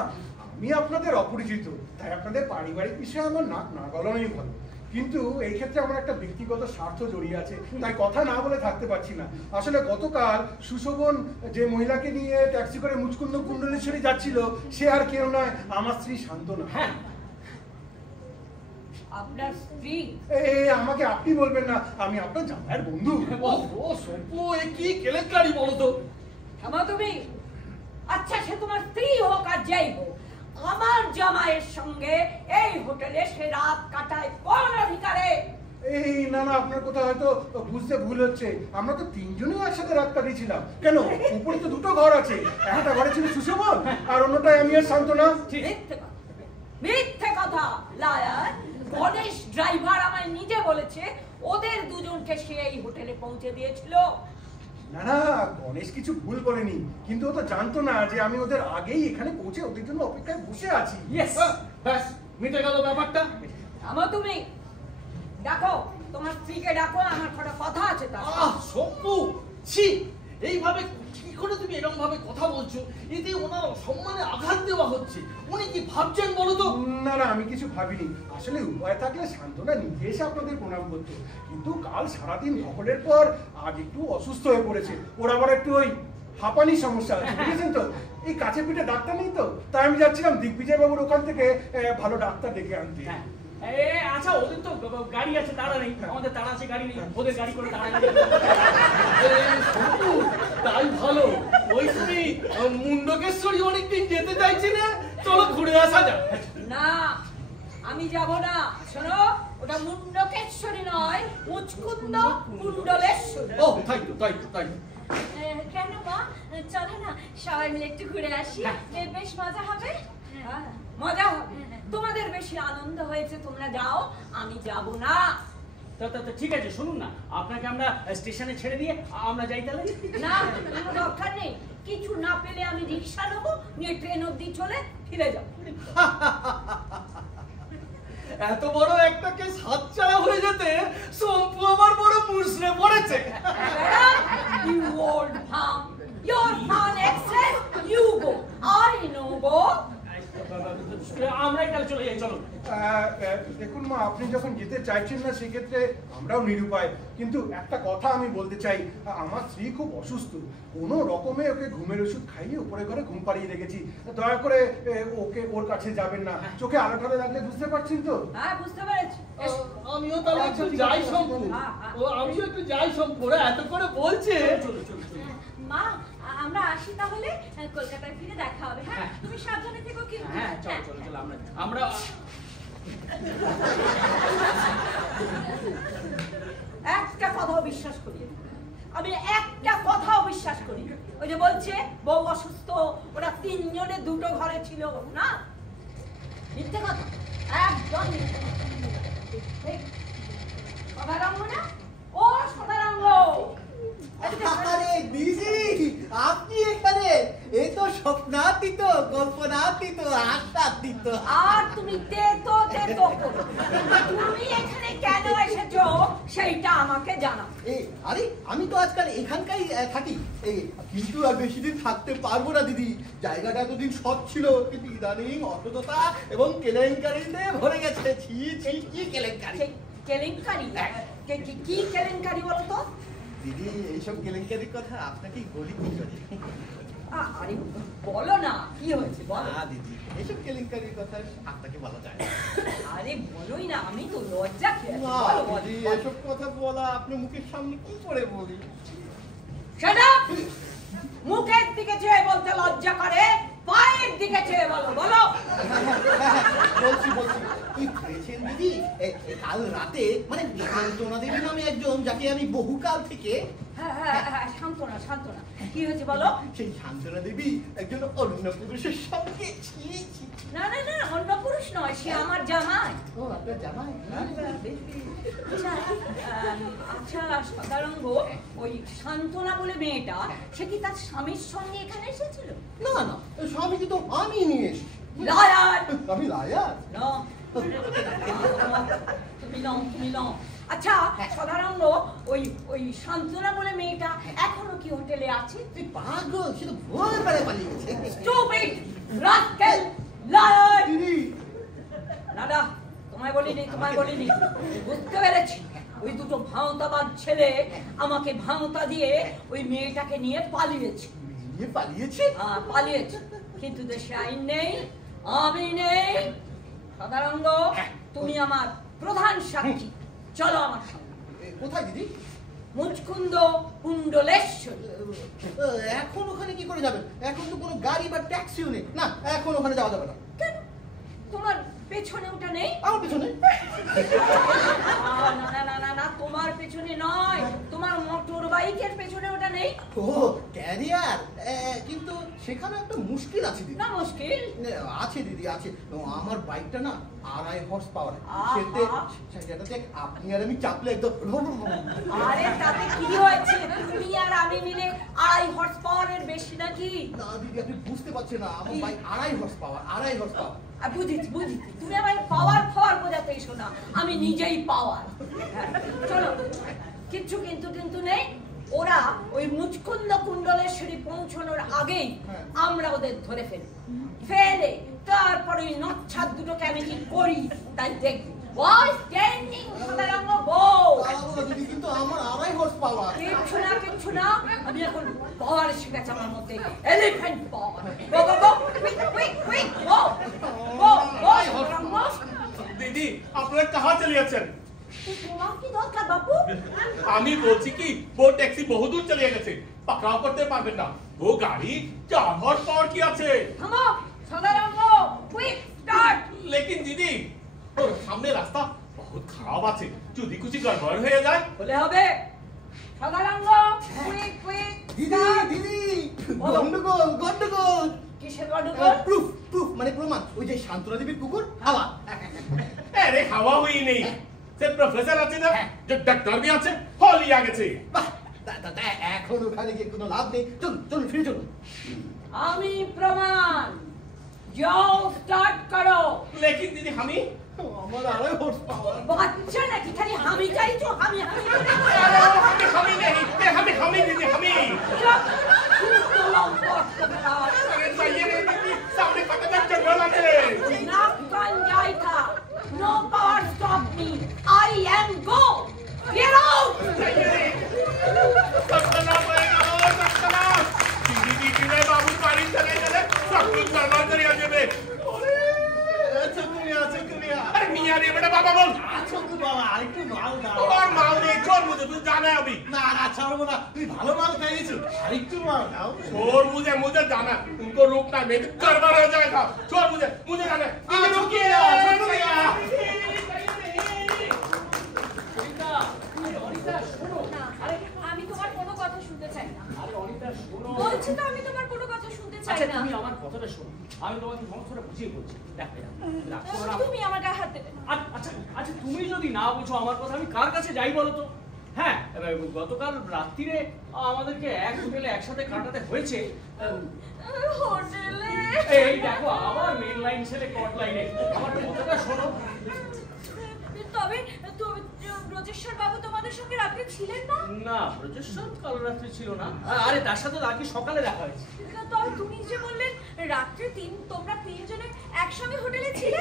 আমি আপনাদের অপরিচিত, তাই আপনাদের পারিবারিক বিষয়ে আমার নাক না গলানোই ভালো। কিন্তু এই ক্ষেত্রে আমার একটা ব্যক্তিগত স্বার্থ জড়িয়ে আছে, তাই কথা না বলে থাকতে পারছি না। আসলে গতকাল সুশোভন যে মহিলাকে নিয়ে ট্যাক্সি করে মুচকুন্দ কুণ্ডলেশ্বরী যাচ্ছিল, সে আর কেউ নয়, আমার স্ত্রী শান্তনা। হ্যাঁ, আপনার স্ত্রী? আমাকে আপনি বলবেন না, আমি আপনার জামাইয়ের বন্ধু। ও শম্পু, এ কি কেলেঙ্কারি বলো তো? থামো তুমি। আচ্ছা, সে তোমার স্ত্রী হোক আর যাই হোক, আমার জামাইয়ের সঙ্গে এই হোটেলে সে রাত কাটায় কোন অধিকারে? না না, আপনার কথা হয়তো বুঝতে ভুল হচ্ছে। আমরা তো তিনজনই একসাথে রাত কাটিয়েছিলাম। কেন, উপরে তো দুটো ঘর আছে, একটা ঘরে ছিল সুশোভন আর অন্যটায় আমি আর শান্তনা। মিথ্যে কথা, লায়ার। গণেশ ড্রাইভার আমায় নিজে বলেছে ওদের দুজনকে সে এই হোটেলে পৌঁছে দিয়েছিল। না না, গণেশ কিছু ভুল বলেনি, কিন্তু ও তো জানতো না যে আমি ওদের আগেই এখানে পৌঁছে ওদের জন্য অপেক্ষায় বসে আছি। ব্যাস, মিটে গেল ব্যাপারটা। থামো তুমি, দেখো তোমার স্ত্রীকে ডাকো, আমার কটা কথা আছে তার। শম্পু, ছি, এইভাবে কি করে তুমি এরকম ভাবে কথা বলছো? এতে ওনার সম্মানে আঘাত দেওয়া হচ্ছে। উনি কি ভাবছেন বলো তো? না না, আমি কিছু ভাবিনি। আসলে উপায় থাকলে শান্তনা নিজে এসে আপনাদের প্রণাম করতো, কিন্তু কাল সারাদিন ধকলের পর আজ একটু অসুস্থ হয়ে পড়েছে। ওর আবার একটু ওই হাঁপানির সমস্যা আছে, বুঝেছেন তো? এই কাছে পিঠে ডাক্তার নেই তো, তাই আমি যাচ্ছিলাম দিগ্বিজয় বাবুর ওখান থেকে ভালো ডাক্তার ডেকে আনতে। আচ্ছা, ওদের তো গাড়ি আছে, তাড়া নেই। আমাদের তাড়া আছে, গাড়ি নেই। ওদের গাড়ি করে তাড়া। তাই ভালো। ওই তুমি মুন্ডকেশ্বরী অনেকদিন যেতে চাইছি না, চলো ঘুরে আসা যাক। না, আমি যাব না। শোনো, ওটা মুন্ডকেশ্বরী নয়, মুচকুন্দ কুণ্ডলেশ্বরী। ও তাই তো, তাই তো, তাই তো। কেন মা, চলো না সবাই মিলে একটু ঘুরে আসি, বেশ মজা হবে। মজা হবে? তোমাদের বেশি আনন্দ হয়েছে, তোমরা যাও, আমি যাব না। ঠিক আছে, শুনুন না, আপনাকে আমরা স্টেশনে ছেড়ে দিয়ে আমরা যাই তাহলে। না, কোনো দরকার নেই। কিছু না পেলে আমি রিক্সা নেবো, নিয়ে ট্রেন অব্দি চলে ফিরে যাবো। এত বড় একটা কেস হাতছাড়া হয়ে যেতে শম্পু আমার বড় মুশড়ে পড়েছে। You old farm, your farm excess, you go, I no go. আমরাই তাহলে চলে যাই, চলো। দেখুন মা, আপনি যখন যেতে চাইছেন না সেক্ষেত্রে আমরাও নিরুপায়, কিন্তু একটা কথা আমি বলতে চাই, আমার স্ত্রী খুব অসুস্থ, কোনো রকমে ওকে ঘুমের ওষুধ খাইয়ে উপরে ঘরে ঘুম পাড়িয়ে রেখেছি। দয়া করে ওকে ওর কাছে যাবেন না, চোখে আলো ঠালো লাগলে বুঝতে পারছেন তো? হ্যাঁ, বুঝতে পেরেছি। আমিও তাহলে একটু যাই শম্পু। ও আমিও একটু যাই শম্পু, ওরা এত করে বলছে। মা আমরা আসি তাহলে, কলকাতায় ফিরে দেখা হবে। হ্যাঁ তুমি সাবধানে থেকো কিন্তু। হ্যাঁ চলো চলো চলো আমরা একটা কথাও বিশ্বাস করি, আমি একটা কথাও বিশ্বাস করি। ওই যে বলছে বউ অসুস্থ, ওরা তিনজনে দুটো ঘরে ছিল না, মিথ্যে কথা, একদম মিথ্যে কথা। সদারঙ্গ না, ও সদারঙ্গ, আরে দিদি, আপনি এখানে? এই তো স্বপ্নাতীত, কল্পনাতীত, আশাতীত। আর তুমি তেতো তেতো করো। তুমি এখানে কেন এসেছো সেইটা আমাকে জানাও। আরে আমি তো আজকাল এখানকাই থাকি, কিন্তু আর বেশি দিন থাকতে পারবো না দিদি। জায়গাটা এতদিন সৎ ছিল, কিন্তু ইদানিং অসততা এবং কেলেঙ্কারিতে ভরে গেছে। ছি ছি, কি কেলেঙ্কারি! কেলেঙ্কারি? কি কেলেঙ্কারি বলো তো? দিদি, এইসব কেলেঙ্কারির কথা আপনাকে বলি কি করে? আরে বলো না, কি হয়েছে বলো। দিদি, এইসব কেলেঙ্কারির কথা আপনাকে বলা যায় না। আরে বলোই না, আমি তো লজ্জা খেয়ে আছি। না বলো, দিদি, বলো। এসব কথা বলা আপনার মুখের সামনে কি করে বলি? Shut up! মুখের দিকে চেয়ে বলতে লজ্জা করে, পায়ের দিকে চেয়ে বলো। বলো। বলছি কি হয়েছেন দিদি? কাল রাতে মানে শান্তনা দেবী নামে একজন, যাকে আমি বহুকাল থেকে হ্যাঁ, শান্তনা, কি হয়েছে বলো। সেই শান্তনা দেবী একজন অন্য পুরুষের সঙ্গে। না, অন্য পুরুষ নয়, সে আমার জামাই। ও, আপনার জামাই? আচ্ছা সদারঙ্গ, ওই শান্তনা বলে মেয়েটা, সে কি তার স্বামীর সঙ্গে এখানে এসেছিল? না, স্বামীকে তো আমি নিয়ে এসেছি। লায়ার! আমি লায়ার? না, তুমি নাও। আচ্ছা সদারঙ্গ, ওই শান্তনা বলে মেয়েটা এখনো কি হোটেলে আছে? তুই পাগল, সে তো ভোরবেলা পালিয়ে গেছে। Stupid rascal liar! দিদি, দাদা, তোমায় বলিনি, বুঝতে পেরেছি। ওই দুটো ভাঁওতাবাজ ছেলে আমাকে ভাঁওতা দিয়ে ওই মেয়েটাকে নিয়ে পালিয়েছে। পালিয়েছে, কিন্তু দেশে আইন নেই, আমি নেই। সদারঙ্গ, তুমি আমার প্রধান সাক্ষী, চলো আমার সঙ্গে। কোথায় দিদি? মুচকুন্দ কুণ্ডলেশ্বর। এখন ওখানে কি করে যাবেন? এখন তো কোনো গাড়ি বা ট্যাক্সিও নেই। না, এখন ওখানে যাওয়া যাবে না। কেন? তোমার পেছনে ওটা নেই? আমার পেছনে? না, তোমার পেছনে নয়, তোমার মোটর বাইকের পেছনে ওটা নেই? ও, ক্যারিয়ার। কিন্তু সেখানে একটা মুশকিল আছে দিদি। না মুশকিল আছে দিদি, আছে। আমার বাইকটা না 2.5 হর্স পাওয়ার। সেটাতে আপনি আর আমি চাপলে একদম। আরে তাতে কি হয়েছে? তুমি আর আমি মিলে 2.5 হর্স পাওয়ারের বেশি নাকি? না দিদি, আপনি বুঝতে পারছেন না, আমার বাইক 2.5 হর্স পাওয়ার। বুঝেছি। তুমি আমার পাওয়ার বোঝাতে এসো না, আমি নিজেই পাওয়ার। চলো, কিচ্ছু কিন্তু নেই। ওরা ওই মুচকুন্দ কুণ্ডলেশ্বরী পৌঁছানোর আগেই আমরা ওদের ধরে ফেলে তারপরে ওই নচ্ছাদ দুটোকে আমি কি করি তাই দেখবি। কিন্তু আমার 2.5 হর্স পাওয়ার। কিচ্ছু না, আমি এখন পাওয়ার শিখেছি আমার মধ্যে, এলিফ্যান্ট পাওয়ার। দিদি, আপনারা কাহা চলে যাচ্ছেন? তোমার কি দরকার বাবু? আমি বলছি কি, वो ট্যাক্সি বহুদূর চলে গেছে, পাকড়াও করতে পারবেন না। वो গাড়ি 4 হর্স পাওয়ার কি আছে। থামো সদারঙ্গ, কুইক স্টার্ট। लेकिन दीदी, ওর সামনে রাস্তা বহুত খারাপ আছে, যদি কিছু গড়বড় হয়ে যায়। বলে হবে। সদারঙ্গ, কুইক। দিদি, গন্ডগোল। কিসের গন্ডগোল? প্রুফ মানে প্রমাণ। ওই যে শান্তনা দেবীর কুকুর হাওয়া। আরে হাওয়া হই নেই, সে প্রফেসর আছে না, যে ডাক্তার भी আছে, হলিয়া গেছে। বাহ, এখন ওখানে গিয়ে কোনো লাভ নেই। চলুন ফিরে চলুন। আমি প্রমাণ। যাও স্টার্ট করো। लेकिन दीदी আমি আমার 2.5 হর্স পাওয়ার। বাচ্চা নাকি খালি হামি চাইছো? হামি दीदी सामने खतरनाक जंगल আছে। नाक कान जाई था। No power stop me. I am go. Get out. सकना पड़ेगा और सकना। दीदी रे बाबू पानी चले गए, सब कुछ बर्बाद कर যাবে। শুক্রিয়া। আরে মিয়া রে বেটা বাবা বল। আছো তো বাবা, आरित्तु मार दाओ छोड़ मुझे जाना, तुमको रोकना नहीं तो गड़बड़ हो जाएगा। छोड़ मुझे जाना। रुकिए আমি তোমার কোনো কথা শুনতে চাই না। আরে অনিতা শোনো। বলছি তো আমি তোমার কোনো কথা শুনতে চাই আচ্ছা না। তুমি আমার কথাটা শোনো, আমি তোমাকে সমস্তটা বুঝিয়ে বলছি। দেখো তুমি আমার গায়ে হাত দেবে। আচ্ছা তুমি যদি না বুঝো আমার কথা, আমি কার কাছে যাই বলো তো? হ্যাঁ, গতকাল রাত্রিরে আমাদেরকে এক হোটেলে একসাথে কাটাতে হয়েছে। হোটেলে? এই দেখো আবার মেন লাইন ছেলে কট লাইনে। আমার কথাটা শোনো। তবে ব্রজেশ্বর বাবু তোমাদের সঙ্গে রাত্রে ছিলেন না? না, ব্রজেশ্বর কাল রাত্রে ছিল না। আরে তার সাথে আজকে সকালে দেখা হয়েছে। তবে তুমি যে বললেন রাত্রে তোমরা তিনজনে একসঙ্গে হোটেলে ছিলে।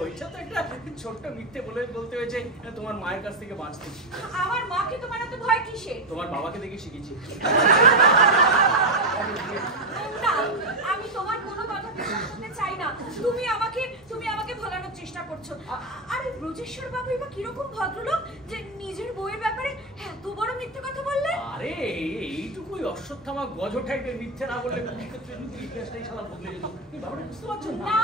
ওইটা তো একটা ছোট্ট মিথ্যে বলতে হয়েছে তোমার মায়ের কাছ থেকে বাঁচতে। আমার মাকে তোমার এত ভয় কিসে? তোমার বাবাকে দেখে শিখেছি। না, আমি তোমার কোনো কথা বিশ্বাস করতে চাই না। তুমি আমাকে ভোলানোর চেষ্টা করছো। আরে ব্রজেশ্বর বাবু এবার কিরকম ভদ্রলোক যে নিজের বউয়ের ব্যাপারে এত বড় মিথ্যে কথা বললে? আরে এইটুকুই অশ্বত্থামা গজ টাইপের মিথ্যে না বললে ইতিহাসটাই সারা বদলে যেত। তুমি ব্যাপারটা বুঝতে পারছো না? না,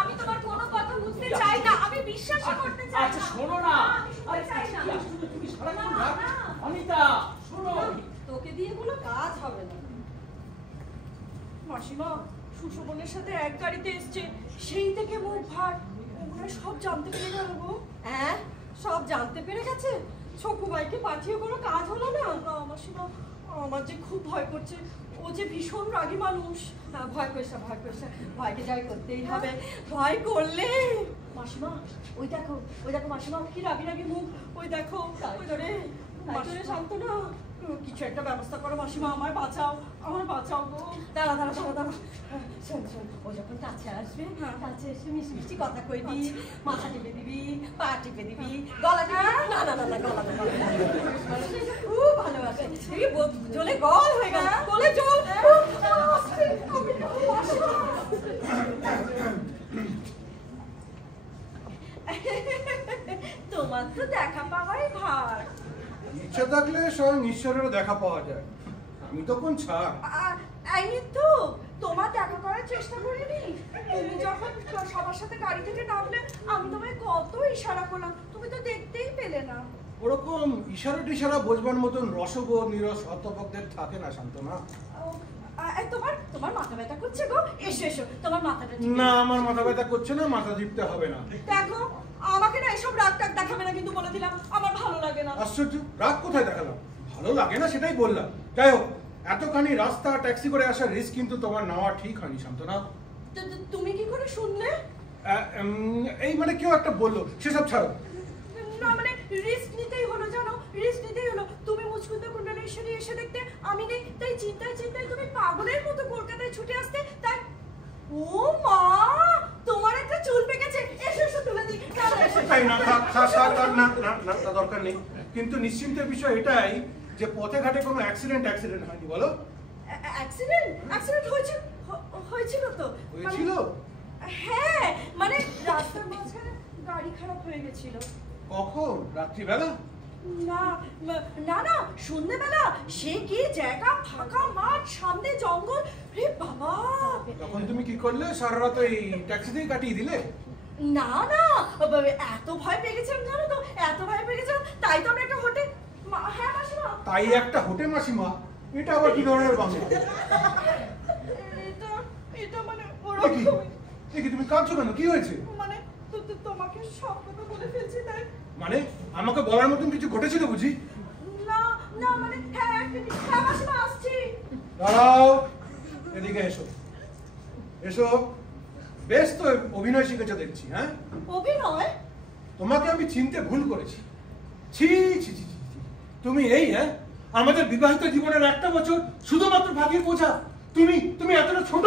আমি তোমার কোনো কথা বুঝতে চাই না, আমি বিশ্বাস করতে চাই না। আচ্ছা শোনো না, আরে চাই না। তুমি সারাক্ষণ রাগ। অনিতা শোনো, তোকে দিয়ে কোনো কাজ হবে না। মাসিমা সুশোভনের সাথে এক গাড়িতে এসছে, সেই থেকে মুখ ভার। ওরা সব জানতে পেরে গেল গো। হ্যাঁ, সব জানতে পেরে গেছে। ছকু ভাইকে পাঠিয়ে কোনো কাজ হলো না। না মাসিমা, আমার যে খুব ভয় করছে। ও যে ভীষণ রাগী মানুষ। না, ভয় করিস না, ভয়কে যাই করতেই হবে। ভয় করলে মাসিমা ওই দেখো মাসিমা কি রাগি মুখ। ওই দেখো, ওই ধরে মাসিমা শান্ত না। কিছু একটা ব্যবস্থা করো মাসিমা, আমায় বাঁচাও গো। দাঁড়া শোন, ও যখন কাছে আসবে, কাছে এসে মিষ্টি কথা কইবি, মাথা টিপে দিবি, পা টিপে দিবি, গলা টিপে। না গলা খুব ভালোবাসে। জলে গল হয়ে গেল, গলে জল। তোমার তো দেখা পাওয়াই ভার। ইচ্ছা থাকলে স্বয়ং ঈশ্বরেরও দেখা পাওয়া যায়। আমি তখন ছাড়। তো তোমার দেখা করার চেষ্টা করিনি? তুমি যখন সবার সাথে গাড়ি থেকে নামলে আমি তোমায় কত ইশারা করলাম, তুমি তো দেখতেই পেলে না। ওরকম ইশারা বোঝবার মতন রসবোধ নিরস অধ্যাপকদের থাকে না শান্তনা। তোমার মাথা ব্যথা করছে গো। এসো তোমার মাথাটা। না, আমার মাথা ব্যথা করছে না, মাথা টিপতে হবে না। দেখো আমাকে না এসব রাগ দেখাবে না, কিন্তু বলে দিলাম আমার ভালো লাগে না। আশ্চর্য, রাগ কোথায় দেখালাম? ভালো লাগে না সেটাই বললাম। যাই হোক, এতখানি রাস্তা ট্যাক্সি করে আসার রিস্ক কিন্তু তোমার নেওয়া ঠিক হয়নি শান্তনা। তুমি কি করে শুনলে? এই মানে কেউ একটা বললো, সেসব ছাড়ো। না মানে রিস্ক নিতেই হলো, জানো, রিস্ক নিতেই হলো। তুমি মুচকুন্দা কুণ্ডলেশ্বরী এসে দেখতে আমি নেই, তাই চিন্তায় তুমি পাগলের মতো কলকাতায় ছুটে আসতে। তাই ও মা, তোমার একটা চুল পেকেছে। এসো তুলে দিই। তাই না, না দরকার নেই। কিন্তু নিশ্চিন্তের বিষয় এটাই যে পথে ঘাটে কোনো অ্যাক্সিডেন্ট হয়নি। বলো। অ্যাক্সিডেন্ট হয়েছিল তো? হয়েছিল? হ্যাঁ, মানে রাস্তার মাঝখানে গাড়ি খারাপ হয়ে গেছিল। কখন? রাত্রিবেলা? না সন্ধ্যেবেলা। সে কি জায়গা, ফাঁকা মাঠ, সামনে জঙ্গল। রে বাবা! তখন তুমি কি করলে? সারা রাত ওই ট্যাক্সিতেই কাটিয়ে দিলে? না এত ভয় পেয়ে গেছিলাম, জানো তো, এত ভয় পেয়ে গেছিলাম। তাই তো আমরা একটা হোটেল। হ্যাঁ মাসিমা। তাই একটা হোটেল মাসিমা? এটা আবার কি ধরনের বাংলা? এটা মানে ওরকম। দেখি তুমি কাঁদছো কেন? কি হয়েছে? মানে তোমাকে সব কথা বলে ফেলছি তাই। মানে আমাকে বলার মতন কিছু ঘটেছিল বুঝি? না মানে হ্যাঁ মাসিমা আসছি। দাঁড়াও, এদিকে এসো। বেশ তো অভিনয় শিখেছো দেখছি। হ্যাঁ, অভিনয়? তোমাকে আমি চিনতে ভুল করেছি। ছি, তুমি এই আমাদের বিবাহিত জীবনের একটা বছর শুধুমাত্র ভাগের বোঝা। তুমি এতটা ছোট।